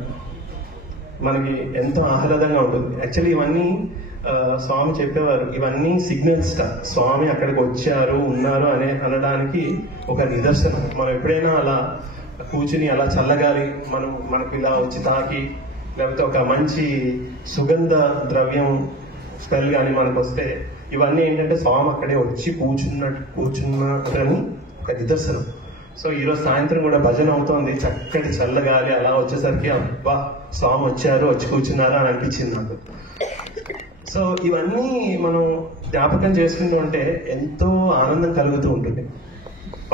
మనకి ఎంతో ఆహ్లాదంగా ఉంటుంది. యాక్చువల్లీ ఇవన్నీ స్వామి చెప్పేవారు, ఇవన్నీ సిగ్నల్స్ స్వామి అక్కడికి వచ్చారు ఉన్నారు అనడానికి ఒక నిదర్శనం. మనం ఎప్పుడైనా అలా కూర్చుని అలా చల్లగాలి మనకు ఇలా వచ్చి తాకి, లేకపోతే ఒక మంచి సుగంధ ద్రవ్యం స్మెల్ కానీ మనకు వస్తే, ఇవన్నీ ఏంటంటే స్వామి అక్కడే వచ్చి కూర్చున్నారని ఒక నిదర్శనం. సో ఈరోజు సాయంత్రం కూడా భజన అవుతోంది, చక్కటి చల్లగాలి అలా వచ్చేసరికి అబ్బా స్వామి వచ్చారు, వచ్చి కూర్చున్నారా అని అనిపించింది నాకు. సో ఇవన్నీ మనం జ్ఞాపకం చేసుకుంటూ ఉంటే ఎంతో ఆనందం కలుగుతూ ఉంటుంది.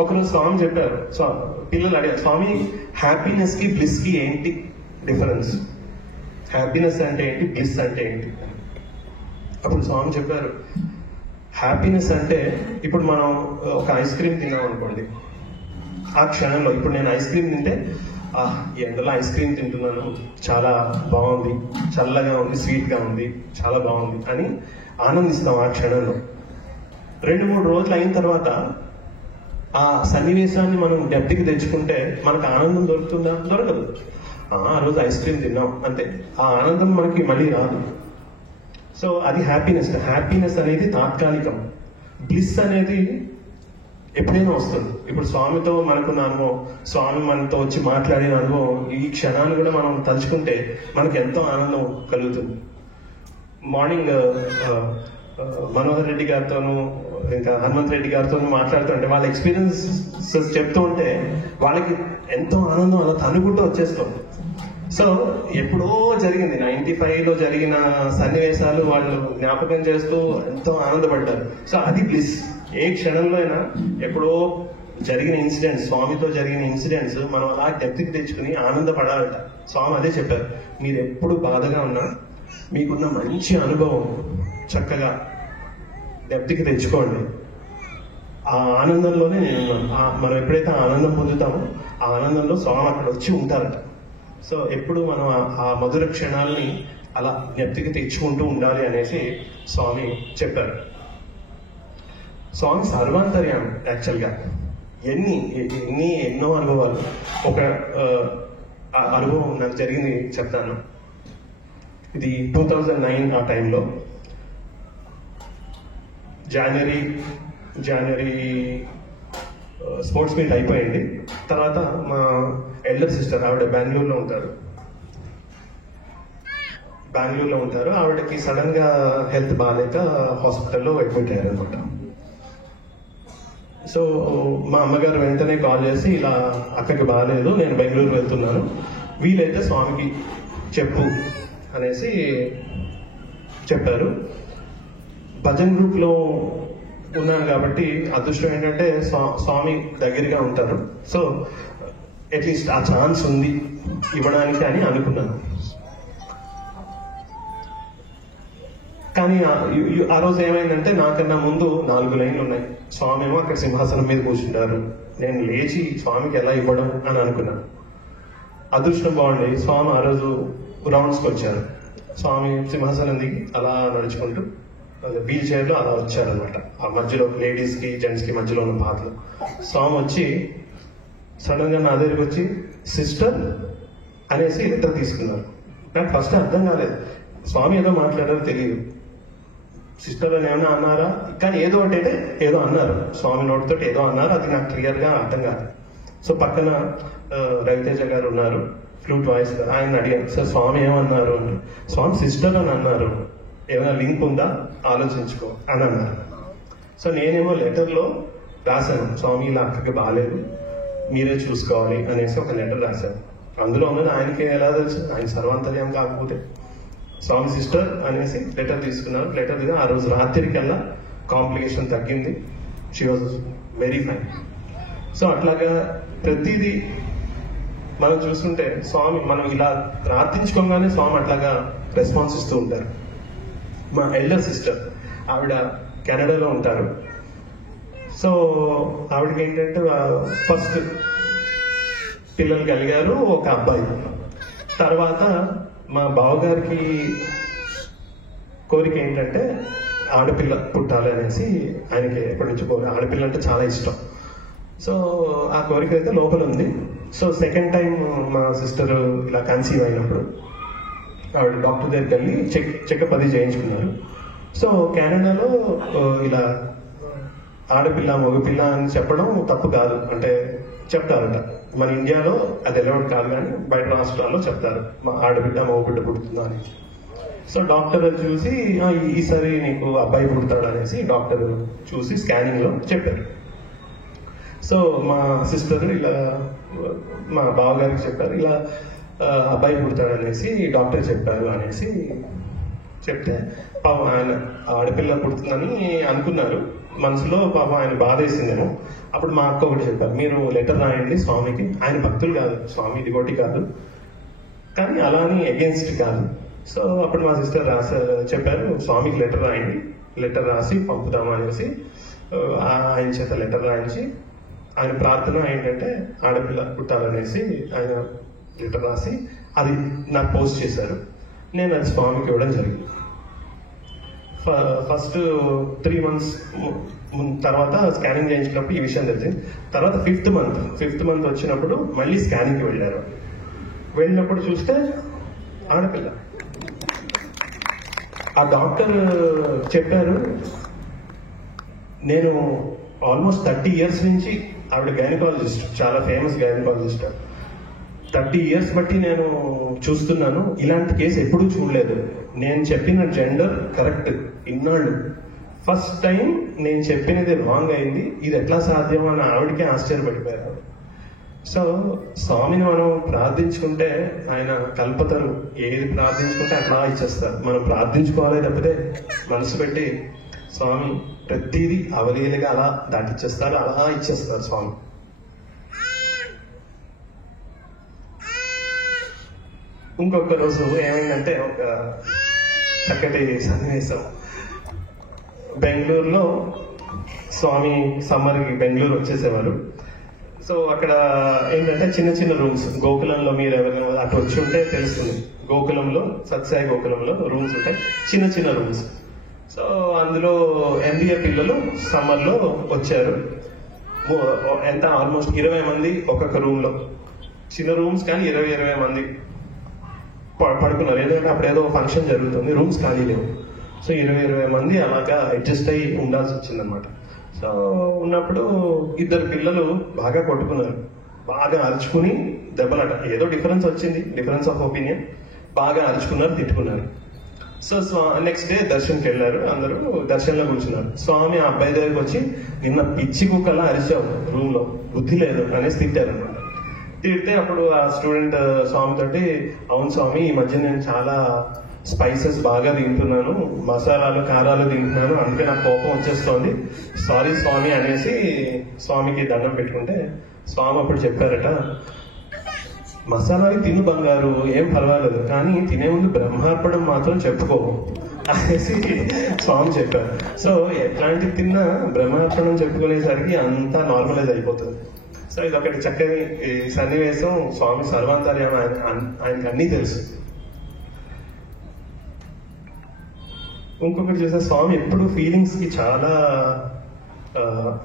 ఒకరోజు స్వామి చెప్పారు, పిల్లలు అడిగారు, స్వామి హ్యాపీనెస్ కి బ్లిస్ కి ఏంటి డిఫరెన్స్, హ్యాపీనెస్ అంటే ఏంటి, బ్లిస్ అంటే ఏంటి? అప్పుడు స్వామి చెప్పారు, హ్యాపీనెస్ అంటే ఇప్పుడు మనం ఒక ఐస్ క్రీమ్ తిన్నాం అనుకోండి, ఆ క్షణంలో ఇప్పుడు నేను ఐస్ క్రీమ్ తింటే ఈ ఎండలో ఐస్ క్రీమ్ తింటున్నాను, చాలా బాగుంది, చల్లగా ఉంది, స్వీట్గా ఉంది, చాలా బాగుంది అని ఆనందిస్తాం ఆ క్షణంలో. 2-3 రోజులు అయిన తర్వాత ఆ సన్నివేశాన్ని మనం డెప్త్కి తెచ్చుకుంటే మనకు ఆనందం దొరుకుతుందా? దొరకదు. ఆ రోజు ఐస్ క్రీమ్ తిన్నాం అంతే, ఆ ఆనందం మనకి మళ్ళీ రాదు. సో అది హ్యాపీనెస్. హ్యాపీనెస్ అనేది తాత్కాలికం, బ్లిస్ అనేది ఎప్పుడైనా వస్తుంది. ఇప్పుడు స్వామితో మనకున్న అనుభవం, స్వామి మనతో వచ్చి మాట్లాడిన అనుభవం, ఈ క్షణాన్ని కూడా మనం తలుచుకుంటే మనకు ఎంతో ఆనందం కలుగుతుంది. మార్నింగ్ మనోహర్ రెడ్డి గారితోనూ ఇంకా హనుమంత్ రెడ్డి గారితోనూ మాట్లాడుతుంటే వాళ్ళ ఎక్స్పీరియన్సెస్ చెప్తూ ఉంటే వాళ్ళకి ఎంతో ఆనందం అలా తనుకుంటూ వచ్చేస్తుంది. సో ఎప్పుడో జరిగింది 95లో జరిగిన సన్నివేశాలు వాళ్ళు జ్ఞాపకం చేస్తూ ఎంతో ఆనందపడ్డారు. సో అది బ్లిస్. ఏ క్షణంలో అయినా ఎప్పుడో జరిగిన ఇన్సిడెంట్స్, స్వామితో జరిగిన ఇన్సిడెంట్స్ మనం అలా డెప్త్కి తెచ్చుకుని ఆనందపడాలట. స్వామి అదే చెప్పారు, మీరు ఎప్పుడు బాధగా ఉన్నా మీకున్న మంచి అనుభవం చక్కగా డెప్త్కి తెచ్చుకోండి, ఆ ఆనందంలోనే మనం ఎప్పుడైతే ఆనందం పొందుతామో ఆ ఆనందంలో స్వామి అక్కడ వచ్చి ఉంటారట. సో ఎప్పుడు మనం ఆ మధుర క్షణాలని అలా జ్ఞప్తికి తెచ్చుకుంటూ ఉండాలి అనేసి స్వామి చెప్పారు. స్వామి సర్వాంతర్యామి యాక్చువల్గా. ఎన్నో అనుభవాలు. ఒక అనుభవం నాకు జరిగింది చెప్తాను. ఇది 2009 ఆ టైంలో జనవరి స్పోర్ట్స్ మీట్ అయిపోయింది. తర్వాత మా ఎల్డర్ సిస్టర్, ఆవిడ బెంగళూరులో ఉంటారు. ఆవిడకి సడన్ గా హెల్త్ బాగాలేక హాస్పిటల్లో అడ్మిట్ అయ్యారు అనమాట. సో మా అమ్మగారు వెంటనే కాల్ చేసి, ఇలా అక్కకి బాగాలేదు, నేను బెంగళూరు వెళ్తున్నాను, వీలైతే స్వామికి చెప్పు అనేసి చెప్పారు. భజన్ గ్రూప్ లో ఉన్నాను కాబట్టి అదృష్టం ఏంటంటే స్వామి దగ్గరగా ఉంటారు. సో అట్లీస్ట్ ఆ ఛాన్స్ ఉంది ఇవ్వడానికి అని అనుకున్నాను. కానీ ఆ రోజు ఏమైందంటే, నాకన్నా ముందు 4 లైన్లు ఉన్నాయి. స్వామి ఏమో అక్కడ సింహాసనం మీద కూర్చుంటారు. నేను లేచి స్వామికి ఎలా ఇవ్వడం అని అనుకున్నాను. అదృష్టం బాగుండి స్వామి ఆ రోజు రౌండ్స్కి వచ్చారు. స్వామి సింహాసనం దిగి అలా నడుచుకుంటూ వీల్ చైర్లో అలా వచ్చారనమాట. ఆ మధ్యలో లేడీస్ కి జెంట్స్ కి మధ్యలో ఉన్న పాటలు. స్వామి వచ్చి సడన్ గా నా దగ్గరికి వచ్చి సిస్టర్ అనేసి లెటర్ తీసుకున్నారు. నాకు ఫస్ట్ అర్థం కాలేదు, స్వామి ఏదో మాట్లాడారో తెలియదు, సిస్టర్ అని ఏమైనా అన్నారా, కానీ ఏదో అంటే ఏదో అన్నారు, స్వామి నోటితో ఏదో అన్నారు, అది నాకు క్లియర్ గా అర్థం కాదు. సో పక్కన రవితేజ గారు ఉన్నారు, ఫ్లూట్ వాయిస్ గారు, ఆయన అడిగారు, సార్ స్వామి ఏమన్నారు అంటే, స్వామి సిస్టర్ అని అన్నారు, ఏమైనా లింక్ ఉందా ఆలోచించుకో అని అన్నారు. సో నేనేమో లెటర్లో రాశాను, స్వామి ఇలా అక్కకి బాగాలేదు, మీరే చూసుకోవాలి అనేసి ఒక లెటర్ రాశాను. అందులో ఉన్నది ఆయనకి ఎలా తెలుసు, ఆయన సర్వాంతర్యం కాకపోతే. స్వామి సిస్టర్ అనేసి లెటర్ తీసుకున్నారు. లెటర్ దిగా ఆ రోజు రాత్రికల్లా కాంప్లికేషన్ తగ్గింది. She was very fine. So అట్లాగా ప్రతిదీ మనం చూస్తుంటే స్వామి, మనం ఇలా ప్రార్థించుకోగానే స్వామి అట్లాగా రెస్పాన్స్ ఇస్తూ ఉంటారు. మా ఎల్డర్ సిస్టర్, ఆవిడ కెనడాలో ఉంటారు. సో ఆవిడకి ఏంటంటే ఫస్ట్ పిల్లలు కలిగారు, ఒక అబ్బాయి. తర్వాత మా బావగారికి కోరిక ఏంటంటే ఆడపిల్ల పుట్టాలి అనేసి, ఆయనకి ఎప్పటి నుంచి ఆడపిల్ల అంటే చాలా ఇష్టం. సో ఆ కోరిక అయితే లోపల ఉంది. సో సెకండ్ టైం మా సిస్టర్ ఇలా కన్సీవ్ అయినప్పుడు ఆవిడ డాక్టర్ దగ్గరికి వెళ్ళి చెకప్ అది చేయించుకున్నారు. సో కెనడాలో ఇలా ఆడపిల్ల మగపిల్ల అని చెప్పడం తప్పు కాదు, అంటే చెప్తారట. మన ఇండియాలో అది అలౌడ్ కాదు, కానీ బయట రాష్ట్రాల్లో చెప్తారు మా ఆడబిడ్డ మగబిడ్డ పుడుతుందా అని. సో డాక్టర్ చూసి ఈసారి నీకు అబ్బాయి పుడతాడు అనేసి డాక్టర్ చూసి స్కానింగ్ లో చెప్పారు. సో మా సిస్టర్ ఇలా మా బావగారికి చెప్పారు, ఇలా అబ్బాయి పుడతాడు అనేసి డాక్టర్ చెప్పారు అనేసి చెప్తే, పాపం ఆయన ఆడపిల్ల పుడుతుందని అనుకున్నారు మనసులో. పాపం ఆయన బాధ వేసిందేమో. అప్పుడు మా అక్క ఒకటి చెప్పారు, మీరు లెటర్ రాయండి స్వామికి, ఆయన భక్తులు కాదు, స్వామి ఇదిగోటి కాదు, కానీ అలా అని అగేన్స్ట్ కాదు. సో అప్పుడు మా సిస్టర్ చెప్పారు, స్వామికి లెటర్ రాయండి, లెటర్ రాసి పంపుతాము అనేసి ఆయన చేత లెటర్ రాయించి, ఆయన ప్రార్థన ఏంటంటే ఆడపిల్ల పుట్టాలనేసి ఆయన లెటర్ రాసి అది నాకు పోస్ట్ చేశారు. నేను అది స్వామికి ఇవ్వడం జరిగింది. ఫస్ట్ 3 months తర్వాత స్కానింగ్ చేయించినప్పుడు ఈ విషయం తెలిసింది. తర్వాత ఫిఫ్త్ మంత్ వచ్చినప్పుడు మళ్ళీ స్కానింగ్కి వెళ్ళారు. వెళ్ళినప్పుడు చూస్తే ఆడపిల్ల. ఆ డాక్టర్ చెప్పారు, నేను ఆల్మోస్ట్ 30 years నుంచి, ఆవిడ గైనకాలజిస్ట్, చాలా ఫేమస్ గైనకాలజిస్ట్, 30 years బట్టి నేను చూస్తున్నాను, ఇలాంటి కేసు ఎప్పుడూ చూడలేదు, నేను చెప్పిన జెండర్ కరెక్ట్ ఇన్నాళ్ళు, ఫస్ట్ టైం నేను చెప్పినది రాంగ్ అయింది, ఇది ఎట్లా సాధ్యం అని ఆవిడకే ఆశ్చర్యపడిపోయారు. సో స్వామిని మనం ప్రార్థించుకుంటే ఆయన కల్పతరు, ఏది ప్రార్థించుకుంటే అట్లా ఇచ్చేస్తారు. మనం ప్రార్థించుకోవాలి తప్పితే మనసు పెట్టి స్వామి ప్రతిదీ అవలీలగా అలా దాటిచ్చేస్తారు, అలా ఇచ్చేస్తారు స్వామి. ఇంకొక రోజు ఏమైందంటే, ఒక చక్కటి సన్నివేశం. బెంగళూరులో స్వామి సమ్మర్కి బెంగళూరు వచ్చేసేవారు. సో అక్కడ ఏంటంటే చిన్న చిన్న రూమ్స్, గోకులంలో మీరు ఎవరైనా అటు వచ్చి ఉంటే తెలుస్తుంది, గోకులంలో సత్సాయి గోకులంలో రూమ్స్ ఉంటాయి, చిన్న చిన్న రూమ్స్. సో అందులో MBA పిల్లలు సమ్మర్లో వచ్చారు. ఎంత ఆల్మోస్ట్ 20 మంది ఒక్కొక్క రూమ్ లో, చిన్న రూమ్స్ కానీ 20 మంది పడుకున్నారు. ఎందుకంటే అప్పుడు ఏదో ఫంక్షన్ జరుగుతుంది, రూమ్స్ ఖాళీ లేవు. సో 20 మంది అలాగా అడ్జస్ట్ అయ్యి ఉండాల్సి వచ్చిందనమాట. సో ఉన్నప్పుడు 2 పిల్లలు బాగా కొట్టుకున్నారు, బాగా అరుచుకుని దెబ్బలట. ఏదో డిఫరెన్స్ వచ్చింది, డిఫరెన్స్ ఆఫ్ ఒపీనియన్, బాగా అరుచుకున్నారు, తిట్టుకున్నారు. సో నెక్స్ట్ డే దర్శన్కి వెళ్ళారు. అందరూ దర్శనంలో కూర్చున్నారు. స్వామి ఆ అబ్బాయి దగ్గరికి వచ్చి, నిన్న పిచ్చి కుక్కలా అరిచావు రూమ్ లో, బుద్ధి లేదు అనేసి తిట్టారనమాట. తిడితే అప్పుడు ఆ స్టూడెంట్ స్వామి తోటి, అవును స్వామి, ఈ మధ్య నేను చాలా స్పైసెస్ బాగా తింటున్నాను, మసాలాలు కారాలు తింటున్నాను, అందుకే నాకు కోపం వచ్చేస్తోంది, సారీ స్వామి అనేసి స్వామికి దండం పెట్టుకుంటే స్వామి అప్పుడు చెప్పారట, మసాలాలు తిను బంగారు, ఏం పర్వాలేదు, కానీ తినే ముందు బ్రహ్మార్పణం మాత్రం చెప్పుకో అనేసి స్వామి చెప్పారు. సో ఎట్లాంటి తిన్నా బ్రహ్మార్పణం చెప్పుకునేసరికి అంతా నార్మలైజ్ అయిపోతుంది. సో ఇది ఒకటి చక్కని సన్నివేశం. స్వామి సర్వాంతర్యామ, ఆయనకి అన్నీ తెలుసు. ఇంకొకటి చూస్తే స్వామి ఎప్పుడు ఫీలింగ్స్ కి చాలా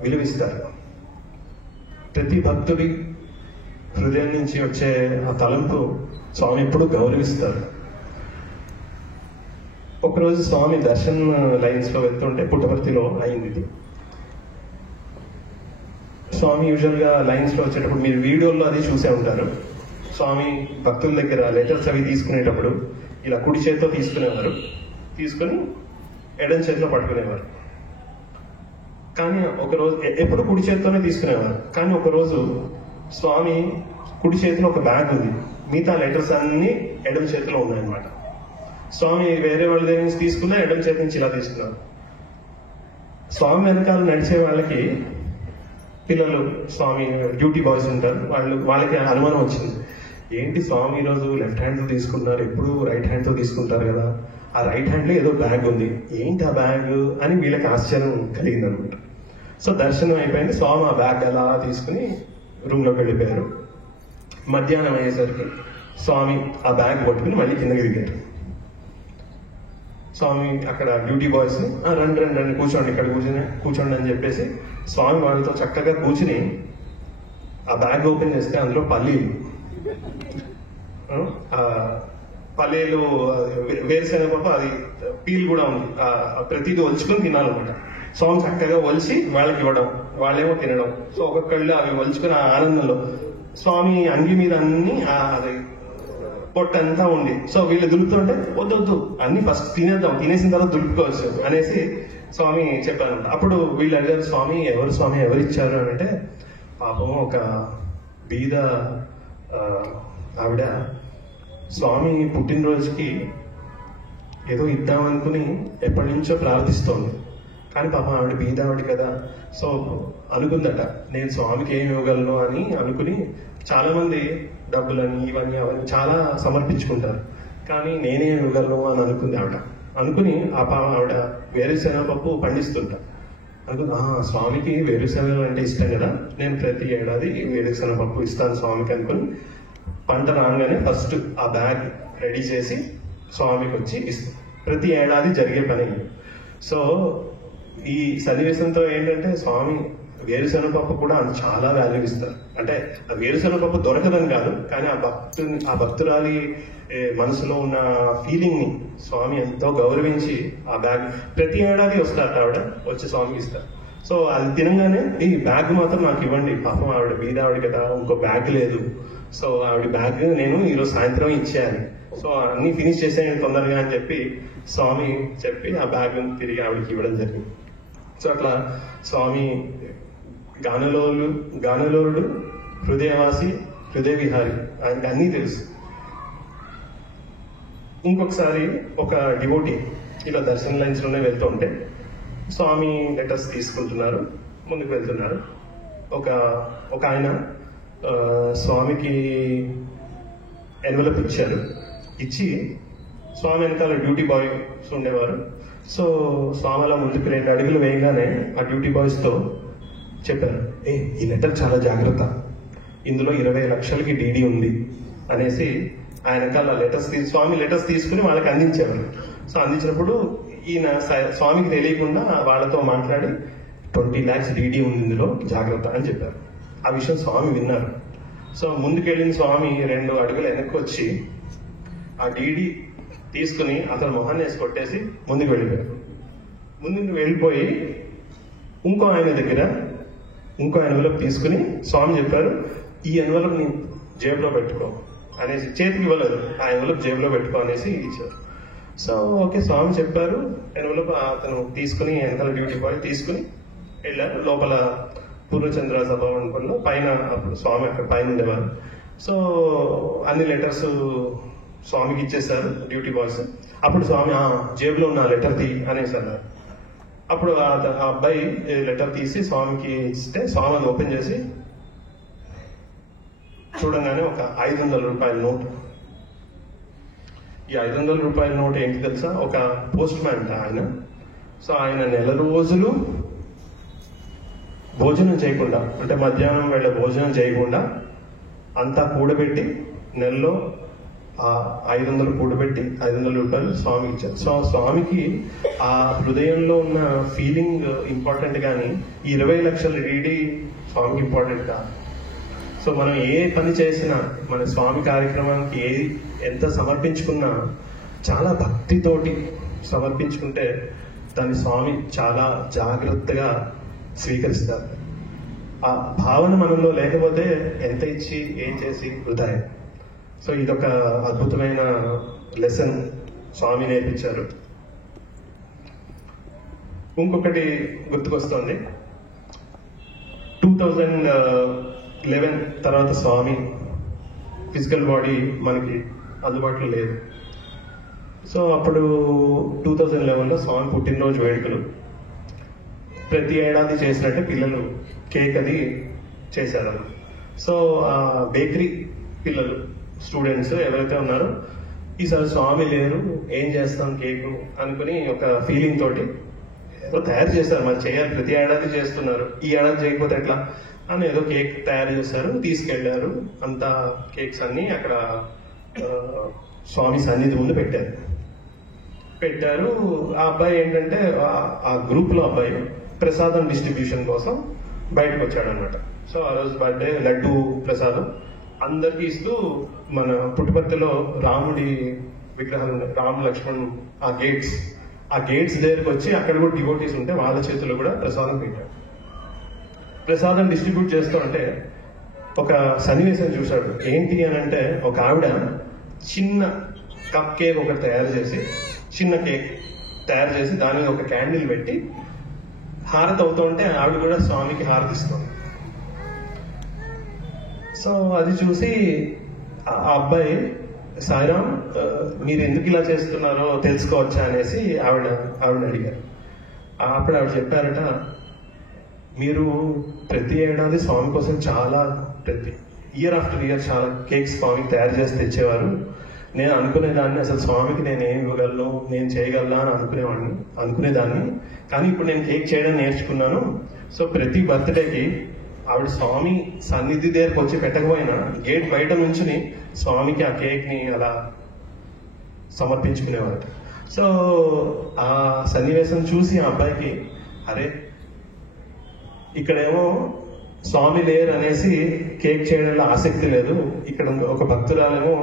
విలువిస్తారు. ప్రతి భక్తుడి హృదయం నుంచి వచ్చే ఆ తలంపు స్వామి ఎప్పుడు గౌరవిస్తారు. ఒకరోజు స్వామి దర్శన్ లైన్స్ లో వెళ్తుంటే, పుట్టపర్తిలో అయింది ఇది. స్వామి యూజువల్ గా లైన్స్ లో వచ్చేటప్పుడు మీరు వీడియోల్లో అది చూసే ఉంటారు. స్వామి భక్తుల దగ్గర లెటర్స్ అవి తీసుకునేటప్పుడు ఇలా కుడి చేతితో తీసుకునేవారు, తీసుకుని ఎడం చేతిలో పట్టుకునేవారు. కానీ ఒకరోజు ఎప్పుడు కుడి చేతితోనే తీసుకునేవారు. కానీ ఒకరోజు స్వామి కుడి చేతిలో ఒక బ్యాగ్ ఉంది, మిగతా లెటర్స్ అన్ని ఎడం చేతిలో ఉన్నాయన్నమాట. స్వామి వేరే వాళ్ళ దగ్గర నుంచి తీసుకున్నా ఎడం చేతి నుంచి ఇలా తీసుకున్నారు. స్వామి వెనకాల నడిచే వాళ్ళకి, పిల్లలు స్వామి డ్యూటీ బాయ్స్ ఉంటారు, వాళ్ళకి అనుమానం వచ్చింది, ఏంటి స్వామి ఈరోజు లెఫ్ట్ హ్యాండ్ తో తీసుకుంటున్నారు, ఎప్పుడు రైట్ హ్యాండ్ తో తీసుకుంటారు కదా, ఆ రైట్ హ్యాండ్ లో ఏదో బ్యాగ్ ఉంది, ఏంటి ఆ బ్యాగ్ అని వీళ్ళకి ఆశ్చర్యం కలిగింది అనమాట. సో దర్శనం అయిపోయింది. స్వామి ఆ బ్యాగ్ అలా తీసుకుని రూమ్ లోకి వెళ్ళిపోయారు. మధ్యాహ్నం అయ్యేసరికి స్వామి ఆ బ్యాగ్ పట్టుకుని మళ్ళీ కిందకి దిగారు. స్వామి అక్కడ డ్యూటీ బాయ్స్ రండి రండి రండి కూర్చోండి, ఇక్కడ కూర్చోండి అని చెప్పేసి స్వామి వాళ్ళతో చక్కగా కూర్చుని ఆ బ్యాగ్ ఓపెన్ చేస్తే అందులో పల్లీలు, వేరుశనగ పప్పు, అది పీల్ కూడా ఉంది, ప్రతిదీ ఒలుచుకొని తినాలన్నమాట. స్వామి చక్కగా ఒలిచి వాళ్ళకి ఇవ్వడం, వాళ్ళేమో తినడం. సో ఒక్కొక్కళ్ళు అవి ఒలుచుకుని ఆ ఆనందంలో స్వామి అంగి మీద అన్ని అది పొట్టంతా ఉంది. సో వీళ్ళు దులుపుతుంటే వద్దు అన్ని ఫస్ట్ తినేద్దాం, తినేసిన తర్వాత దులుపుకోవచ్చు అనేసి స్వామి చెప్పారంట. అప్పుడు వీళ్ళు అడిగారు, స్వామి ఎవరు ఇచ్చారు అని అంటే, పాపం ఒక బీద ఆవిడ స్వామి పుట్టినరోజుకి ఏదో ఇద్దామనుకుని ఎప్పటి నుంచో ప్రార్థిస్తోంది. కానీ పాపం ఆవిడ బీదావిడ కదా, సో అనుకుందట నేను స్వామికి ఏమి ఇవ్వగలను అని అనుకుని, చాలా మంది డబ్బులని ఇవన్నీ అవన్నీ చాలా సమర్పించుకుంటారు, కానీ నేనే ఇవ్వగలను అని అనుకుంది ఆవిడ. అనుకుని ఆవిడ వేరుశనగ పప్పు పండిస్తుంటా అనుకుంది, స్వామికి వేరుశనగలు అంటే ఇష్టం కదా, నేను ప్రతి ఏడాది వేరుశనగ పప్పు ఇస్తాను స్వామికి అనుకుని, పంట రాగానే ఫస్ట్ ఆ బ్యాగ్ రెడీ చేసి స్వామికి వచ్చి ఇస్తాం. ప్రతి ఏడాది జరిగే పని. సో ఈ సన్నివేశంతో ఏంటంటే, స్వామి వేరుశనగ పప్పు కూడా చాలా వాల్యూ ఇస్తారు. అంటే ఆ వేరుశనగ పప్పు దొరకదని కాదు, కానీ ఆ భక్తురాలి మనసులో ఉన్న ఫీలింగ్ ని స్వామి ఎంతో గౌరవించి ఆ బ్యాగ్ ప్రతి ఏడాది వస్తారు, ఆవిడ వచ్చి స్వామికి ఇస్తారు. సో అది తినగానే ఈ బ్యాగ్ మాత్రం నాకు ఇవ్వండి, పాపం ఆవిడ బీదావిడ కదా, ఇంకో బ్యాగ్ లేదు, సో ఆవిడ బ్యాగ్ నేను ఈరోజు సాయంత్రం ఇచ్చేయాలి, సో అన్ని ఫినిష్ చేసేయండి తొందరగా అని చెప్పి స్వామి చెప్పి ఆ బ్యాగ్ తిరిగి ఆవిడకి ఇవ్వడం జరిగింది. సో అట్లా స్వామి గానలోలుడు, హృదయవాసి, హృదయ విహారి, ఆయనకి అన్నీ తెలుసు. ఇంకొకసారి ఒక డివోటీ ఇలా దర్శన లైన్స్ లోనే వెళ్తూ ఉంటే స్వామి లెటర్స్ తీసుకుంటున్నారు, ముందుకు వెళ్తున్నారు. ఒక ఆయన స్వామికి ఎన్వలప్ ఇచ్చారు. ఇచ్చి స్వామి వెనకాల డ్యూటీ బాయ్స్ ఉండేవారు. సో స్వామి అలా ముందుకు 2 అడుగులు వేయగానే ఆ డ్యూటీ బాయ్స్ తో చెప్పారు, ఈ లెటర్ చాలా జాగ్రత్త, ఇందులో 20 లక్షలకి డీడీ ఉంది అనేసి ఆయన వెనకాల స్వామి లెటర్స్ తీసుకుని వాళ్ళకి అందించేవారు. సో అందించినప్పుడు ఈయన స్వామికి తెలియకుండా వాళ్ళతో మాట్లాడి 20 lakhs డీడీ ఉంది ఇందులో జాగ్రత్త అని చెప్పారు. ఆ విషయం స్వామి విన్నారు. సో ముందుకెళ్ళిన స్వామి 2 అడుగులు వెనక్కి వచ్చి ఆ డీడీ తీసుకుని అతను మొహాన్ని వేసి కొట్టేసి ముందుకు వెళ్ళిపోయారు. ముందుకు వెళ్ళిపోయి ఇంకో ఆయన దగ్గర ఇంకో ఎన్వలప్ తీసుకుని స్వామి చెప్పారు, ఈ ఎన్వలప్ నీ జేబులో పెట్టుకో అనేసి, చేతికి ఇవ్వలేదు, ఆ ఎన్వలప్ జేబులో పెట్టుకో అనేసి ఇచ్చారు. సో ఓకే స్వామి చెప్పారు, ఎన్వలప్ అతను తీసుకుని వెనకాల డ్యూటీ బాయ్ తీసుకుని వెళ్ళారు. లోపల పూర్ణచంద్ర సభ అనుకున్న పైన అప్పుడు స్వామి అక్కడ పైన ఉండేవారు. సో అన్ని లెటర్స్ స్వామికి ఇచ్చేసారు డ్యూటీ బాయ్స్. అప్పుడు స్వామి జేబులో ఉన్న లెటర్ తీ అనేసి అన్నారు. అప్పుడు ఆ అబ్బాయి లెటర్ తీసి స్వామికి ఇస్తే స్వామి అది ఓపెన్ చేసి చూడంగానే ఒక 500 రూపాయల నోట్. ఈ 500 రూపాయల నోట్ ఏంటి తెలుసా? ఒక పోస్ట్ మ్యాన్ ఆయన. సో ఆయన నెల రోజులు భోజనం చేయకుండా, అంటే మధ్యాహ్నం వేళ భోజనం చేయకుండా అంతా కూడబెట్టి నెలలో 500 కూడబెట్టి 500 రూపాయలు స్వామికి ఇచ్చారు. సో స్వామికి ఆ హృదయంలో ఉన్న ఫీలింగ్ ఇంపార్టెంట్, కానీ 20 లక్షల డీడీ స్వామికి ఇంపార్టెంట్ కాదు. సో మనం ఏ పని చేసినా, మన స్వామి కార్యక్రమానికి ఎంత సమర్పించుకున్నా చాలా భక్తితోటి సమర్పించుకుంటే దాన్ని స్వామి చాలా జాగ్రత్తగా స్వీకరిస్తారు. ఆ భావన మనలో లేకపోతే ఎంత ఇచ్చి ఏం చేసి వృధా. సో ఇదొక అద్భుతమైన లెసన్ స్వామి నేర్పించారు. ఇంకొకటి గుర్తుకొస్తుంది, 2011 తర్వాత స్వామి ఫిజికల్ బాడీ మనకి అందుబాటులో లేదు. సో అప్పుడు 2011లో స్వామి పుట్టినరోజు వేడుకలు ప్రతి ఏడాది చేసినట్టే పిల్లలు కేక్ అది చేశారు. సో ఆ బేకరీ పిల్లలు స్టూడెంట్స్ ఎవరైతే ఉన్నారో ఈసారి స్వామి లేరు, ఏం చేస్తాం కేకు అనుకుని ఒక ఫీలింగ్ తోటి ఏదో తయారు చేశారు. మరి చేయాలి, ప్రతి ఏడాది చేస్తున్నారు, ఈ ఏడాది చేయకపోతే ఎట్లా అని ఏదో కేక్ తయారు చేశారు, తీసుకెళ్లారు. అంతా కేక్స్ అన్ని అక్కడ స్వామి సన్నిధి ముందు పెట్టారు. ఆ అబ్బాయి ఏంటంటే ఆ గ్రూప్ లో అబ్బాయి ప్రసాదం డిస్ట్రిబ్యూషన్ కోసం బయటకు వచ్చాడు అనమాట. సో ఆ రోజు బర్త్డే లడ్డు ప్రసాదం అందరికి ఇస్తూ, మన పుట్టుపర్తిలో రాముడి విగ్రహాలు ఉన్నాయి, రాము లక్ష్మణ్, ఆ గేట్స్ దగ్గరకు వచ్చి అక్కడ కూడా డివోటీస్ ఉంటే వాళ్ళ చేతుల్లో కూడా ప్రసాదం పెట్టాడు. ప్రసాదం డిస్ట్రిబ్యూట్ చేస్తూ ఉంటే ఒక సన్నివేశం చూశాడు. ఏంటి అని అంటే, ఒక ఆవిడ చిన్న కప్ కేక్ ఒకటి తయారు చేసి, చిన్న కేక్ తయారు చేసి దాని మీద ఒక క్యాండిల్ పెట్టి హారతి అవుతూ ఉంటే ఆవిడ కూడా స్వామికి హారతి ఇస్తుంది. సో అది చూసి ఆ అబ్బాయి, సాయిరామ్ మీరు ఎందుకు ఇలా చేస్తున్నారో తెలుసుకోవచ్చా అనేసి ఆవిడ అడిగారు. అప్పుడు ఆవిడ చెప్పారట, మీరు ప్రతి ఏడాది స్వామి కోసం ప్రతి ఇయర్ ఆఫ్టర్ ఇయర్ చాలా కేక్స్ స్వామికి తయారు చేసి తెచ్చేవారు. నేను అనుకునేదాన్ని, అసలు స్వామికి నేను ఏం ఇవ్వగలను, నేను చేయగలనా అని అనుకునేదాన్ని. కానీ ఇప్పుడు నేను కేక్ చేయడం నేర్చుకున్నాను. సో ప్రతి బర్త్డేకి ఆవిడ స్వామి సన్నిధి దగ్గరకు వచ్చి పెట్టకపోయినా గేట్ బయట నుంచుని స్వామికి ఆ కేక్ ని అలా సమర్పించుకునేవారు. సో ఆ సన్నివేశం చూసి ఆ అబ్బాయికి, అరే ఇక్కడేమో స్వామి లేరు అనేసి కేక్ చేయడంలో ఆసక్తి లేదు, ఇక్కడ ఒక భక్తురాలేమో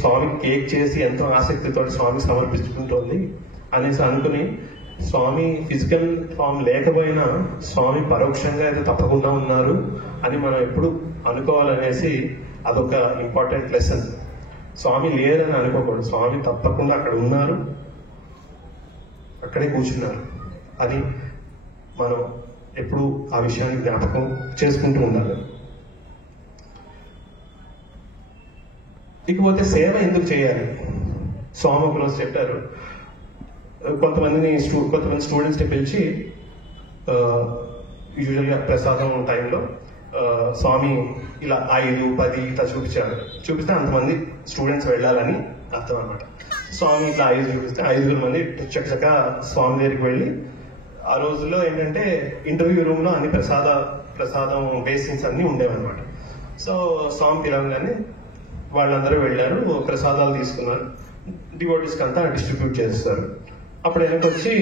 స్వామికి కేక్ చేసి ఎంతో ఆసక్తితో స్వామికి సమర్పించుకుంటోంది అనేసి అనుకుని, స్వామి ఫిజికల్ ఫామ్ లేకపోయినా స్వామి పరోక్షంగా అయితే తప్పకుండా ఉన్నారు అని మనం ఎప్పుడు అనుకోవాలనేసి అదొక ఇంపార్టెంట్ లెసన్. స్వామి లేరని అనుకోకూడదు, స్వామి తప్పకుండా అక్కడ ఉన్నారు, అక్కడే కూర్చున్నారు అని మనం ఎప్పుడు ఆ విషయాన్ని జ్ఞాపకం చేసుకుంటూ ఉండాలి. ఇకపోతే సేవ ఎందుకు చేయాలి? స్వామి ఒకరోజు చెప్పారు, కొంతమంది స్టూడెంట్స్ని పిలిచి యూజువల్గా ప్రసాదం టైంలో స్వామి ఇలా 5, 10 ఇట్లా చూపిస్తే అంతమంది స్టూడెంట్స్ వెళ్ళాలని అర్థం అనమాట. స్వామి ఇట్లా 5 చూపిస్తే 5 మంది చక్కగా స్వామి దగ్గరికి వెళ్ళి, ఆ రోజుల్లో ఏంటంటే ఇంటర్వ్యూ రూమ్ లో అన్ని ప్రసాదం బేసిన్స్ అన్ని ఉండేవన్నమాట. సో స్వామి పిలవగానే వాళ్ళందరూ వెళ్ళారు, ప్రసాదాలు తీసుకున్నారు. డివోటీస్కి అంతా డిస్ట్రిబ్యూట్ చేస్తారు. అప్పుడు వెనక్కి వచ్చి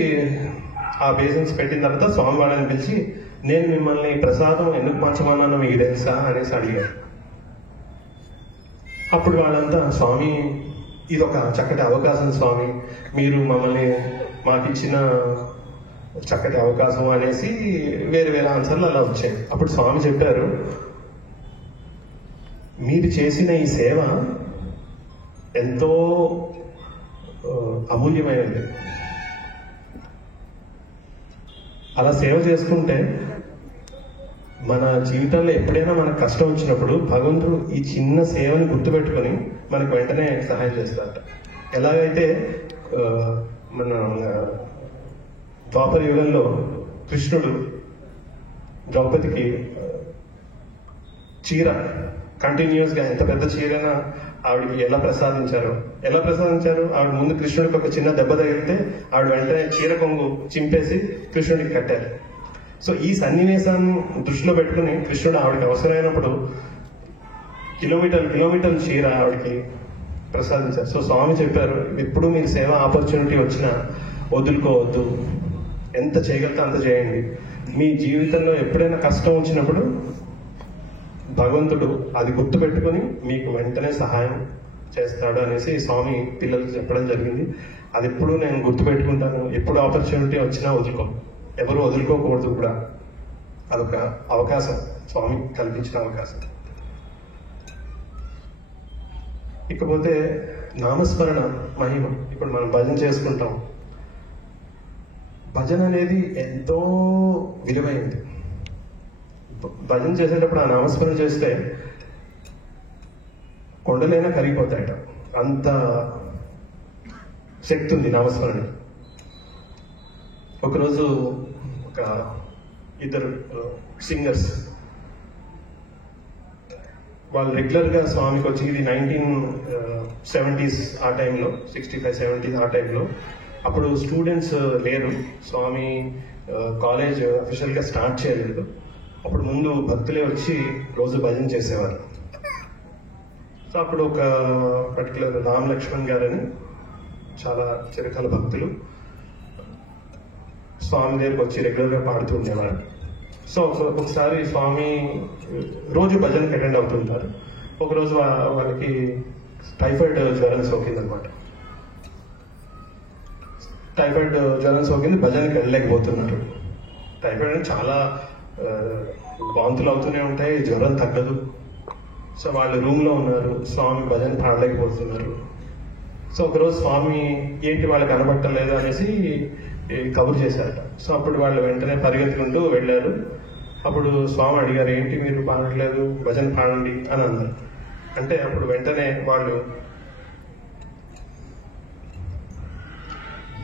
ఆ బేసిన్స్ పెట్టిన తర్వాత స్వామి వాళ్ళని పిలిచి, నేను మిమ్మల్ని ప్రసాదం ఎందుకు పంచమన్నానో మీకు తెలుసా అనేసి అడిగారు. అప్పుడు వాళ్ళంతా, స్వామి ఇదొక చక్కటి అవకాశం స్వామి, మీరు మమ్మల్ని మాకు ఇచ్చిన చక్కటి అవకాశం అనేసి వేరే వేరే ఆన్సర్లు అలా వచ్చాయి. అప్పుడు స్వామి చెప్పారు, మీరు చేసిన ఈ సేవ ఎంతో అమూల్యమైనది. అలా సేవ చేసుకుంటే మన జీవితంలో ఎప్పుడైనా మనకు కష్టం వచ్చినప్పుడు భగవంతుడు ఈ చిన్న సేవని గుర్తుపెట్టుకొని మనకు వెంటనే సహాయం చేస్తారట. ఎలాగైతే మన ద్వాపర యుగంలో కృష్ణుడు ద్రౌపదికి చీర కంటిన్యూస్ గా ఎంత పెద్ద చీరైనా ఆవిడకి ఎలా ప్రసాదించారు, ఆవిడ ముందు కృష్ణుడికి ఒక చిన్న దెబ్బ తగిలితే ఆవిడ వెంటనే చీర కొంగు చింపేసి కృష్ణుడికి కట్టారు. సో ఈ సన్నివేశాన్ని దృష్టిలో పెట్టుకుని కృష్ణుడు ఆవిడకి అవసరమైనప్పుడు కిలోమీటర్ల చీర ఆవిడకి ప్రసాదించారు. సో స్వామి చెప్పారు, ఎప్పుడు మీకు సేవ ఆపర్చునిటీ వచ్చినా వదులుకోవద్దు, ఎంత చేయగలితే అంత చేయండి. మీ జీవితంలో ఎప్పుడైనా కష్టం వచ్చినప్పుడు భగవంతుడు అది గుర్తు పెట్టుకుని మీకు వెంటనే సహాయం చేస్తాడు అనేసి స్వామి పిల్లలకు చెప్పడం జరిగింది. అది ఎప్పుడు నేను గుర్తు పెట్టుకుంటాను. ఎప్పుడు ఆపర్చునిటీ వచ్చినా ఎవరు వదులుకోకూడదు కూడా. అదొక అవకాశం, స్వామి కల్పించిన అవకాశం. ఇకపోతే నామస్మరణ మహిమ. ఇప్పుడు మనం భజన చేసుకుంటాం. భజన అనేది ఎంతో విలువైంది. భజన చేసేటప్పుడు ఆ నామస్మరణ చేస్తే కొండలైనా కరిగిపోతాయట, అంత శక్తి ఉంది నామస్మరణ. ఒకరోజు ఒక ఇద్దరు సింగర్స్ వాళ్ళు రెగ్యులర్ గా స్వామికి వచ్చి, ఇది 1970s ఆ టైంలో, 65, 70s ఆ టైంలో. అప్పుడు స్టూడెంట్స్ లేరు, స్వామి కాలేజ్ అఫీషియల్ గా స్టార్ట్ చేయలేదు. అప్పుడు ముందు భక్తులే వచ్చి రోజు భజన చేసేవారు. సో అప్పుడు ఒక పర్టికులర్ రామ్ లక్ష్మణ్ గారని చాలా చిరకాల భక్తులు స్వామి దగ్గరికి వచ్చి రెగ్యులర్ గా పాడుతూ ఉండేవారు. సో ఒకసారి స్వామి రోజు భజనకి అటెండ్ అవుతుంటారు. ఒకరోజు వాళ్ళకి టైఫాయిడ్ జ్వరం సోకిందనమాట. టైఫాయిడ్ జ్వరం సోకింది, భజనకి వెళ్ళలేకపోతున్నారు. టైఫాయిడ్ అంటే చాలా వాంతులు అవుతూనే ఉంటాయి, జ్వరం తగ్గదు. సో వాళ్ళు రూమ్ లో ఉన్నారు, స్వామి భజన పాడలేకపోతున్నారు. సో ఒకరోజు స్వామి ఏంటి వాళ్ళకి కనబట్టలేదు అనేసి కబురు చేశారట. సో అప్పుడు వాళ్ళు వెంటనే పరిగెత్తుకుంటూ వెళ్ళారు. అప్పుడు స్వామి అడిగారు, ఏంటి మీరు పాడట్లేదు, భజన పాడండి అని అన్నారు. అంటే అప్పుడు వెంటనే వాళ్ళు,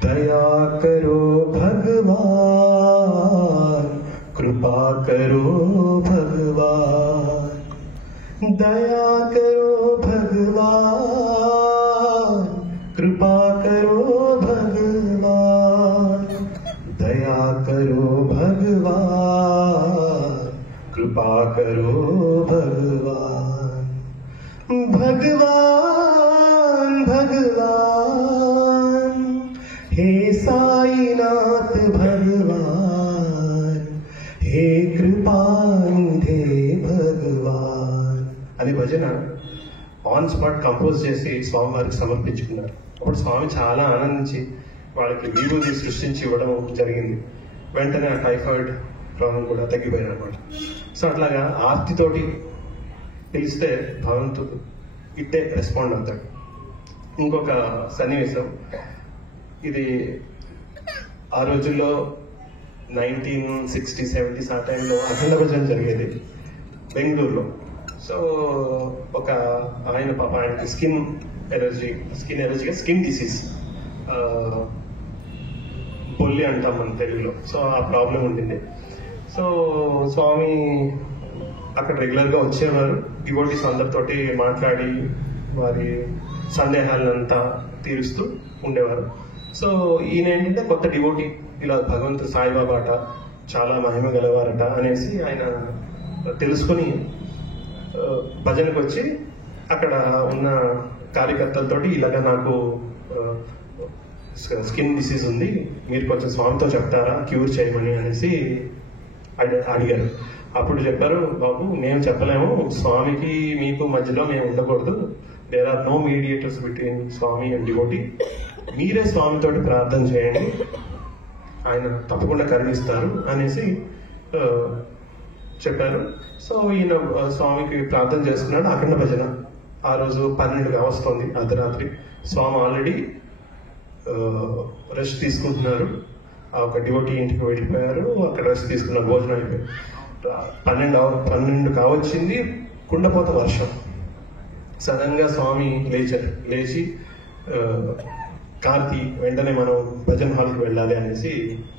దయా కరో భగవాన్, కృపా కరో భగవాన్, దయా కరో భగవాన్, కృపా కరో భగవాన్, దయా కరో భగవాన్, కృపా కరో భగవాన్, భగవాన్ భగవాన్, हे साईनाथ भगवान, हे कृपानिधे भगवान అని భజన ఆన్ స్పాట్ కంపోజ్ చేసి స్వామి వారికి సమర్పించుకున్నారు. అప్పుడు స్వామి చాలా ఆనందించి వాళ్ళకి విభూతి సృష్టించి ఇవ్వడం జరిగింది. వెంటనే ఆ టైఫాయిడ్ ప్రాబ్లం కూడా తగ్గిపోయింది అనమాట. సో అట్లాగా ఆర్తితోటి పిలిస్తే భగవంతుడు ఇట్టే రెస్పాండ్ అవుతాడు. ఇంకొక సన్నివేశం, ఇది ఆ రోజుల్లో 1960s, 70s ఆ టైంలో అఖండ భజన జరిగేది బెంగళూరులో. సో ఒక ఆయన పాప, ఆయనకి స్కిన్ డిసీజ్, బొల్లి అంటాం మన తెలుగులో. సో ఆ ప్రాబ్లం ఉండింది. సో స్వామి అక్కడ రెగ్యులర్ గా వచ్చేవారు, డివోటీస్ అందరితోటి మాట్లాడి వారి సందేహాలంతా తీరుస్తూ ఉండేవారు. సో ఈయన ఏంటంటే కొత్త డివోటీ, ఇలా భగవంతుడు సాయిబాబా అట చాలా మహిమ గలవారట అనేసి ఆయన తెలుసుకుని భజనకు వచ్చి అక్కడ ఉన్న కార్యకర్తలతోటి ఇలాగ నాకు స్కిన్ డిసీజ్ ఉంది, మీరు కొంచెం స్వామితో చెప్తారా క్యూర్ చేయమని అనేసి అడిగారు. అప్పుడు చెప్పారు, బాబు నేను చెప్పలేము, స్వామికి మీకు మధ్యలో మేము ఉండకూడదు, there are no mediators between swami and devotee, మీరే స్వామితోటి ప్రార్థన చేయండి, ఆయన తప్పకుండా కరుణిస్తారు అనేసి చెప్పారు. సో ఈయన స్వామికి ప్రార్థన చేసుకున్నాడు. అఖండ భజన ఆ రోజు 12 వస్తుంది అర్ధరాత్రి. స్వామి ఆల్రెడీ రెస్ట్ తీసుకుంటున్నారు. ఒక డివోటీ ఇంటికి వెళ్ళిపోయారు, అక్కడ రెస్ట్ తీసుకున్నారు, భోజనం అయిపోయి 12 కావచ్చింది. కుండపోత వర్షం. సడన్ గా స్వామి లేచి కార్తీ వెంటనే మనం భజన్ హాల్కి వెళ్ళాలి అనేసి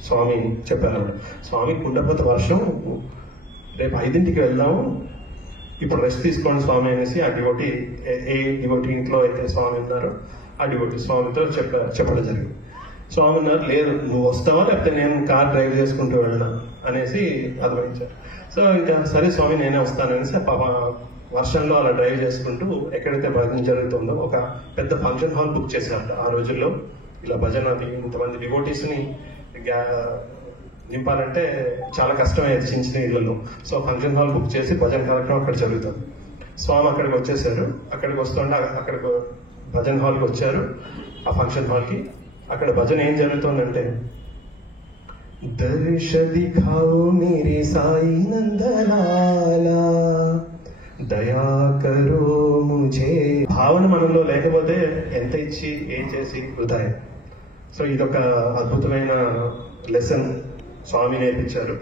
స్వామి చెప్పారు. స్వామి కుండపోత వర్షం, రేపు 5ంటికి వెళ్దాము, ఇప్పుడు రెస్ట్ తీసుకోండి స్వామి అనేసి ఆ డివోటీ, ఏ డివోటీ ఇంట్లో అయితే స్వామి ఉన్నారో ఆ డివోటీ స్వామితో చెప్పడం జరిగింది. స్వామి ఉన్నారు, లేదు నువ్వు వస్తావా లేకపోతే నేను కార్ డ్రైవ్ చేసుకుంటూ వెళ్ళినా అనేసి అర్థమించారు. సో ఇంకా సరే స్వామి నేనే వస్తాను అనేసి పాప వర్షంలో అలా డ్రైవ్ చేసుకుంటూ ఎక్కడైతే భజన జరుగుతుందో ఒక పెద్ద ఫంక్షన్ హాల్ బుక్ చేశారంట. ఆ రోజుల్లో ఇలా భజన ఇంతమంది డివోటీస్ ని నింపాలంటే చాలా కష్టమయ్యేది చిన్న చిన్న ఇళ్లలో. సో ఫంక్షన్ హాల్ బుక్ చేసి భజన కార్యక్రమం అక్కడ జరుగుతుంది. స్వామి అక్కడికి వచ్చేసారు. అక్కడికి వస్తుంటే అక్కడికి భజన హాల్కి వచ్చారు, ఆ ఫంక్షన్ హాల్కి. అక్కడ భజన ఏం జరుగుతుందంటే, దర్శ దిఖాओ మేరే సాయి నందలాలా దయా కరో ముఝే. భావన మనలో లేకపోతే ఎంత ఇచ్చి ఏం చేసి వృధాయ. సో ఇదొక అద్భుతమైన లెసన్ స్వామి నేర్పించారు.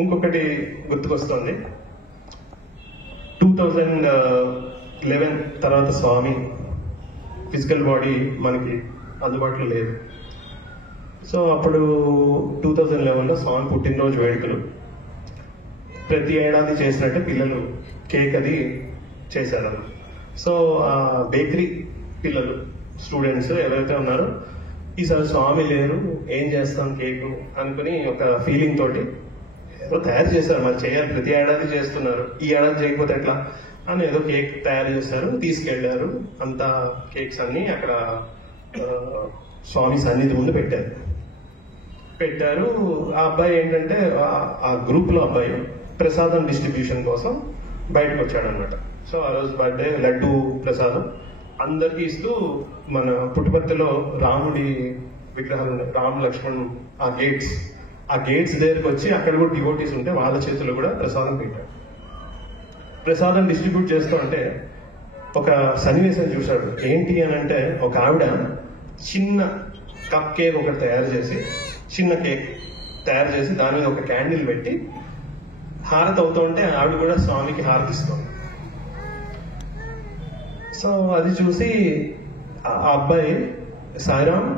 ఇంకొకటి గుర్తుకొస్తుంది, 2011 తర్వాత స్వామి ఫిజికల్ బాడీ మనకి అందుబాటులో లేదు. సో అప్పుడు 2011లో స్వామి పుట్టినరోజు వేడుకలు ప్రతి ఏడాది చేసినట్టే పిల్లలు కేక్ అది చేశారు. సో ఆ బేకరీ పిల్లలు స్టూడెంట్స్ ఎవరైతే ఉన్నారో ఈసారి స్వామి లేరు, ఏం చేస్తాం కేకు అనుకుని ఒక ఫీలింగ్ తోటి ఏదో తయారు చేశారు. మరి చేయాలి, ప్రతి ఏడాది చేస్తున్నారు, ఈ ఏడాది చేయకపోతే ఎట్లా అని ఏదో కేక్ తయారు చేశారు, తీసుకెళ్లారు. అంతా కేక్స్ అన్ని అక్కడ స్వామి సన్నిధి ముందు పెట్టారు. ఆ అబ్బాయి ఏంటంటే ఆ గ్రూప్ లో అబ్బాయి ప్రసాదం డిస్ట్రిబ్యూషన్ కోసం బయటకు వచ్చాడనమాట. సో ఆ రోజు బర్త్డే లడ్డు ప్రసాదం అందరికి ఇస్తూ, మన పుట్టుపర్తిలో రాముడి విగ్రహాలు ఉన్నాయి, రామ్ లక్ష్మణ్, ఆ గేట్స్ దగ్గరికి వచ్చి అక్కడ కూడా డివోటీస్ ఉంటే వాళ్ళ చేతుల్లో కూడా ప్రసాదం పెట్టాడు. ప్రసాదం డిస్ట్రిబ్యూట్ చేస్తూ అంటే ఒక సన్నివేశం చూశాడు. ఏంటి అని అంటే, ఒక ఆవిడ చిన్న కప్ కేక్ ఒకటి తయారు చేసి, చిన్న కేక్ తయారు చేసి దాని మీద ఒక క్యాండిల్ పెట్టి హారతి అవుతూ ఉంటే ఆవిడ కూడా స్వామికి హారతి ఇస్తుంది. సో అది చూసి ఆ అబ్బాయి, సాయిరామ్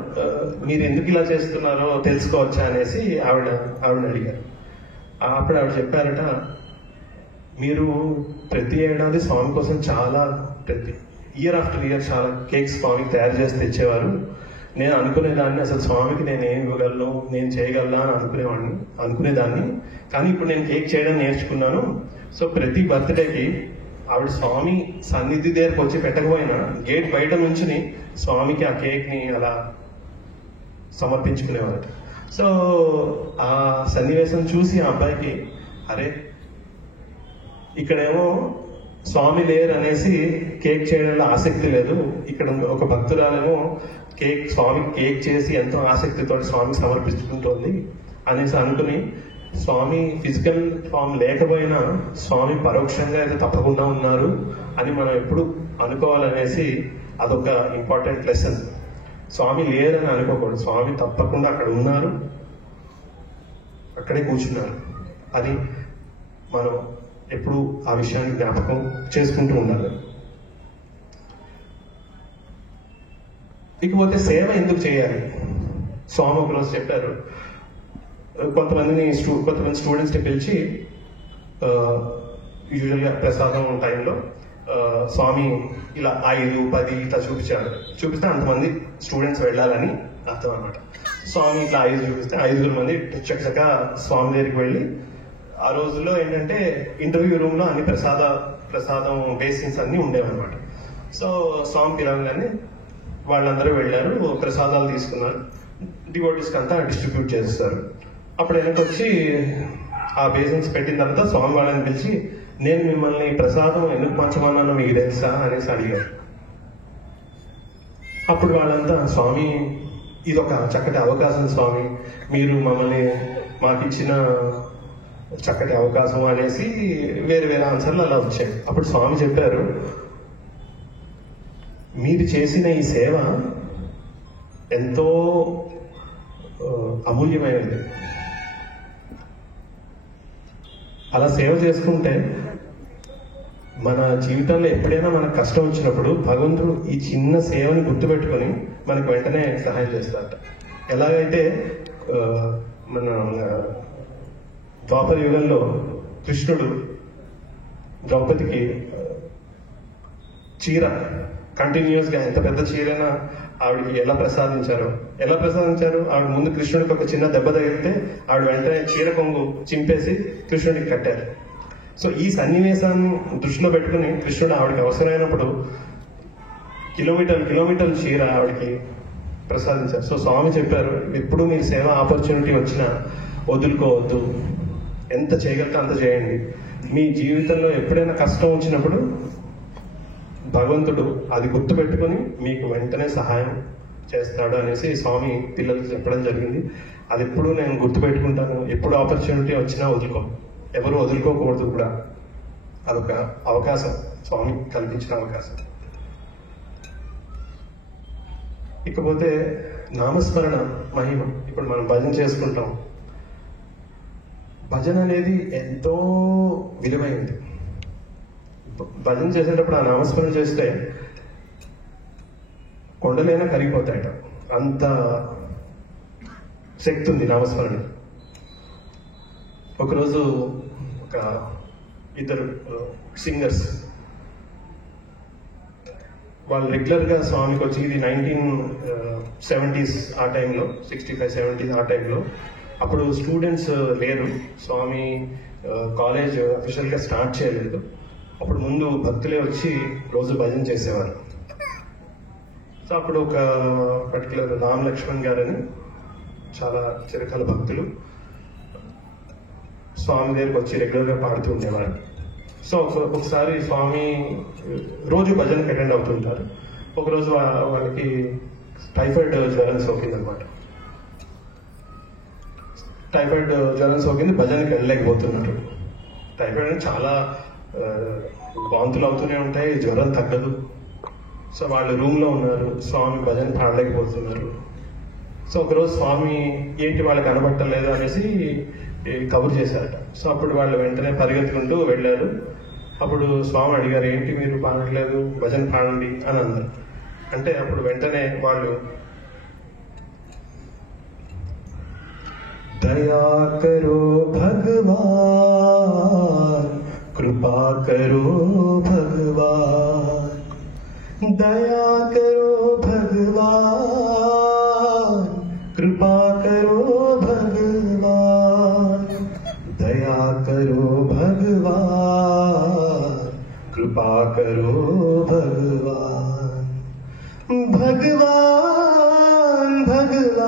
మీరు ఎందుకు ఇలా చేస్తున్నారో తెలుసుకోవచ్చా అనేసి ఆవిడ అడిగారు. అప్పుడు ఆవిడ చెప్పారట, మీరు ప్రతి ఏడాది స్వామి కోసం ప్రతి ఇయర్ ఆఫ్టర్ ఇయర్ చాలా కేక్స్ స్వామికి తయారు చేసి తెచ్చేవారు. నేను అనుకునేదాన్ని, అసలు స్వామికి నేను ఏం ఇవ్వగలను, నేను చేయగలనా అని అనుకునేదాన్ని. కానీ ఇప్పుడు నేను కేక్ చేయడం నేర్చుకున్నాను. సో ప్రతి బర్త్డేకి ఆవిడ స్వామి సన్నిధి దగ్గరకు వచ్చి పెట్టకపోయినా గేట్ బయట నుంచి స్వామికి ఆ కేక్ ని అలా సమర్పించుకునేవారట. సో ఆ సన్నివేశం చూసి ఆ అబ్బాయికి, అరే ఇక్కడేమో స్వామి లేరు అనేసి కేక్ చేయడంలో ఆసక్తి లేదు, ఇక్కడ ఒక భక్తురాలేమో స్వామికి కేక్ చేసి ఎంతో ఆసక్తితో స్వామికి సమర్పించుకుంటోంది అనేసి అనుకుని, స్వామి ఫిజికల్ ఫామ్ లేకపోయినా స్వామి పరోక్షంగా అయితే తప్పకుండా ఉన్నారు అని మనం ఎప్పుడు అనుకోవాలనేసి అదొక ఇంపార్టెంట్ లెసన్. స్వామి లేరని అనుకోకూడదు, స్వామి తప్పకుండా అక్కడ ఉన్నారు, అక్కడే కూర్చున్నారు. అది మనం ఎప్పుడు ఆ విషయాన్ని జ్ఞాపకం చేసుకుంటూ ఉండాలి. ఇకపోతే సేవ ఎందుకు చేయాలి? స్వామి ఒకరోజు చెప్పారు, కొంతమంది స్టూడెంట్స్ ని పిలిచి, యూజువల్గా ప్రసాదం టైంలో స్వామి ఇలా 5, 10 ఇట్లా చూపిస్తే అంతమంది స్టూడెంట్స్ వెళ్ళాలని అర్థం అనమాట. స్వామి ఇట్లా 5 చూపిస్తే 5 మంది చక్కగా స్వామి దగ్గరికి వెళ్ళి, ఆ రోజుల్లో ఏంటంటే ఇంటర్వ్యూ రూమ్ లో అన్ని ప్రసాదం బేసిన్స్ అన్ని ఉండేవన్నమాట. సో స్వామి పిలవగానే వాళ్ళందరూ వెళ్ళారు, ప్రసాదాలు తీసుకున్నారు, డివోటీస్కి అంతా డిస్ట్రిబ్యూట్ చేస్తారు. అప్పుడు వెనకొచ్చి ఆ బేసిన్స్ పెట్టిన తర్వాత స్వామి వాళ్ళని పిలిచి, నేను మిమ్మల్ని ప్రసాదం ఎందుకు పంచమన్నానో మీకు తెలుసా అనేసి అడిగారు. అప్పుడు వాళ్ళంతా, స్వామి ఇదొక చక్కటి అవకాశం స్వామి, మీరు మమ్మల్ని మాకు ఇచ్చిన చక్కటి అవకాశం అనేసి వేరే వేరే ఆన్సర్లు అలా వచ్చాయి. అప్పుడు స్వామి చెప్పారు, మీరు చేసిన ఈ సేవ ఎంతో అమూల్యమైనది. అలా సేవ చేసుకుంటే మన జీవితంలో ఎప్పుడైనా మనకు కష్టం వచ్చినప్పుడు భగవంతుడు ఈ చిన్న సేవని గుర్తుపెట్టుకొని మనకు వెంటనే సహాయం చేస్తారట. ఎలాగైతే మన ద్వాపర యుగంలో కృష్ణుడు ద్రౌపదికి చీర కంటిన్యూస్ గా ఎంత పెద్ద చీరైనా ఆవిడకి ఎలా ప్రసాదించారు, ఆవిడ ముందు కృష్ణుడికి ఒక చిన్న దెబ్బ తగిలితే ఆవిడ వెంటనే చీర కొంగు చింపేసి కృష్ణుడికి కట్టారు. సో ఈ సన్నివేశాన్ని దృష్టిలో పెట్టుకుని కృష్ణుడు ఆవిడకి అవసరమైనప్పుడు కిలోమీటర్ల చీర ఆవిడకి ప్రసాదించారు. సో స్వామి చెప్పారు, ఎప్పుడు మీ సేవ ఆపర్చునిటీ వచ్చినా వదులుకోవద్దు, ఎంత చేయగలిగితే అంత చేయండి. మీ జీవితంలో ఎప్పుడైనా కష్టం వచ్చినప్పుడు భగవంతుడు అది గుర్తుపెట్టుకుని మీకు వెంటనే సహాయం చేస్తాడు అనేసి స్వామి పిల్లలకి చెప్పడం జరిగింది. అది ఎప్పుడు నేను గుర్తుపెట్టుకుంటాను. ఎప్పుడు ఆపర్చునిటీ వచ్చినా ఎవరు వదులుకోకూడదు కూడా. అదొక అవకాశం, స్వామి కల్పించిన అవకాశం. ఇకపోతే నామస్మరణ మహిమ. ఇప్పుడు మనం భజన చేసుకుంటాం. భజన అనేది ఎంతో విలువైంది. భజన చేసేటప్పుడు ఆ నామస్మరణ చేస్తే కొండలైనా కరిగిపోతాయట, అంత శక్తి ఉంది నామస్మరణ. ఒకరోజు ఒక ఇద్దరు సింగర్స్ వాళ్ళు రెగ్యులర్గా స్వామికి వచ్చి, ఇది 1970s ఆ టైంలో, 65, 70s ఆ టైంలో. అప్పుడు స్టూడెంట్స్ లేరు, స్వామి కాలేజ్ అఫీషియల్గా స్టార్ట్ చేయలేదు. అప్పుడు ముందు భక్తులే వచ్చి రోజు భజన చేసేవారు. సో అప్పుడు ఒక పర్టికులర్ రామ్ లక్ష్మణ్ గారని చాలా చిరకాల భక్తులు స్వామి దగ్గరికి వచ్చి రెగ్యులర్గా పాడుతూ ఉండేవారు. సో ఒకసారి స్వామి రోజు భజనకి అటెండ్ అవుతుంటారు. ఒకరోజు వాళ్ళకి టైఫాయిడ్ జ్వరం సోకిందనమాట. టైఫాయిడ్ జ్వరం సోకింది, భజనకి వెళ్ళలేకపోతున్నారు. టైఫాయిడ్ అంటే చాలా వాంతులు అవుతూనే ఉంటాయి, జ్వరం తగ్గదు. సో వాళ్ళు రూమ్లో ఉన్నారు, స్వామి భజన పాడలేకపోతున్నారు. సో ఒకరోజు స్వామి ఏంటి వాళ్ళకి కనబట్టలేదు అనేసి కబురు చేశారట. సో అప్పుడు వాళ్ళు వెంటనే పరిగెత్తుకుంటూ వెళ్ళారు. అప్పుడు స్వామి అడిగారు, ఏంటి మీరు పాడట్లేదు, భజన పాడండి అని అన్నారు. అంటే అప్పుడు వెంటనే వాళ్ళు, దయా కరో భగవాన్, కృపా కరో భగవాన్, దయా కరో భగవాన్, కృపా కరో భగవాన్, దయా కరో భగవాన్, కృపా కరో భగవాన్, భగవాన్ భగవాన్,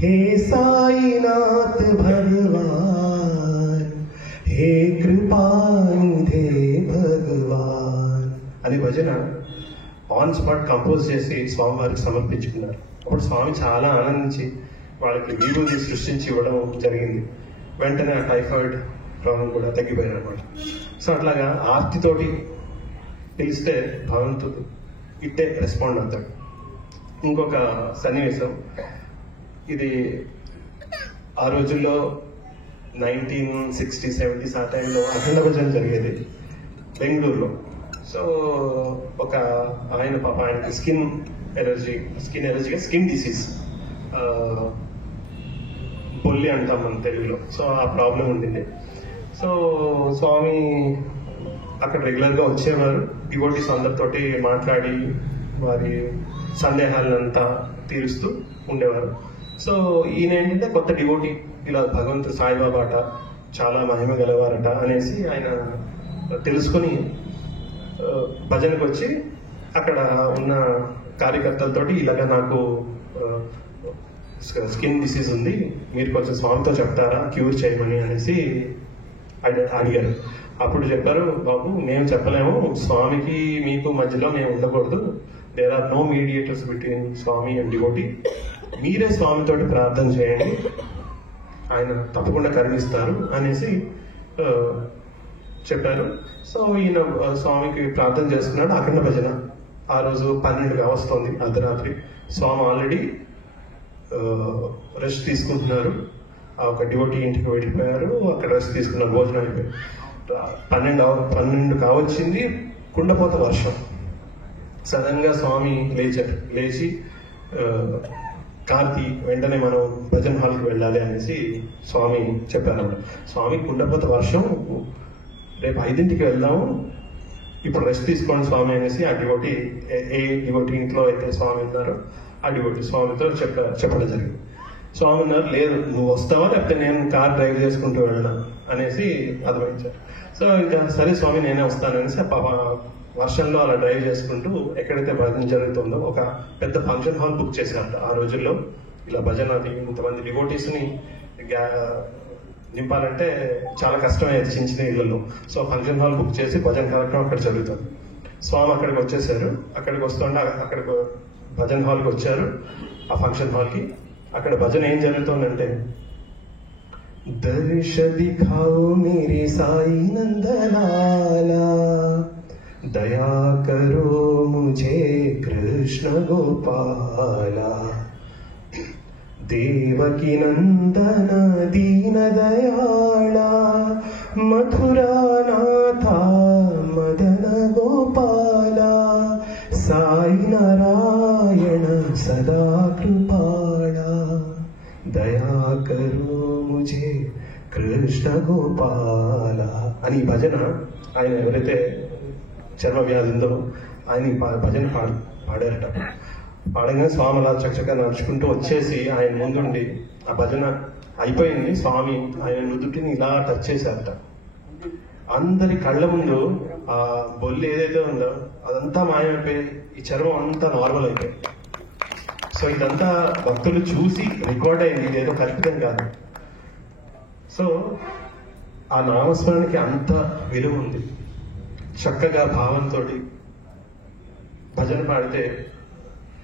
हे साईनाथ भगवान, हे कृपानिधे भगवान అని భజన ఆన్ స్పాట్ కంపోజ్ చేసి స్వామి వారికి సమర్పించుకున్నారు. అప్పుడు స్వామి చాలా ఆనందించి వాళ్ళకి విభూతి సృష్టించి ఇవ్వడం జరిగింది. వెంటనే ఆ టైఫాయిడ్ ప్రాబ్లం కూడా తగ్గిపోయారు అనమాట. సో అట్లాగా ఆర్తితోటి పిలిస్తే భగవంతుడు ఇట్టే రెస్పాండ్ అవుతాడు. ఇంకొక సన్నివేశం, ఇది ఆ రోజుల్లో 1960s, 70s ఆ టైంలో అఖండ భజన జరిగేది బెంగళూరులో. సో ఒక ఆయన పాప, ఆయనకి స్కిన్ డిసీజ్, బొల్లి అంటాం మన తెలుగులో. సో ఆ ప్రాబ్లం ఉండింది. సో స్వామి అక్కడ రెగ్యులర్గా వచ్చేవారు, డివోటీస్ అందరితోటి మాట్లాడి వారి సందేహాలంతా తీరుస్తూ ఉండేవారు. సో ఈయన ఏంటంటే కొత్త డివోటీ, ఇలా భగవంతుడు సాయిబాబా అట చాలా మహిమ గలవారట అనేసి ఆయన తెలుసుకుని భజనకు వచ్చి అక్కడ ఉన్న కార్యకర్తలతోటి ఇలాగ నాకు స్కిన్ డిసీజ్ ఉంది, మీరు కొంచెం స్వామితో చెప్తారా క్యూర్ చేయమని అనేసి అడిగారు. అప్పుడు చెప్పారు, బాబు మేము చెప్పలేము, స్వామికి మీకు మధ్యలో మేము ఉండకూడదు, there are no mediators between swami and devotee, మీరే స్వామితోటి ప్రార్థన చేయండి, ఆయన తప్పకుండా కరుణిస్తారు అనేసి చెప్పారు. సో ఈయన స్వామికి ప్రార్థన చేస్తున్నాడు. అఖండ భజన ఆ రోజు 12 వస్తుంది అర్ధరాత్రి. స్వామి ఆల్రెడీ రెస్ట్ తీసుకుంటున్నారు. ఒక డివోటీ ఇంటికి వెళ్ళిపోయారు, అక్కడ రెస్ట్ తీసుకున్నారు, భోజనం అయిపోయి 12 కావచ్చింది. కుండపోత వర్షం. సడన్ గా స్వామి లేచి కార్తీ వెంటనే మనం భజన హాల్కి వెళ్ళాలి అనేసి స్వామి చెప్పారు. స్వామి కుండపోత వర్షం, రేపు 5ంటికి వెళ్దాము, ఇప్పుడు రెస్ట్ తీసుకోండి స్వామి అనేసి ఆ డివోటీ, ఏ డివోటీ ఇంట్లో అయితే స్వామి ఉన్నారో ఆ డివోటీ స్వామితో చెప్పడం జరిగింది. స్వామి ఉన్నారు, లేదు నువ్వు వస్తావా లేకపోతే నేను కార్ డ్రైవ్ చేసుకుంటూ వెళ్ళినా అనేసి అర్థమైంచారు. సో ఇంకా సరే స్వామి నేనే వస్తాను అనేసి వర్షంలో అలా డ్రైవ్ చేసుకుంటూ ఎక్కడైతే భజన జరుగుతుందో ఒక పెద్ద ఫంక్షన్ హాల్ బుక్ చేశారట. ఆ రోజుల్లో ఇలా భజన ఇంతమంది డివోటీస్ ని నింపాలంటే చాలా కష్టమయ్యేది చిన్న చిన్న ఇళ్లలో. సో ఫంక్షన్ హాల్ బుక్ చేసి భజన కార్యక్రమం అక్కడ జరుగుతుంది. స్వామి అక్కడికి వచ్చేసారు. అక్కడికి వస్తుంటే అక్కడికి భజన హాల్కి వచ్చారు, ఆ ఫంక్షన్ హాల్కి. అక్కడ భజన ఏం జరుగుతుందంటే, దర్శ దిఖాओ मेरे साई नंदलाला, दया करो मुझे कृष्ण गोपाला, देवकी नंदन दीन दयाला, मथुरा नाथा मदन गोपाला, साई नारायण सदा कृपाला, दया करो मुझे కృష్ణ గోపాల అని భజన ఆయన ఎవరైతే చర్మ వ్యాధి ఉందో ఆయన భజన పాడారట. పాడగానే స్వామి అలా చక్కగా నడుచుకుంటూ వచ్చేసి ఆయన ముందుండి ఆ భజన అయిపోయింది. స్వామి ఆయన నుదుటిని ఇలా టచ్ చేశారట. అందరి కళ్ళ ముందు ఆ బొల్లి ఏదైతే ఉందో అదంతా మాయమైపోయి ఈ చర్మం అంతా నార్మల్ అయిపోయింది. సో ఇదంతా భక్తులు చూసి రికార్డ్ అయింది, ఇదేదో కల్పితం కాదు. సో ఆ నామస్మరణకి అంత విలువ ఉంది. చక్కగా భావంతో భజన పాడితే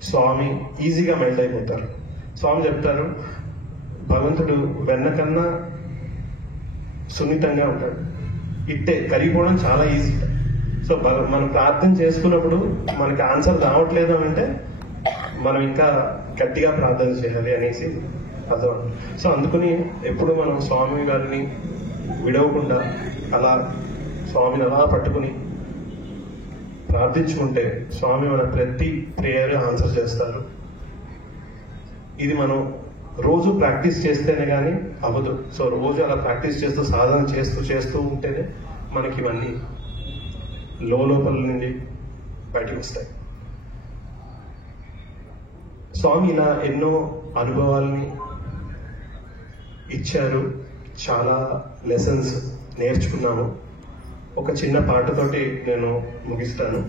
స్వామి ఈజీగా మెల్ట్ అయిపోతారు. స్వామి చెప్తారు, భగవంతుడు వెన్న కన్నా సున్నితంగా ఉంటాడు, ఇట్టే కరిగిపోవడం చాలా ఈజీ. సో మనం ప్రార్థన చేసుకున్నప్పుడు మనకి ఆన్సర్ రావట్లేదు అంటే మనం ఇంకా గట్టిగా ప్రార్థన చేయాలి అనేసి అర్థం. సో అందుకని ఎప్పుడు మనం స్వామి గారిని విడవకుండా అలా స్వామిని అలా పట్టుకుని ప్రార్థించుకుంటే స్వామి మన ప్రతి ప్రేయర్ ఆన్సర్ చేస్తారు. ఇది మనం రోజు ప్రాక్టీస్ చేస్తేనే కానీ అవ్వదు. సో రోజు అలా ప్రాక్టీస్ చేస్తూ సాధన చేస్తూ ఉంటేనే మనకి ఇవన్నీ లోపల నుండి బయటకు వస్తాయి. స్వామి ఇలా ఎన్నో అనుభవాల్ని ఇచ్చారు, చాలా లెసన్స్ నేర్చుకున్నాము. ఒక చిన్న పాటతోటి నేను ముగిస్తాను.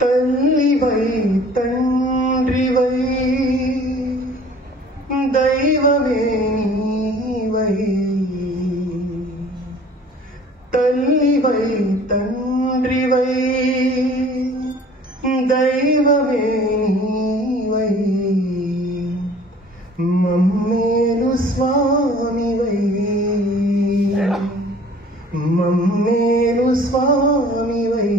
తల్లివై తండ్రివై దైవమే నీవై, తల్లివై తండ్రివై దైవమే నీవై, మమ్మేలు స్వామివై, మమ్మేలు స్వామివై,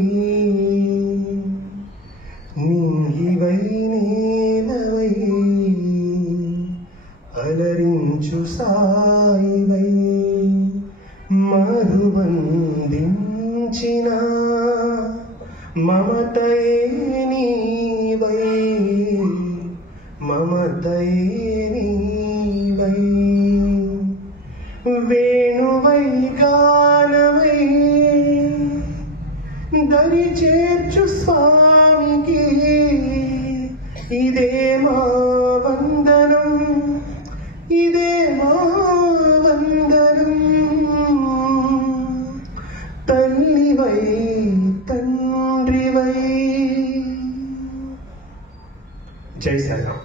నింగివై నేలవై అలరించు సాయివై, మరుబంధించిన మమతయే నీవై, మమతయే నీవై, వేణువై గానవై దరి చేర్చు స్వామికి ఇదే మా జై సాయిరామ్.